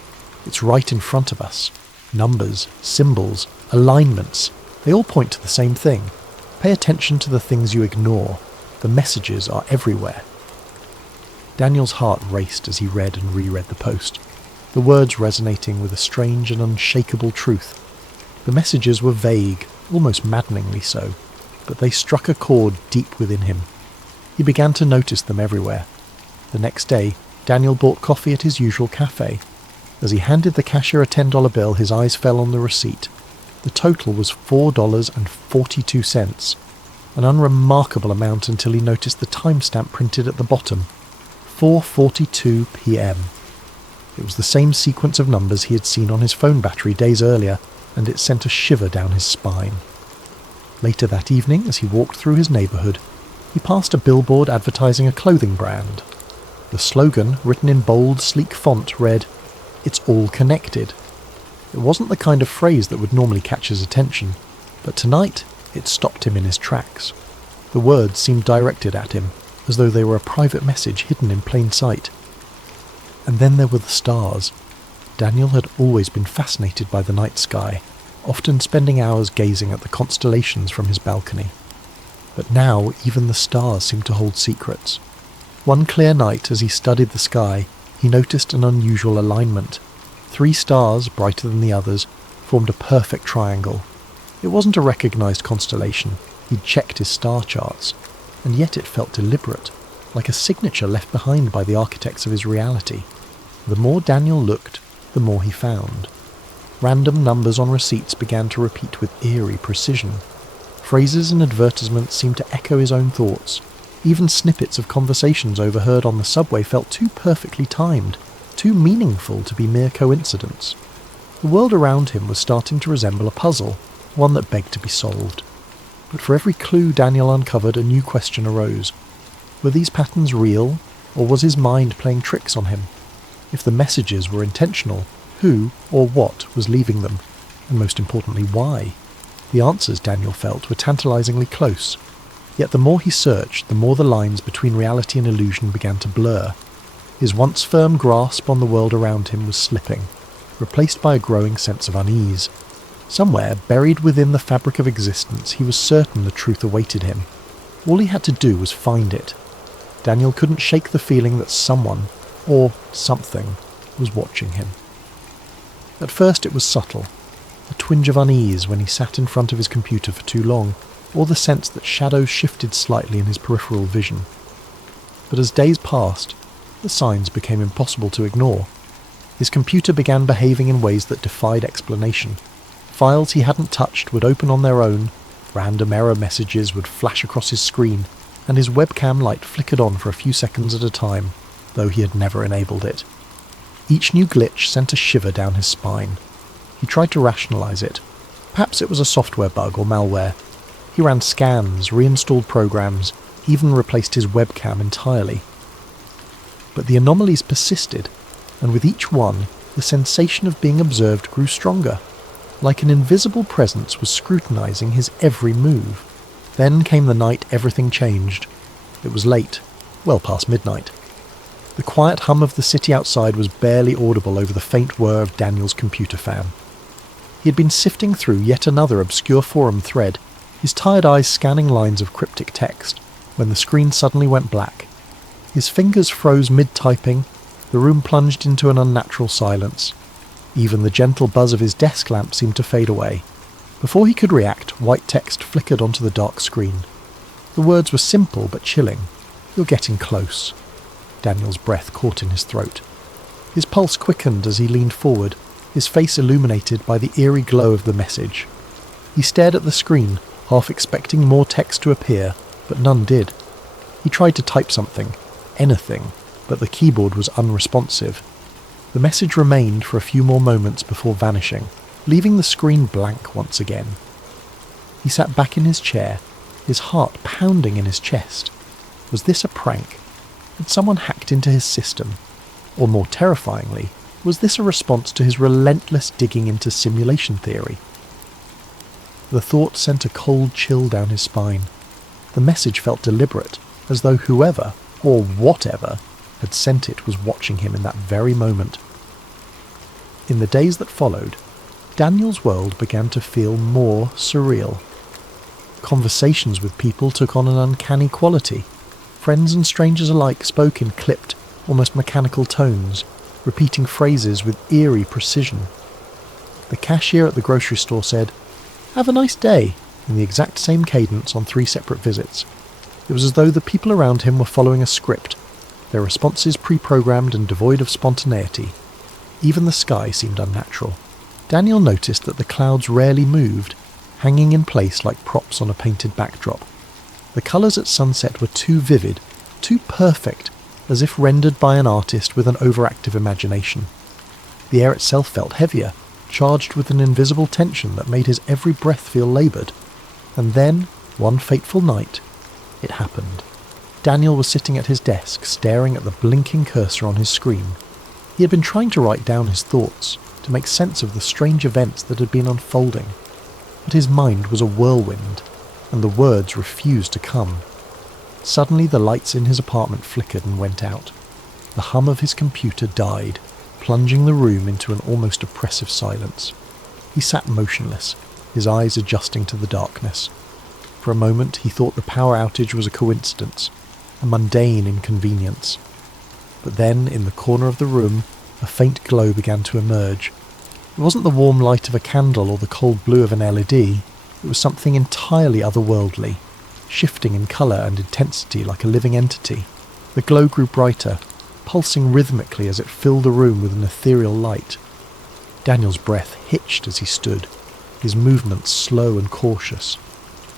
"It's right in front of us. Numbers, symbols, alignments, they all point to the same thing. Pay attention to the things you ignore. The messages are everywhere." Daniel's heart raced as he read and reread the post, the words resonating with a strange and unshakable truth. The messages were vague, almost maddeningly so, but they struck a chord deep within him. He began to notice them everywhere. The next day, Daniel bought coffee at his usual cafe. As he handed the cashier a $10 bill, his eyes fell on the receipt. The total was $4.42, an unremarkable amount until he noticed the timestamp printed at the bottom, 4:42 p.m. It was the same sequence of numbers he had seen on his phone battery days earlier, and it sent a shiver down his spine. Later that evening, as he walked through his neighbourhood, he passed a billboard advertising a clothing brand. The slogan, written in bold, sleek font, read, "It's all connected." It wasn't the kind of phrase that would normally catch his attention, but tonight it stopped him in his tracks. The words seemed directed at him, as though they were a private message hidden in plain sight. And then there were the stars. Daniel had always been fascinated by the night sky, often spending hours gazing at the constellations from his balcony. But now even the stars seemed to hold secrets. One clear night, as he studied the sky, he noticed an unusual alignment. 3 stars, brighter than the others, formed a perfect triangle. It wasn't a recognised constellation. He'd checked his star charts, and yet it felt deliberate, like a signature left behind by the architects of his reality. The more Daniel looked, the more he found. Random numbers on receipts began to repeat with eerie precision. Phrases and advertisements seemed to echo his own thoughts. Even snippets of conversations overheard on the subway felt too perfectly timed, too meaningful to be mere coincidence. The world around him was starting to resemble a puzzle, one that begged to be solved. But for every clue Daniel uncovered, a new question arose. Were these patterns real, or was his mind playing tricks on him? If the messages were intentional, who or what was leaving them? And most importantly, why? The answers, Daniel felt, were tantalizingly close. Yet the more he searched, the more the lines between reality and illusion began to blur. His once firm grasp on the world around him was slipping, replaced by a growing sense of unease. Somewhere, buried within the fabric of existence, he was certain the truth awaited him. All he had to do was find it. Daniel couldn't shake the feeling that someone, or something, was watching him. At first it was subtle, a twinge of unease when he sat in front of his computer for too long, or the sense that shadows shifted slightly in his peripheral vision. But as days passed, the signs became impossible to ignore. His computer began behaving in ways that defied explanation. Files he hadn't touched would open on their own, random error messages would flash across his screen, and his webcam light flickered on for a few seconds at a time, though he had never enabled it. Each new glitch sent a shiver down his spine. He tried to rationalize it. Perhaps it was a software bug or malware. He ran scans, reinstalled programs, even replaced his webcam entirely. But the anomalies persisted, and with each one, the sensation of being observed grew stronger, like an invisible presence was scrutinizing his every move. Then came the night everything changed. It was late, well past midnight. The quiet hum of the city outside was barely audible over the faint whir of Daniel's computer fan. He had been sifting through yet another obscure forum thread, his tired eyes scanning lines of cryptic text, when the screen suddenly went black. His fingers froze mid-typing, the room plunged into an unnatural silence. Even the gentle buzz of his desk lamp seemed to fade away. Before he could react, white text flickered onto the dark screen. The words were simple but chilling. "You're getting close." Daniel's breath caught in his throat. His pulse quickened as he leaned forward, his face illuminated by the eerie glow of the message. He stared at the screen, half expecting more text to appear, but none did. He tried to type something, anything, but the keyboard was unresponsive. The message remained for a few more moments before vanishing, leaving the screen blank once again. He sat back in his chair, his heart pounding in his chest. Was this a prank? Had someone hacked into his system? Or more terrifyingly, was this a response to his relentless digging into simulation theory? The thought sent a cold chill down his spine. The message felt deliberate, as though whoever, or whatever, had sent it was watching him in that very moment. In the days that followed, Daniel's world began to feel more surreal. Conversations with people took on an uncanny quality. Friends and strangers alike spoke in clipped, almost mechanical tones, repeating phrases with eerie precision. The cashier at the grocery store said, "Have a nice day," in the exact same cadence on 3 separate visits. It was as though the people around him were following a script, their responses pre-programmed and devoid of spontaneity. Even the sky seemed unnatural. Daniel noticed that the clouds rarely moved, hanging in place like props on a painted backdrop. The colours at sunset were too vivid, too perfect, as if rendered by an artist with an overactive imagination. The air itself felt heavier, charged with an invisible tension that made his every breath feel laboured. And then, one fateful night, it happened. Daniel was sitting at his desk, staring at the blinking cursor on his screen. He had been trying to write down his thoughts, to make sense of the strange events that had been unfolding. But his mind was a whirlwind, and the words refused to come. Suddenly the lights in his apartment flickered and went out. The hum of his computer died, plunging the room into an almost oppressive silence. He sat motionless, his eyes adjusting to the darkness. For a moment he thought the power outage was a coincidence, a mundane inconvenience. But then, in the corner of the room, a faint glow began to emerge. It wasn't the warm light of a candle or the cold blue of an LED, it was something entirely otherworldly, shifting in colour and intensity like a living entity. The glow grew brighter, pulsing rhythmically as it filled the room with an ethereal light. Daniel's breath hitched as he stood, his movements slow and cautious.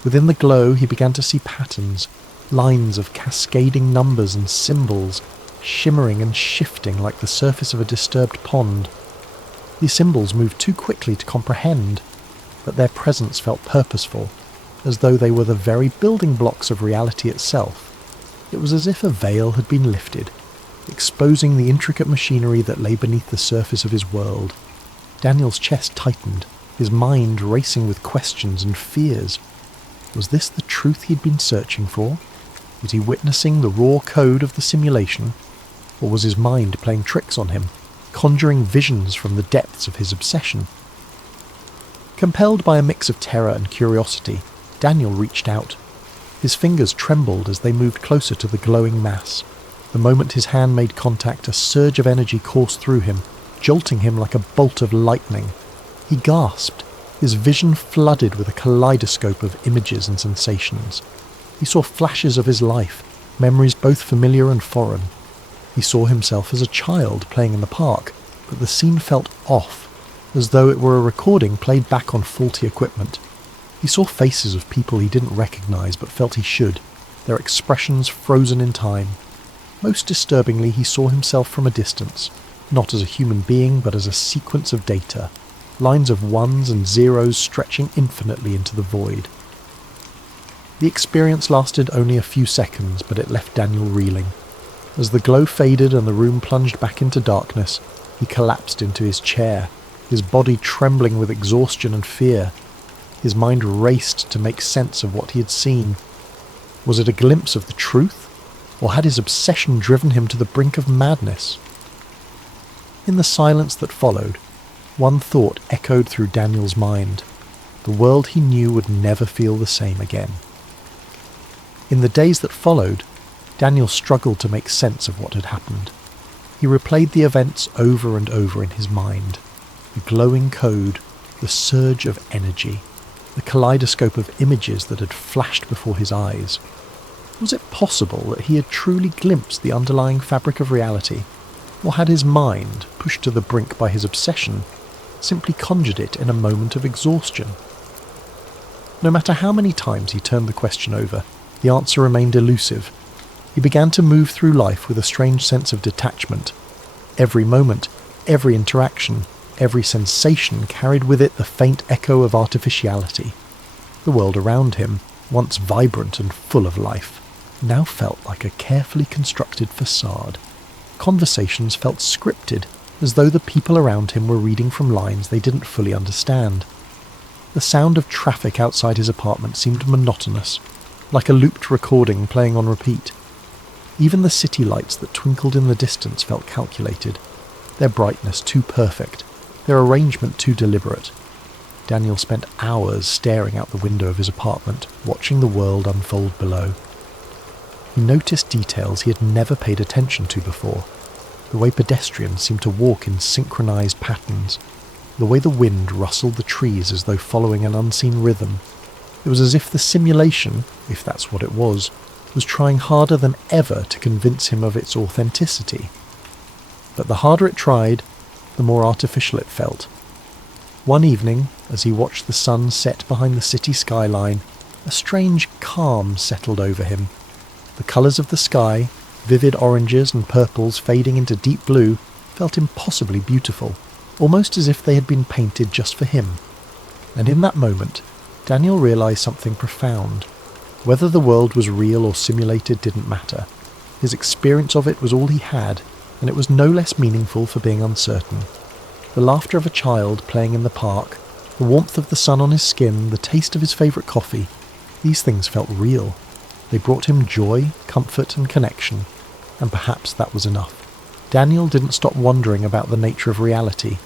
Within the glow he began to see patterns, lines of cascading numbers and symbols, shimmering and shifting like the surface of a disturbed pond. These symbols moved too quickly to comprehend, but their presence felt purposeful, as though they were the very building blocks of reality itself. It was as if a veil had been lifted, exposing the intricate machinery that lay beneath the surface of his world. Daniel's chest tightened, his mind racing with questions and fears. Was this the truth he'd been searching for? Was he witnessing the raw code of the simulation? Or was his mind playing tricks on him, conjuring visions from the depths of his obsession? Compelled by a mix of terror and curiosity, Daniel reached out. His fingers trembled as they moved closer to the glowing mass. The moment his hand made contact, a surge of energy coursed through him, jolting him like a bolt of lightning. He gasped, his vision flooded with a kaleidoscope of images and sensations. He saw flashes of his life, memories both familiar and foreign. He saw himself as a child playing in the park, but the scene felt off, as though it were a recording played back on faulty equipment. He saw faces of people he didn't recognise but felt he should, their expressions frozen in time. Most disturbingly, he saw himself from a distance, not as a human being but as a sequence of data, lines of ones and zeros stretching infinitely into the void. The experience lasted only a few seconds, but it left Daniel reeling. As the glow faded and the room plunged back into darkness, he collapsed into his chair, his body trembling with exhaustion and fear. His mind raced to make sense of what he had seen. Was it a glimpse of the truth? Or had his obsession driven him to the brink of madness? In the silence that followed, one thought echoed through Daniel's mind. The world he knew would never feel the same again. In the days that followed, Daniel struggled to make sense of what had happened. He replayed the events over and over in his mind. The glowing code, the surge of energy, the kaleidoscope of images that had flashed before his eyes. Was it possible that he had truly glimpsed the underlying fabric of reality, or had his mind, pushed to the brink by his obsession, simply conjured it in a moment of exhaustion? No matter how many times he turned the question over, the answer remained elusive. He began to move through life with a strange sense of detachment. Every moment, every interaction, every sensation carried with it the faint echo of artificiality. The world around him, once vibrant and full of life, now felt like a carefully constructed facade. Conversations felt scripted, as though the people around him were reading from lines they didn't fully understand. The sound of traffic outside his apartment seemed monotonous, like a looped recording playing on repeat. Even the city lights that twinkled in the distance felt calculated, their brightness too perfect, their arrangement too deliberate. Daniel spent hours staring out the window of his apartment, watching the world unfold below. He noticed details he had never paid attention to before. The way pedestrians seemed to walk in synchronized patterns, the way the wind rustled the trees as though following an unseen rhythm. It was as if the simulation, if that's what it was trying harder than ever to convince him of its authenticity. But the harder it tried, the more artificial it felt. One evening, as he watched the sun set behind the city skyline, a strange calm settled over him. The colours of the sky, vivid oranges and purples fading into deep blue, felt impossibly beautiful, almost as if they had been painted just for him. And in that moment, Daniel realised something profound. Whether the world was real or simulated didn't matter. His experience of it was all he had, and it was no less meaningful for being uncertain. The laughter of a child playing in the park, the warmth of the sun on his skin, the taste of his favourite coffee, these things felt real. They brought him joy, comfort and connection, and perhaps that was enough. Daniel didn't stop wondering about the nature of reality.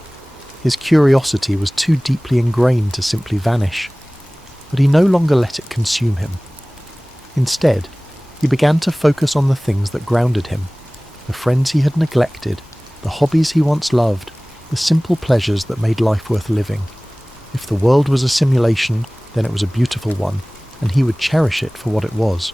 His curiosity was too deeply ingrained to simply vanish, but he no longer let it consume him. Instead, he began to focus on the things that grounded him, the friends he had neglected, the hobbies he once loved, the simple pleasures that made life worth living. If the world was a simulation, then it was a beautiful one, and he would cherish it for what it was.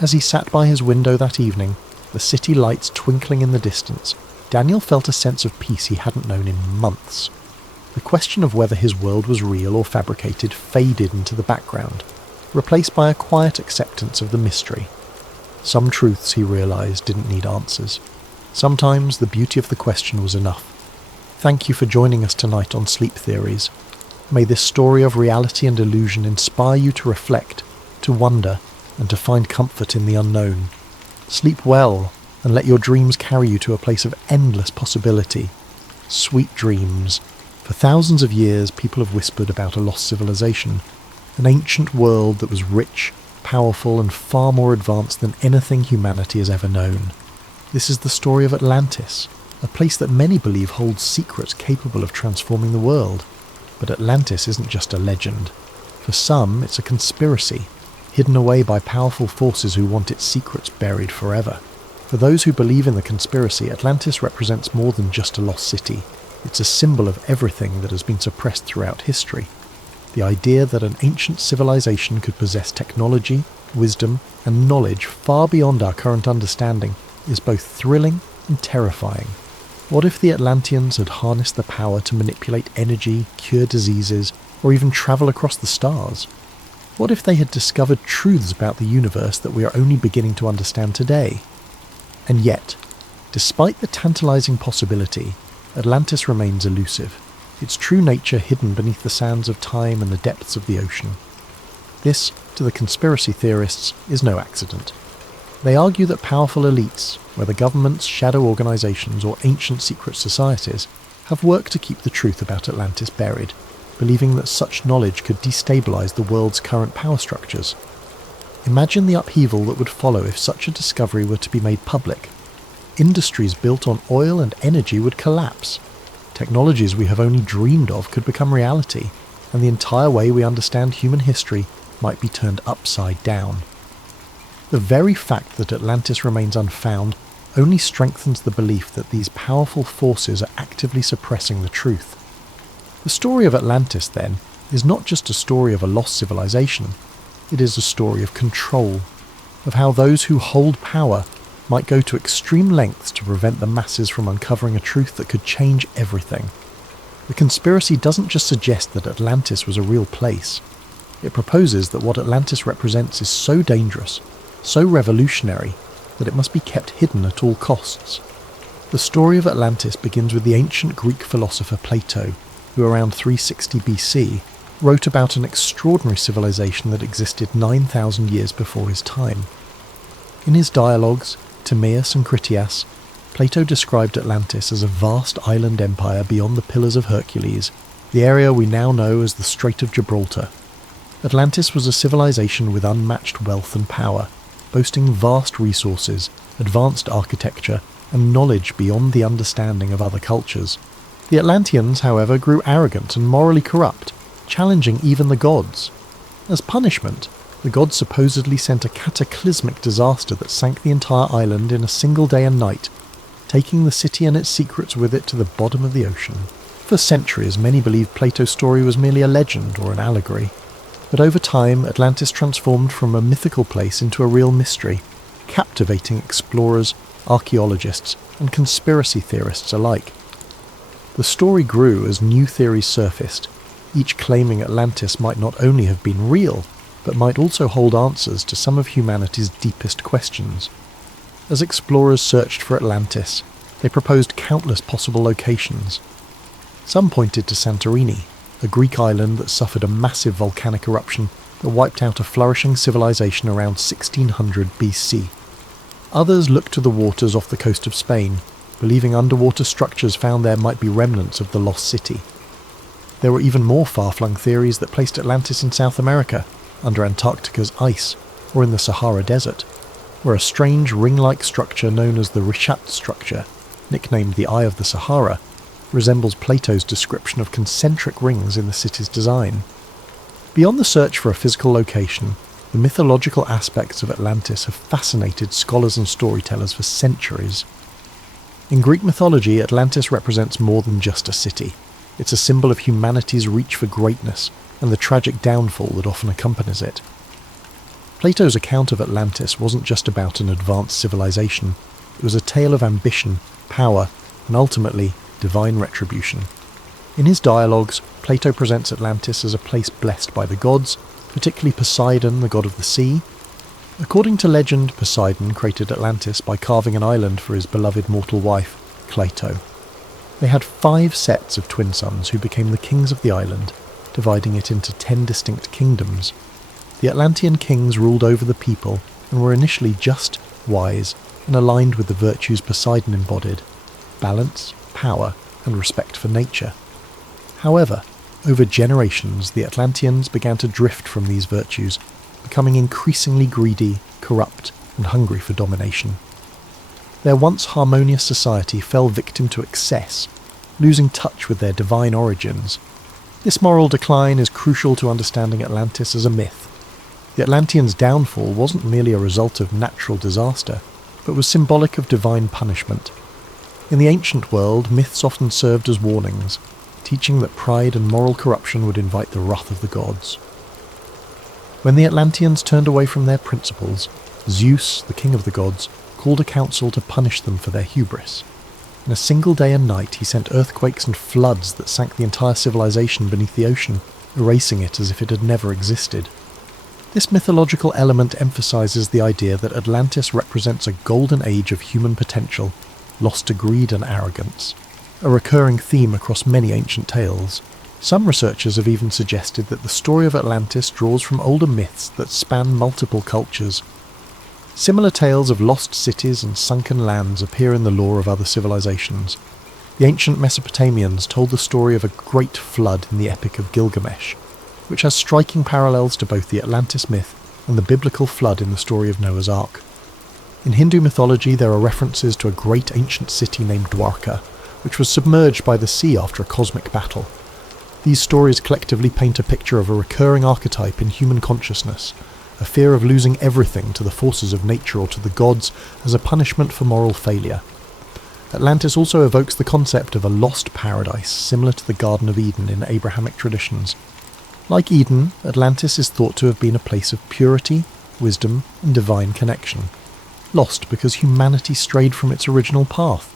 As he sat by his window that evening, the city lights twinkling in the distance, Daniel felt a sense of peace he hadn't known in months. The question of whether his world was real or fabricated faded into the background, replaced by a quiet acceptance of the mystery. Some truths, he realised, didn't need answers. Sometimes the beauty of the question was enough. Thank you for joining us tonight on Sleep Theories. May this story of reality and illusion inspire you to reflect, to wonder, and to find comfort in the unknown. Sleep well, and let your dreams carry you to a place of endless possibility. Sweet dreams. For thousands of years, people have whispered about a lost civilization, an ancient world that was rich, powerful, and far more advanced than anything humanity has ever known. This is the story of Atlantis, a place that many believe holds secrets capable of transforming the world. But Atlantis isn't just a legend. For some, it's a conspiracy, hidden away by powerful forces who want its secrets buried forever. For those who believe in the conspiracy, Atlantis represents more than just a lost city. It's a symbol of everything that has been suppressed throughout history. The idea that an ancient civilization could possess technology, wisdom, and knowledge far beyond our current understanding is both thrilling and terrifying. What if the Atlanteans had harnessed the power to manipulate energy, cure diseases, or even travel across the stars? What if they had discovered truths about the universe that we are only beginning to understand today? And yet, despite the tantalizing possibility, Atlantis remains elusive, its true nature hidden beneath the sands of time and the depths of the ocean. This, to the conspiracy theorists, is no accident. They argue that powerful elites, whether governments, shadow organisations or ancient secret societies, have worked to keep the truth about Atlantis buried, believing that such knowledge could destabilise the world's current power structures. Imagine the upheaval that would follow if such a discovery were to be made public. Industries built on oil and energy would collapse. Technologies we have only dreamed of could become reality, and the entire way we understand human history might be turned upside down. The very fact that Atlantis remains unfound only strengthens the belief that these powerful forces are actively suppressing the truth. The story of Atlantis, then, is not just a story of a lost civilization. It is a story of control, of how those who hold power might go to extreme lengths to prevent the masses from uncovering a truth that could change everything. The conspiracy doesn't just suggest that Atlantis was a real place. It proposes that what Atlantis represents is so dangerous, so revolutionary, that it must be kept hidden at all costs. The story of Atlantis begins with the ancient Greek philosopher Plato, who around 360 BC wrote about an extraordinary civilization that existed 9,000 years before his time. In his dialogues, Timaeus and Critias, Plato described Atlantis as a vast island empire beyond the Pillars of Hercules, the area we now know as the Strait of Gibraltar. Atlantis was a civilization with unmatched wealth and power, boasting vast resources, advanced architecture, and knowledge beyond the understanding of other cultures. The Atlanteans, however, grew arrogant and morally corrupt, challenging even the gods. As punishment, the gods supposedly sent a cataclysmic disaster that sank the entire island in a single day and night, taking the city and its secrets with it to the bottom of the ocean. For centuries, many believed Plato's story was merely a legend or an allegory. But over time, Atlantis transformed from a mythical place into a real mystery, captivating explorers, archaeologists, and conspiracy theorists alike. The story grew as new theories surfaced, each claiming Atlantis might not only have been real, but might also hold answers to some of humanity's deepest questions. As explorers searched for Atlantis, they proposed countless possible locations. Some pointed to Santorini, a Greek island that suffered a massive volcanic eruption that wiped out a flourishing civilization around 1600 BC. Others looked to the waters off the coast of Spain, believing underwater structures found there might be remnants of the lost city. There were even more far-flung theories that placed Atlantis in South America, under Antarctica's ice, or in the Sahara Desert, where a strange ring-like structure known as the Richat structure, nicknamed the Eye of the Sahara, resembles Plato's description of concentric rings in the city's design. Beyond the search for a physical location, the mythological aspects of Atlantis have fascinated scholars and storytellers for centuries. In Greek mythology, Atlantis represents more than just a city. It's a symbol of humanity's reach for greatness and the tragic downfall that often accompanies it. Plato's account of Atlantis wasn't just about an advanced civilization. It was a tale of ambition, power, and ultimately, divine retribution. In his dialogues, Plato presents Atlantis as a place blessed by the gods, particularly Poseidon, the god of the sea. According to legend, Poseidon created Atlantis by carving an island for his beloved mortal wife, Cleito. They had 5 sets of twin sons who became the kings of the island, dividing it into 10 distinct kingdoms. The Atlantean kings ruled over the people and were initially just, wise, and aligned with the virtues Poseidon embodied: balance, power, and respect for nature. However, over generations, the Atlanteans began to drift from these virtues, becoming increasingly greedy, corrupt, and hungry for domination. Their once harmonious society fell victim to excess, losing touch with their divine origins. This moral decline is crucial to understanding Atlantis as a myth. The Atlanteans' downfall wasn't merely a result of natural disaster, but was symbolic of divine punishment. In the ancient world, myths often served as warnings, teaching that pride and moral corruption would invite the wrath of the gods. When the Atlanteans turned away from their principles, Zeus, the king of the gods, called a council to punish them for their hubris. In a single day and night, he sent earthquakes and floods that sank the entire civilization beneath the ocean, erasing it as if it had never existed. This mythological element emphasizes the idea that Atlantis represents a golden age of human potential, lost to greed and arrogance, a recurring theme across many ancient tales. Some researchers have even suggested that the story of Atlantis draws from older myths that span multiple cultures. Similar tales of lost cities and sunken lands appear in the lore of other civilizations. The ancient Mesopotamians told the story of a great flood in the Epic of Gilgamesh, which has striking parallels to both the Atlantis myth and the biblical flood in the story of Noah's Ark. In Hindu mythology, there are references to a great ancient city named Dwarka, which was submerged by the sea after a cosmic battle. These stories collectively paint a picture of a recurring archetype in human consciousness, a fear of losing everything to the forces of nature or to the gods as a punishment for moral failure. Atlantis also evokes the concept of a lost paradise, similar to the Garden of Eden in Abrahamic traditions. Like Eden, Atlantis is thought to have been a place of purity, wisdom, and divine connection, lost because humanity strayed from its original path.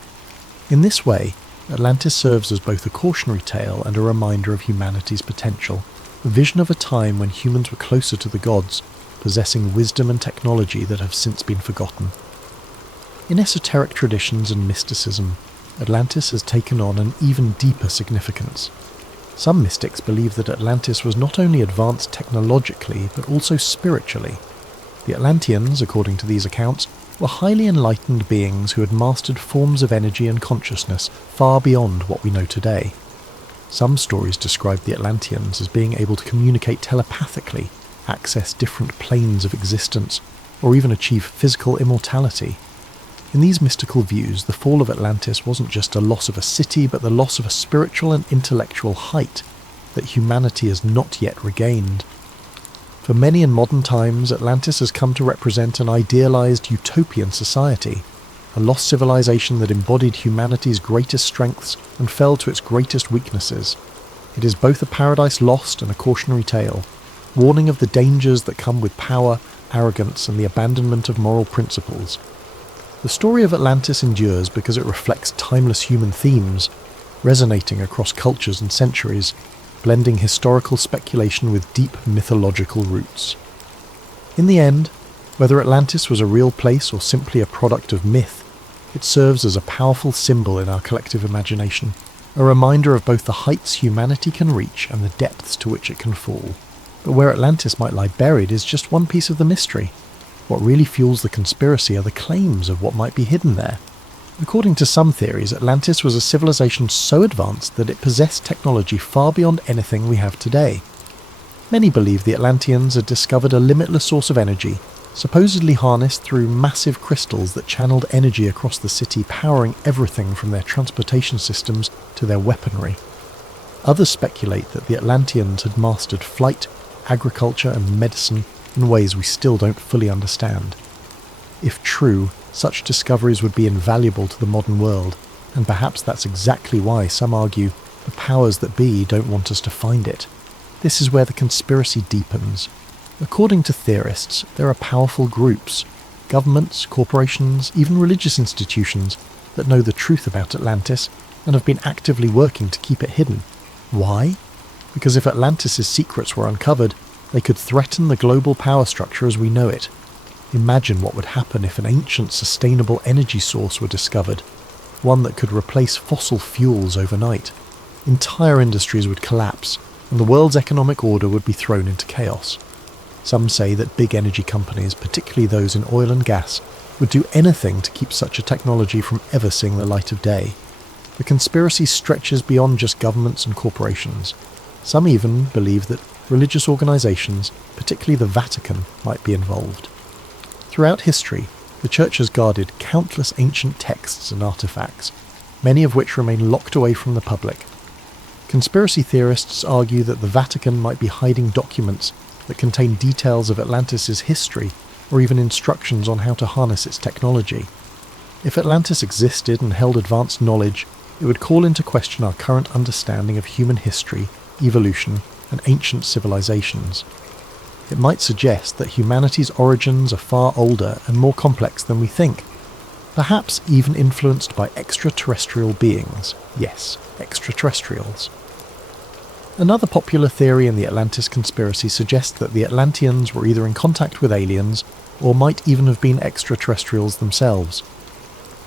In this way, Atlantis serves as both a cautionary tale and a reminder of humanity's potential, a vision of a time when humans were closer to the gods, possessing wisdom and technology that have since been forgotten. In esoteric traditions and mysticism, Atlantis has taken on an even deeper significance. Some mystics believe that Atlantis was not only advanced technologically, but also spiritually. The Atlanteans, according to these accounts, were highly enlightened beings who had mastered forms of energy and consciousness far beyond what we know today. Some stories describe the Atlanteans as being able to communicate telepathically, access different planes of existence, or even achieve physical immortality. In these mystical views, the fall of Atlantis wasn't just a loss of a city, but the loss of a spiritual and intellectual height that humanity has not yet regained. For many in modern times, Atlantis has come to represent an idealized utopian society, a lost civilization that embodied humanity's greatest strengths and fell to its greatest weaknesses. It is both a paradise lost and a cautionary tale, warning of the dangers that come with power, arrogance, and the abandonment of moral principles. The story of Atlantis endures because it reflects timeless human themes, resonating across cultures and centuries, blending historical speculation with deep mythological roots. In the end, whether Atlantis was a real place or simply a product of myth, it serves as a powerful symbol in our collective imagination, a reminder of both the heights humanity can reach and the depths to which it can fall. But where Atlantis might lie buried is just one piece of the mystery. What really fuels the conspiracy are the claims of what might be hidden there. According to some theories, Atlantis was a civilization so advanced that it possessed technology far beyond anything we have today. Many believe the Atlanteans had discovered a limitless source of energy, supposedly harnessed through massive crystals that channeled energy across the city, powering everything from their transportation systems to their weaponry. Others speculate that the Atlanteans had mastered flight, agriculture, and medicine in ways we still don't fully understand. If true, such discoveries would be invaluable to the modern world, and perhaps that's exactly why some argue the powers that be don't want us to find it. This is where the conspiracy deepens. According to theorists, there are powerful groups, governments, corporations, even religious institutions that know the truth about Atlantis and have been actively working to keep it hidden. Why? Because if Atlantis' secrets were uncovered, they could threaten the global power structure as we know it. Imagine what would happen if an ancient sustainable energy source were discovered, one that could replace fossil fuels overnight. Entire industries would collapse, and the world's economic order would be thrown into chaos. Some say that big energy companies, particularly those in oil and gas, would do anything to keep such a technology from ever seeing the light of day. The conspiracy stretches beyond just governments and corporations. Some even believe that religious organizations, particularly the Vatican, might be involved. Throughout history, the Church has guarded countless ancient texts and artifacts, many of which remain locked away from the public. Conspiracy theorists argue that the Vatican might be hiding documents that contain details of Atlantis' history or even instructions on how to harness its technology. If Atlantis existed and held advanced knowledge, it would call into question our current understanding of human history, evolution, and ancient civilizations. It might suggest that humanity's origins are far older and more complex than we think, perhaps even influenced by extraterrestrial beings. Yes, extraterrestrials. Another popular theory in the Atlantis conspiracy suggests that the Atlanteans were either in contact with aliens or might even have been extraterrestrials themselves.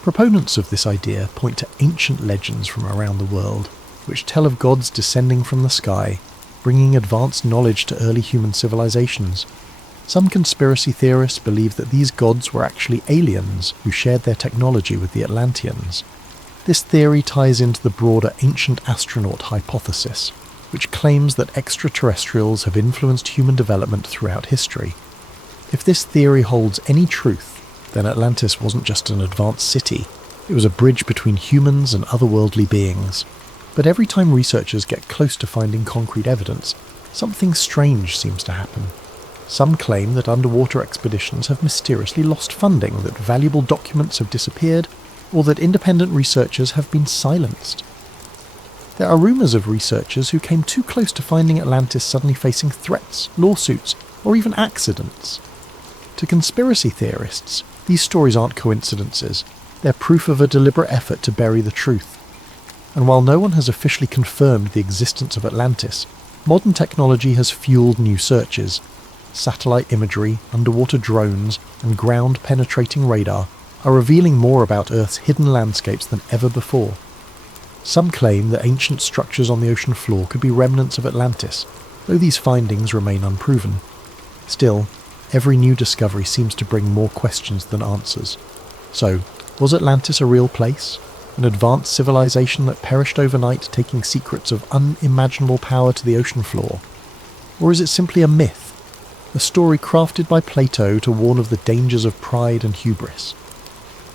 Proponents of this idea point to ancient legends from around the world, which tell of gods descending from the sky, bringing advanced knowledge to early human civilizations. Some conspiracy theorists believe that these gods were actually aliens who shared their technology with the Atlanteans. This theory ties into the broader ancient astronaut hypothesis, which claims that extraterrestrials have influenced human development throughout history. If this theory holds any truth, then Atlantis wasn't just an advanced city, it was a bridge between humans and otherworldly beings. But every time researchers get close to finding concrete evidence, something strange seems to happen. Some claim that underwater expeditions have mysteriously lost funding, that valuable documents have disappeared, or that independent researchers have been silenced. There are rumours of researchers who came too close to finding Atlantis suddenly facing threats, lawsuits, or even accidents. To conspiracy theorists, these stories aren't coincidences. They're proof of a deliberate effort to bury the truth. And while no one has officially confirmed the existence of Atlantis, modern technology has fueled new searches. Satellite imagery, underwater drones, and ground-penetrating radar are revealing more about Earth's hidden landscapes than ever before. Some claim that ancient structures on the ocean floor could be remnants of Atlantis, though these findings remain unproven. Still, every new discovery seems to bring more questions than answers. So, was Atlantis a real place? An advanced civilization that perished overnight, taking secrets of unimaginable power to the ocean floor? Or is it simply a myth? A story crafted by Plato to warn of the dangers of pride and hubris?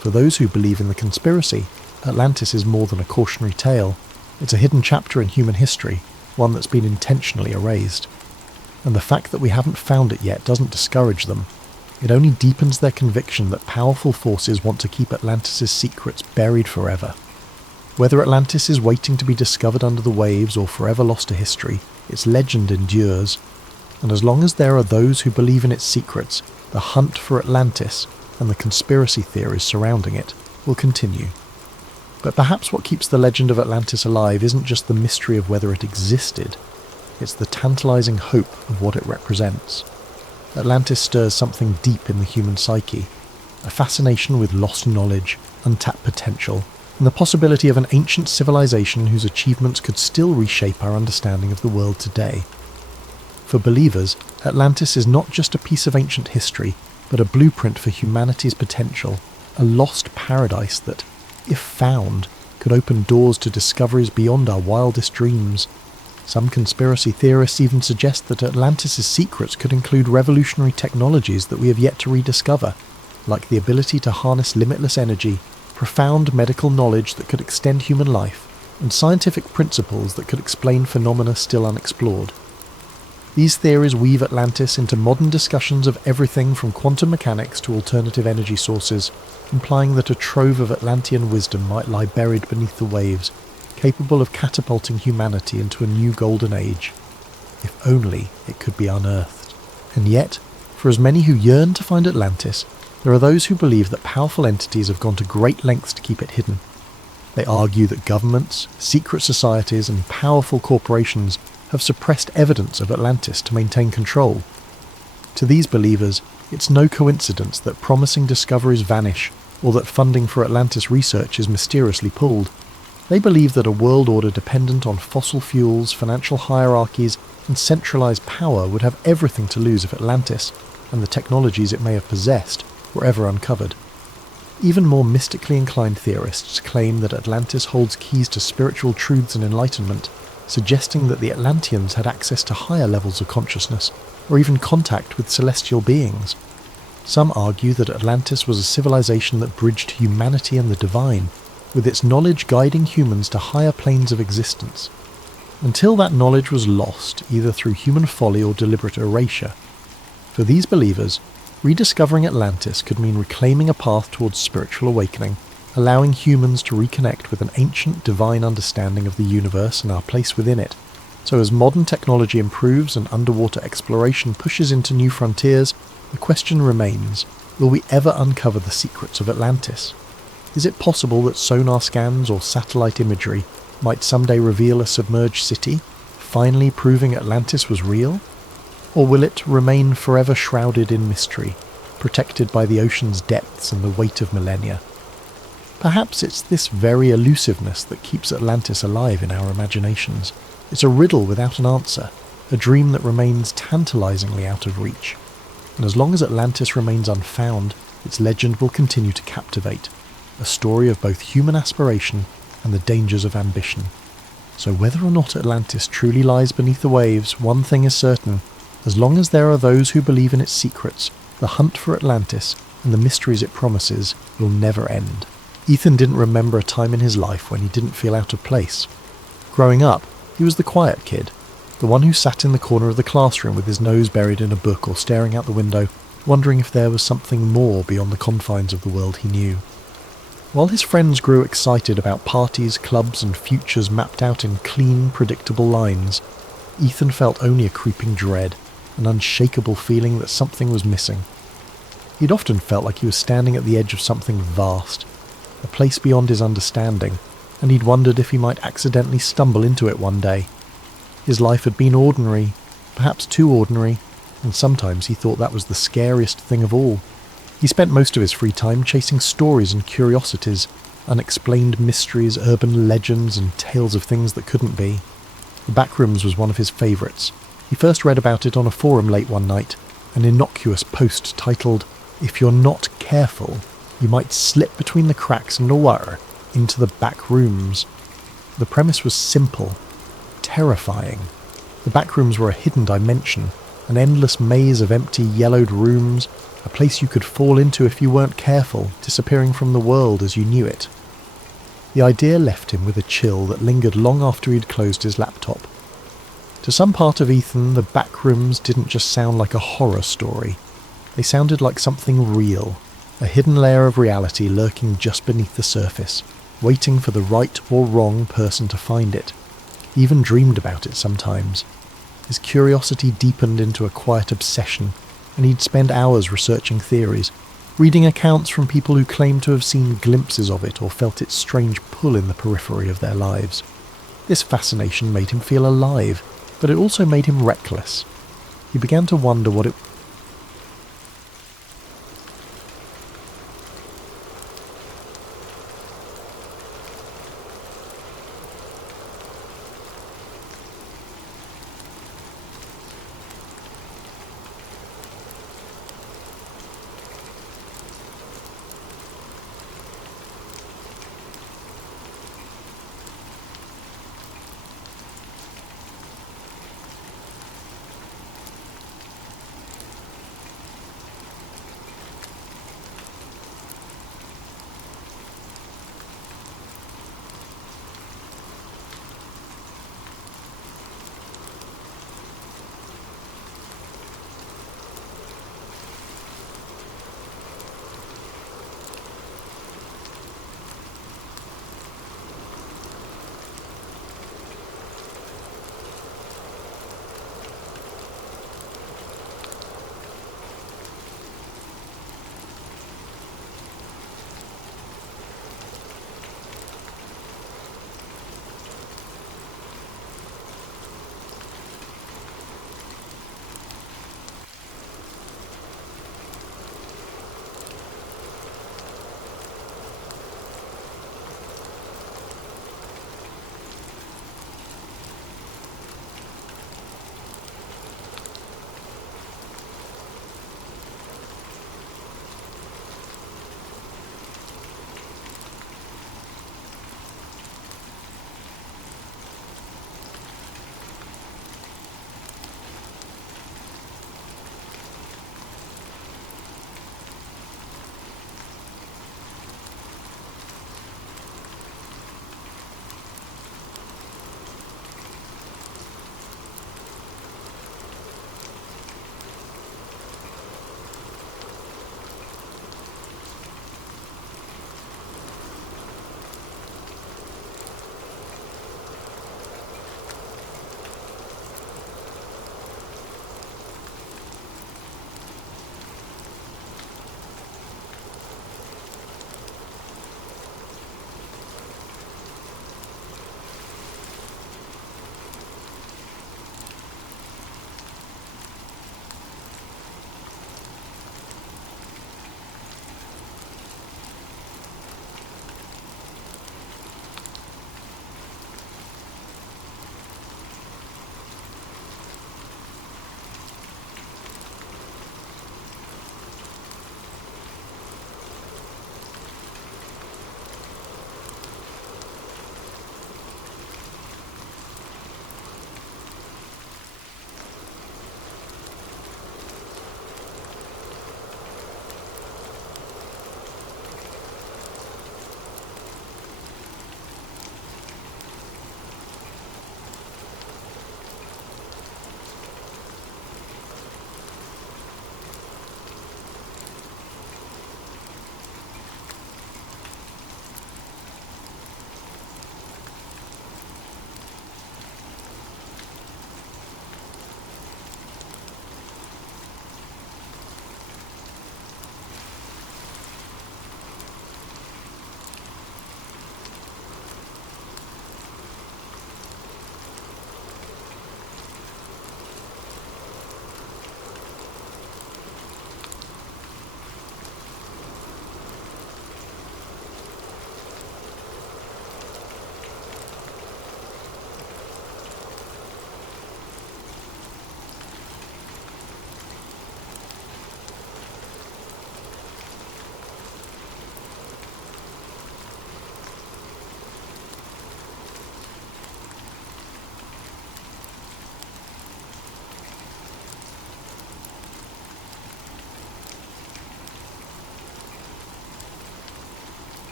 For those who believe in the conspiracy, Atlantis is more than a cautionary tale. It's a hidden chapter in human history, one that's been intentionally erased. And the fact that we haven't found it yet doesn't discourage them. It only deepens their conviction that powerful forces want to keep Atlantis' secrets buried forever. Whether Atlantis is waiting to be discovered under the waves or forever lost to history, its legend endures. And as long as there are those who believe in its secrets, the hunt for Atlantis and the conspiracy theories surrounding it will continue. But perhaps what keeps the legend of Atlantis alive isn't just the mystery of whether it existed, it's the tantalizing hope of what it represents. Atlantis stirs something deep in the human psyche, a fascination with lost knowledge, untapped potential, and the possibility of an ancient civilization whose achievements could still reshape our understanding of the world today. For believers, Atlantis is not just a piece of ancient history, but a blueprint for humanity's potential, a lost paradise that, if found, could open doors to discoveries beyond our wildest dreams. Some conspiracy theorists even suggest that Atlantis' secrets could include revolutionary technologies that we have yet to rediscover, like the ability to harness limitless energy, profound medical knowledge that could extend human life, and scientific principles that could explain phenomena still unexplored. These theories weave Atlantis into modern discussions of everything from quantum mechanics to alternative energy sources, implying that a trove of Atlantean wisdom might lie buried beneath the waves, capable of catapulting humanity into a new golden age. If only it could be unearthed. And yet, for as many who yearn to find Atlantis, there are those who believe that powerful entities have gone to great lengths to keep it hidden. They argue that governments, secret societies, and powerful corporations have suppressed evidence of Atlantis to maintain control. To these believers, it's no coincidence that promising discoveries vanish, or that funding for Atlantis research is mysteriously pulled. They believe that a world order dependent on fossil fuels, financial hierarchies, and centralized power would have everything to lose if Atlantis, and the technologies it may have possessed, were ever uncovered. Even more mystically inclined theorists claim that Atlantis holds keys to spiritual truths and enlightenment, suggesting that the Atlanteans had access to higher levels of consciousness, or even contact with celestial beings. Some argue that Atlantis was a civilization that bridged humanity and the divine, with its knowledge guiding humans to higher planes of existence, until that knowledge was lost, either through human folly or deliberate erasure. For these believers, rediscovering Atlantis could mean reclaiming a path towards spiritual awakening, allowing humans to reconnect with an ancient divine understanding of the universe and our place within it. So as modern technology improves and underwater exploration pushes into new frontiers, the question remains, will we ever uncover the secrets of Atlantis? Is it possible that sonar scans or satellite imagery might someday reveal a submerged city, finally proving Atlantis was real? Or will it remain forever shrouded in mystery, protected by the ocean's depths and the weight of millennia? Perhaps it's this very elusiveness that keeps Atlantis alive in our imaginations. It's a riddle without an answer, a dream that remains tantalizingly out of reach. And as long as Atlantis remains unfound, its legend will continue to captivate, a story of both human aspiration and the dangers of ambition. So whether or not Atlantis truly lies beneath the waves, one thing is certain: as long as there are those who believe in its secrets, the hunt for Atlantis and the mysteries it promises will never end. Ethan didn't remember a time in his life when he didn't feel out of place. Growing up, he was the quiet kid, the one who sat in the corner of the classroom with his nose buried in a book or staring out the window, wondering if there was something more beyond the confines of the world he knew. While his friends grew excited about parties, clubs, and futures mapped out in clean, predictable lines, Ethan felt only a creeping dread, an unshakable feeling that something was missing. He'd often felt like he was standing at the edge of something vast, a place beyond his understanding, and he'd wondered if he might accidentally stumble into it one day. His life had been ordinary, perhaps too ordinary, and sometimes he thought that was the scariest thing of all. He spent most of his free time chasing stories and curiosities, unexplained mysteries, urban legends, and tales of things that couldn't be. The Backrooms was one of his favourites. He first read about it on a forum late one night, an innocuous post titled, "If you're not careful, you might slip between the cracks underwater into the back rooms." The premise was simple, terrifying. The Backrooms were a hidden dimension, an endless maze of empty, yellowed rooms, a place you could fall into if you weren't careful, disappearing from the world as you knew it. The idea left him with a chill that lingered long after he'd closed his laptop. To some part of Ethan, the Backrooms didn't just sound like a horror story. They sounded like something real, a hidden layer of reality lurking just beneath the surface, waiting for the right or wrong person to find it. He even dreamed about it sometimes. His curiosity deepened into a quiet obsession, and he'd spend hours researching theories, reading accounts from people who claimed to have seen glimpses of it or felt its strange pull in the periphery of their lives. This fascination made him feel alive, but it also made him reckless. He began to wonder what it